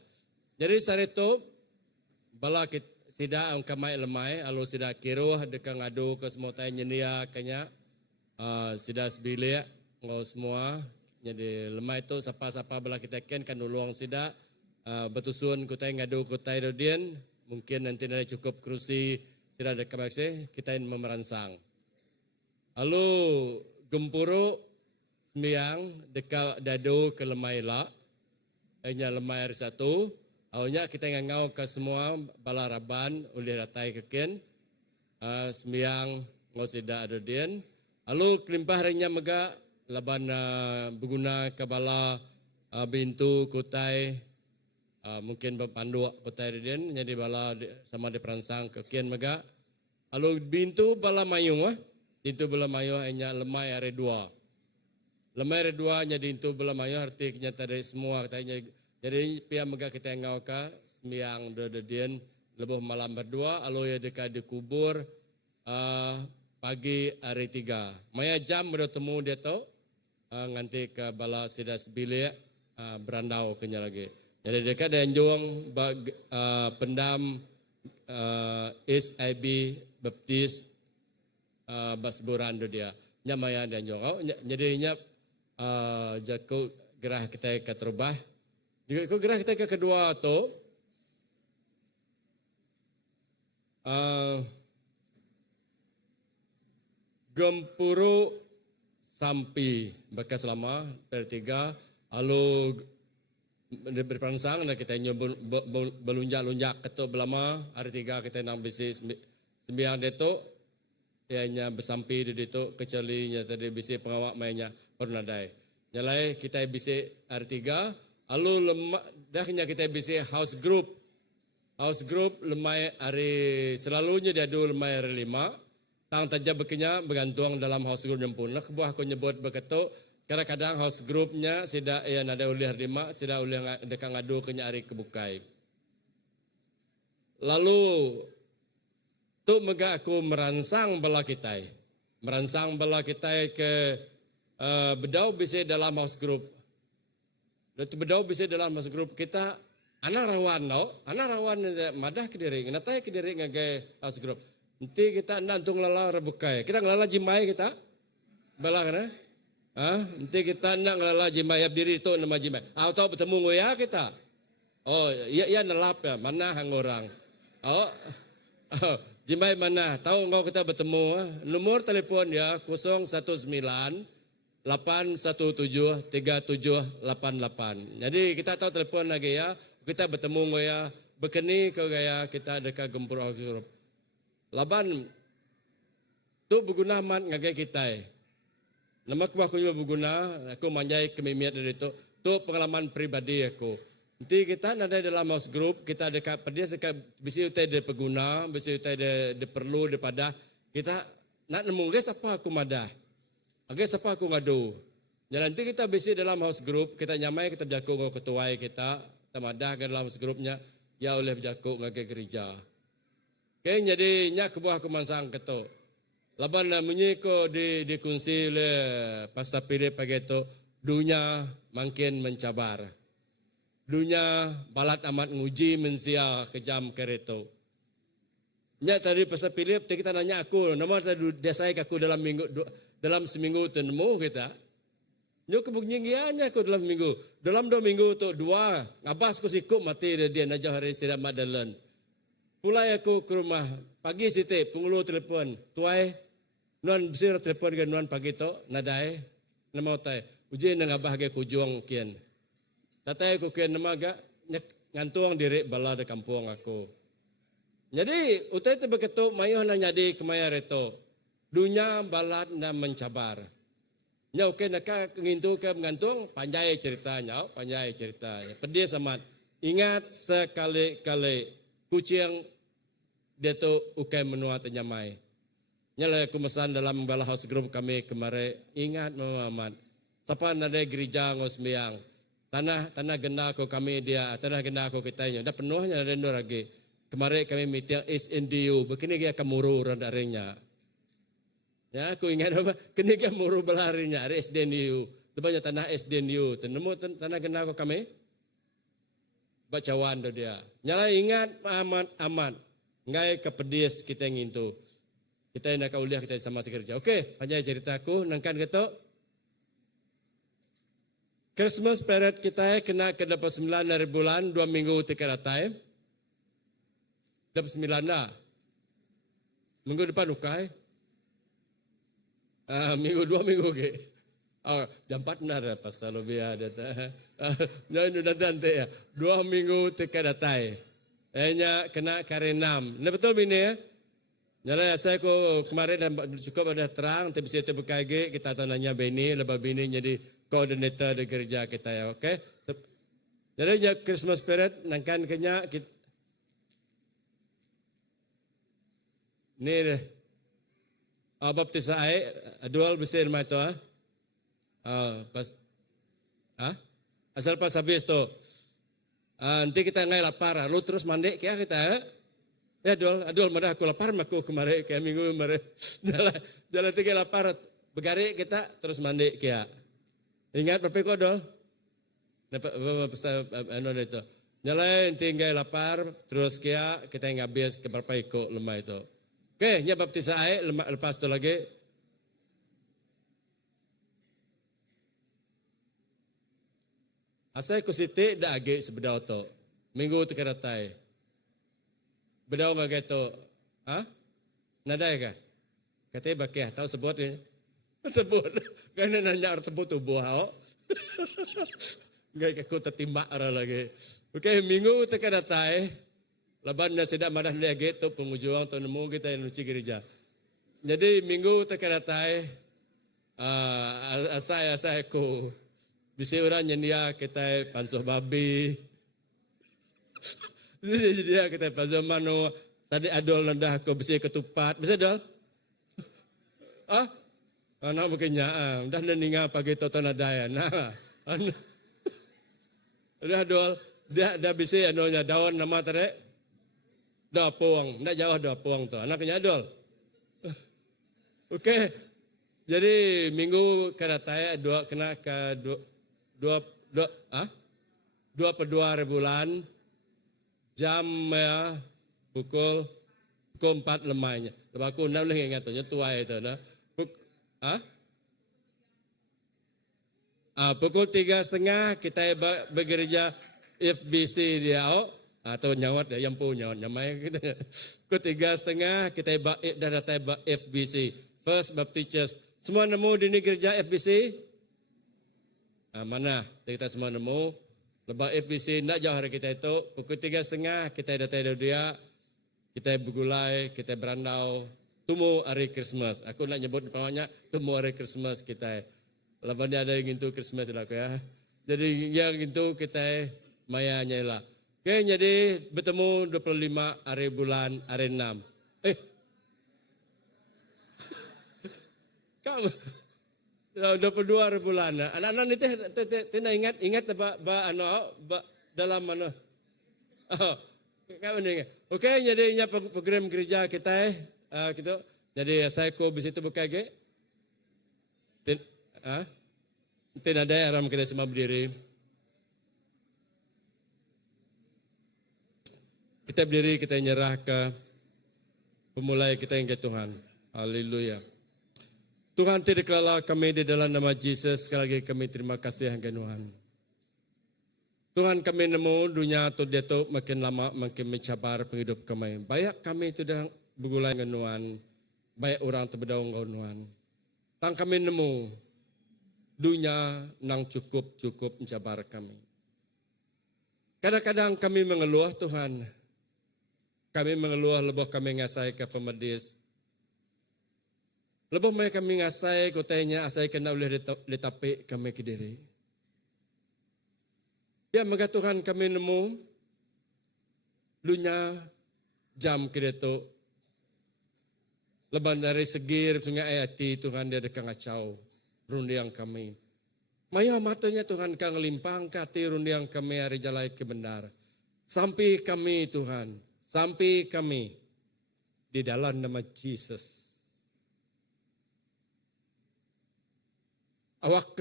jadi saat itu bala kita sida ang kamay lemay alo sida kiro dekang adu ke semua tay nyenia kanya sida sebilia ngo semua jadi lemay tu sapa-sapa bala kita ken kan nulung sida betusun kutai ngadu kutai dodien mungkin nanti ada cukup kerusi sida ada kamakse kita memeransang alo gempuru sembiang dekal dadu ke lemay la hanya lemay hari satu. Awalnya kita ngau ke semua balaraban oleh ratai keken sembiang ngosida adodien. Lalu kelimpah harinya mega laban berguna ke bala bintu kutai mungkin berpandu kutai adodien jadi bala sama diperansang keken mega. Lalu bintu bala mayung bintu bala mayung hanya lemai hari 2. Lemai hari 2 jadi bintu bala mayung artinya tadi semua katanya. Jadi pihak mega kita ngau ka sembiang dododien lebuh malam berdua lalu ya dekat dikubur pagi hari 3. Maya jam bertemu dia tu nganti ke bala sida sebilik berandau kenya lagi. Jadi dekat dan juang pendam SIB baptis basburan dia. Nya maya dan juang. Jadinya jaku gerah kita ke terubah. Jika kau gerak kita ke kedua tu, gempuru sampi bekas lama per 3, lalu berpangsang dan kita berlunjak-lunjak ketuk belama hari 3 kita nang bisi sembiang detok ianya bersampi di detok kecuali nya tadi bisi pengawak mainnya pernadai. Nyalai kita bisi hari 3 lalu lemak dahnya kita bisi house group. House group lemai hari selalunya dia ada lemai hari 5. Tang tajam bekenya bergantung dalam house group yang pun. Nak buah aku nyebut berketuk kadang-kadang house groupnya sida ya nada ulih rima sida ulih dekat ngadu ke nyari kebukai. Lalu tu mega aku merangsang bala kita. Merangsang bala kita ke bedau bisa dalam house group. Dan bedau bisa dalam house group kita anak rawan madah kediri, ngatai kediri ngagai house group. Nanti kita nantung lala rebukai. Kita ngelala jimai kita. Bala kana? Nanti kita nak ngelala jimai diri itu nama jimai. Tahu bertemu ngoya kita. Oh, iya nelap ya. Mana hang orang? Oh, jimai mana? Tahu engkau kita bertemu. Nomor telefon ya 019 817 3788. Jadi kita tahu telefon lagi ya. Kita bertemu ngoya. Bekeni ke gaya kita dekat gempur Augsburg. Laban tu berguna mat ngagai kita. Nama aku juga berguna, aku manjai kemimiat dari itu. Itu pengalaman pribadi aku. Nanti kita ada dalam house group, kita dekat pedis, dekat bisi utai de pengguna, bisi utai de perlu daripada kita nak nemu guys apa aku madah. Guys apa aku ngadu. Jadi nanti kita bisi dalam house group, kita nyamai kita berjaku dengan ketua kita madah ke dalam house groupnya, ya oleh berjaku ngagai gereja. Okay, jadi nyak kebuah kemansang ketuk. Laban namanya ko dikunci oleh Pastor Pire pagi itu, dunia makin mencabar. Dunia balat amat nguji mensia kejam kereto. Nya tadi Pastor Pire kita nanya aku, nama tadi desai aku dalam seminggu tu nemu kita. Nyo kebunyiannya aku dalam minggu. Dalam 2 minggu tu 2, ngabas ku sikuk mati dia najah hari Sira Madalen. Pulai aku ke rumah pagi siti pengulu telefon, tuai nuan besir telefon ke nuan pagi tu nadai nama utai uji nang abah ke kujuang kian. Tatai ku kian nama ga ngantuang diri bala de kampung aku. Jadi utai tu begitu mayuh na nyadi kemaya reto. Dunia balat na mencabar. Nya oke naka ngintu ke mengantung panjai ceritanya, Pedih samat. Ingat sekali-kali kucing dia tu ukai menua tenyamai. Nyala aku mesan dalam bala house group kami kemarin. Ingat Muhammad. Siapa nada gereja ngosmiang. Tanah genda aku kami dia. Tanah genda aku kitanya. Dah penuhnya ada lagi. Kemarin kami meeting SNDU. Begini dia kemuru rendarinya. Ya aku ingat apa. Kini dia muru belarinya. Ada SDNU. Lepas tanah SDNU. Tenemu tanah genda aku kami. Bacawan tu dia. Nyala ingat amat. Ngai kepedis kita ngintu. Kita nak uliah kita sama sekerja. Okey, panjang cerita aku nangkan ketok. Christmas period kita kena ke 29 hari bulan 2 minggu tika datai. 29 dah. Minggu depan ukai. Minggu 2 minggu ke. Jam 4 nar pasal lebih ada. Jangan nanti ya. 2 minggu tika datai. Kena karenam. Ini betul bini ya? Jadi saya kemarin dan cukup ada terang, tapi saya terbekage kita tanya bini, lepas bini jadi koordinator di gereja kita ya, oke? Jadi ya Christmas period nangkan kenya kita, ni deh, baptis saya, dual besar macam tu, pas, asal pas habis tu, nanti kita ngai lapar, lu terus mandi kaya kita ya? Ya adul madah aku lapar maku kemarin kayak minggu kemarin jalan 3 lapar begari kita terus mandi kia ingat berapa kodol dapat anu itu jalan tinggal lapar terus kia kita ngabis ke berapa iko lemah itu oke nya baptis saya lepas tu lagi asal ku siti dah agi sebedau tu minggu tu keratai bedau bagai tu, nadai kah? Katanya bagai, tahu sebut ni? Sebut, kerana nanya arti tubuh, Nggak aku tertimbak lagi. Oke, minggu teka datai. Laban na tidak madah lagi tu pengujuang tu nemu kita yang lucu gereja. Jadi minggu teka datai. Asai ko. Bisi orang nyendia kita pansuh babi. Jadi dia kita pansuh mano. Tadi adol nandah ko bisi ketupat. Bisa adol? Anak berkenya. Dah ninga pagi tonton adaya. Nah. Dah adol. Dah bisi anonya daun nama tadi. Dah puang. Nak jauh dah puang tu. Anaknya adol. Okey. Jadi minggu karatai dua kena ke dua per 2 bulan jam ya pukul 4 lemahnya. Lepas aku nak boleh ingat tu, tua itu dah. Pukul 3:30 kita bekerja FBC dia atau nyawat yang punya namanya kita. Pukul 3:30 kita dah datang FBC First Baptist Church. Semua nemu di ni gereja FBC? Mana? Kita semua nemu. Lepas FBC nak jauh hari kita itu. Pukul 3:30 kita datang dia. Kita bergulai, kita berandau. Temu hari Christmas. Aku nak nyebut namanya temu hari Christmas kita. Lepas ni ada yang itu Christmas lah aku ya. Jadi yang itu kita maya nyela. Okay, jadi bertemu 25 hari bulan hari 6. Kamu 22 hari bulan. Anak-anak ni tidak ingat dalam mana. Kamu ni ingat. Okey, jadi ini program gereja kita gitu. Jadi saya ko bis itu buka ke. Tidak ada orang kita semua berdiri. Kita berdiri, kita nyerah ke pemulai kita yang ke Tuhan. Haleluya. Tuhan tidak kelala kami di dalam nama Yesus. Sekali lagi kami terima kasih yang Tuhan. Tuhan kami nemu dunia tu dia tu makin lama makin mencabar penghidup kami. Banyak kami tu dah bergulai dengan Tuhan. Banyak orang tu berdaung dengan Tuhan. Tang kami nemu dunia nang cukup mencabar kami. Kadang-kadang kami mengeluh Tuhan. Kami mengeluh lebih kami ngasai ke pemedis. Lebih mereka kami ngasai kotanya asai kena oleh letapik kami ke diri. Ya maka Tuhan kami nemu dunia jam kedeto. Leban dari segir sungai ayati Tuhan dia dekat ngacau rundiang kami. Maya matanya Tuhan kang limpang kati rundiang kami hari jalai kebenar. Sampai kami Tuhan, sampai kami di dalam nama Yesus. Awak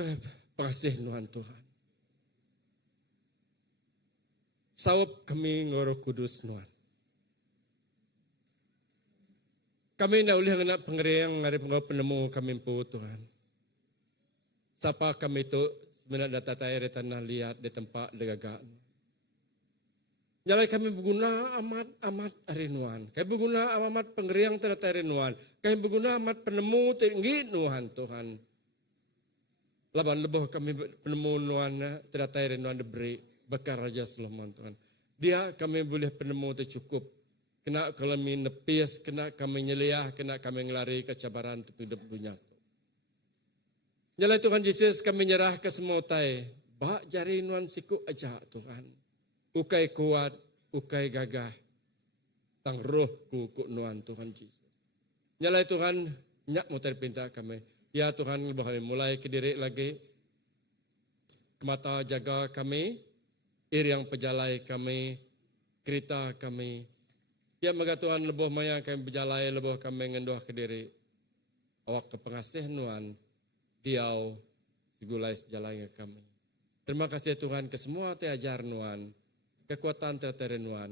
pengasih Tuhan. Sawap kami ngoro kudus Tuhan. Kami nak boleh nak pengeriang hari penemu kami pu Tuhan. Siapa kami tu sebenarnya data tayar di tanah liat di tempat legagak. Jalai kami berguna amat hari Tuhan. Kami berguna amat pengeriang terhadap Tuhan. Kami berguna amat penemu tinggi Tuhan. Laban lebih kami penemu nuana teratai nuan diberi bakar Raja Solomon Tuhan. Dia kami boleh penemu itu cukup. Kena kami nepis, kena kami nyeliah, kena kami ngelari kecabaran untuk hidup dunia. Nyalai Tuhan Yesus kami nyerah ke semua tai. Bak jari nuan siku aja Tuhan. Ukai kuat, ukai gagah. Tang roh ku nuan Tuhan Yesus. Nyalai Tuhan nyak mau terpinta kami. Ya Tuhan, kami mulai ke diri lagi. Mata jaga kami, yang pejalai kami, kereta kami. Ya maka Tuhan lebih maya kami berjalai, lebih kami ngendoh ke diri. Awak ke pengasih Tuhan, diau segulai sejalai kami. Terima kasih Tuhan ke semua teajar Tuhan, kekuatan terteren Tuhan.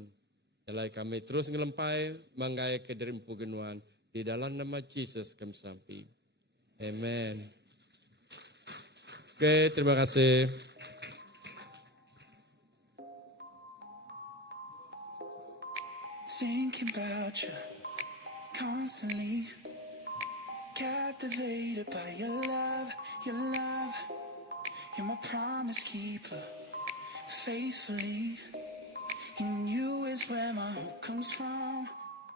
Jalai kami terus ngelempai, manggai ke diri empu Tuhan. Di dalam nama Yesus kami sampai. Amen. Oke, terima kasih. Thinking about you constantly, captivated by your love, you're my promise keeper. faithfully. In you is where my hope comes from.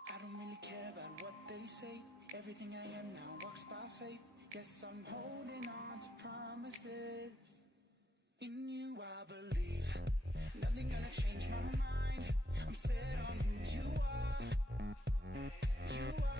I don't really care about what they say. Everything I am now walks by faith. Yes, I'm holding on to promises. In you I believe. Nothing gonna change my mind. I'm set on who you are. You are.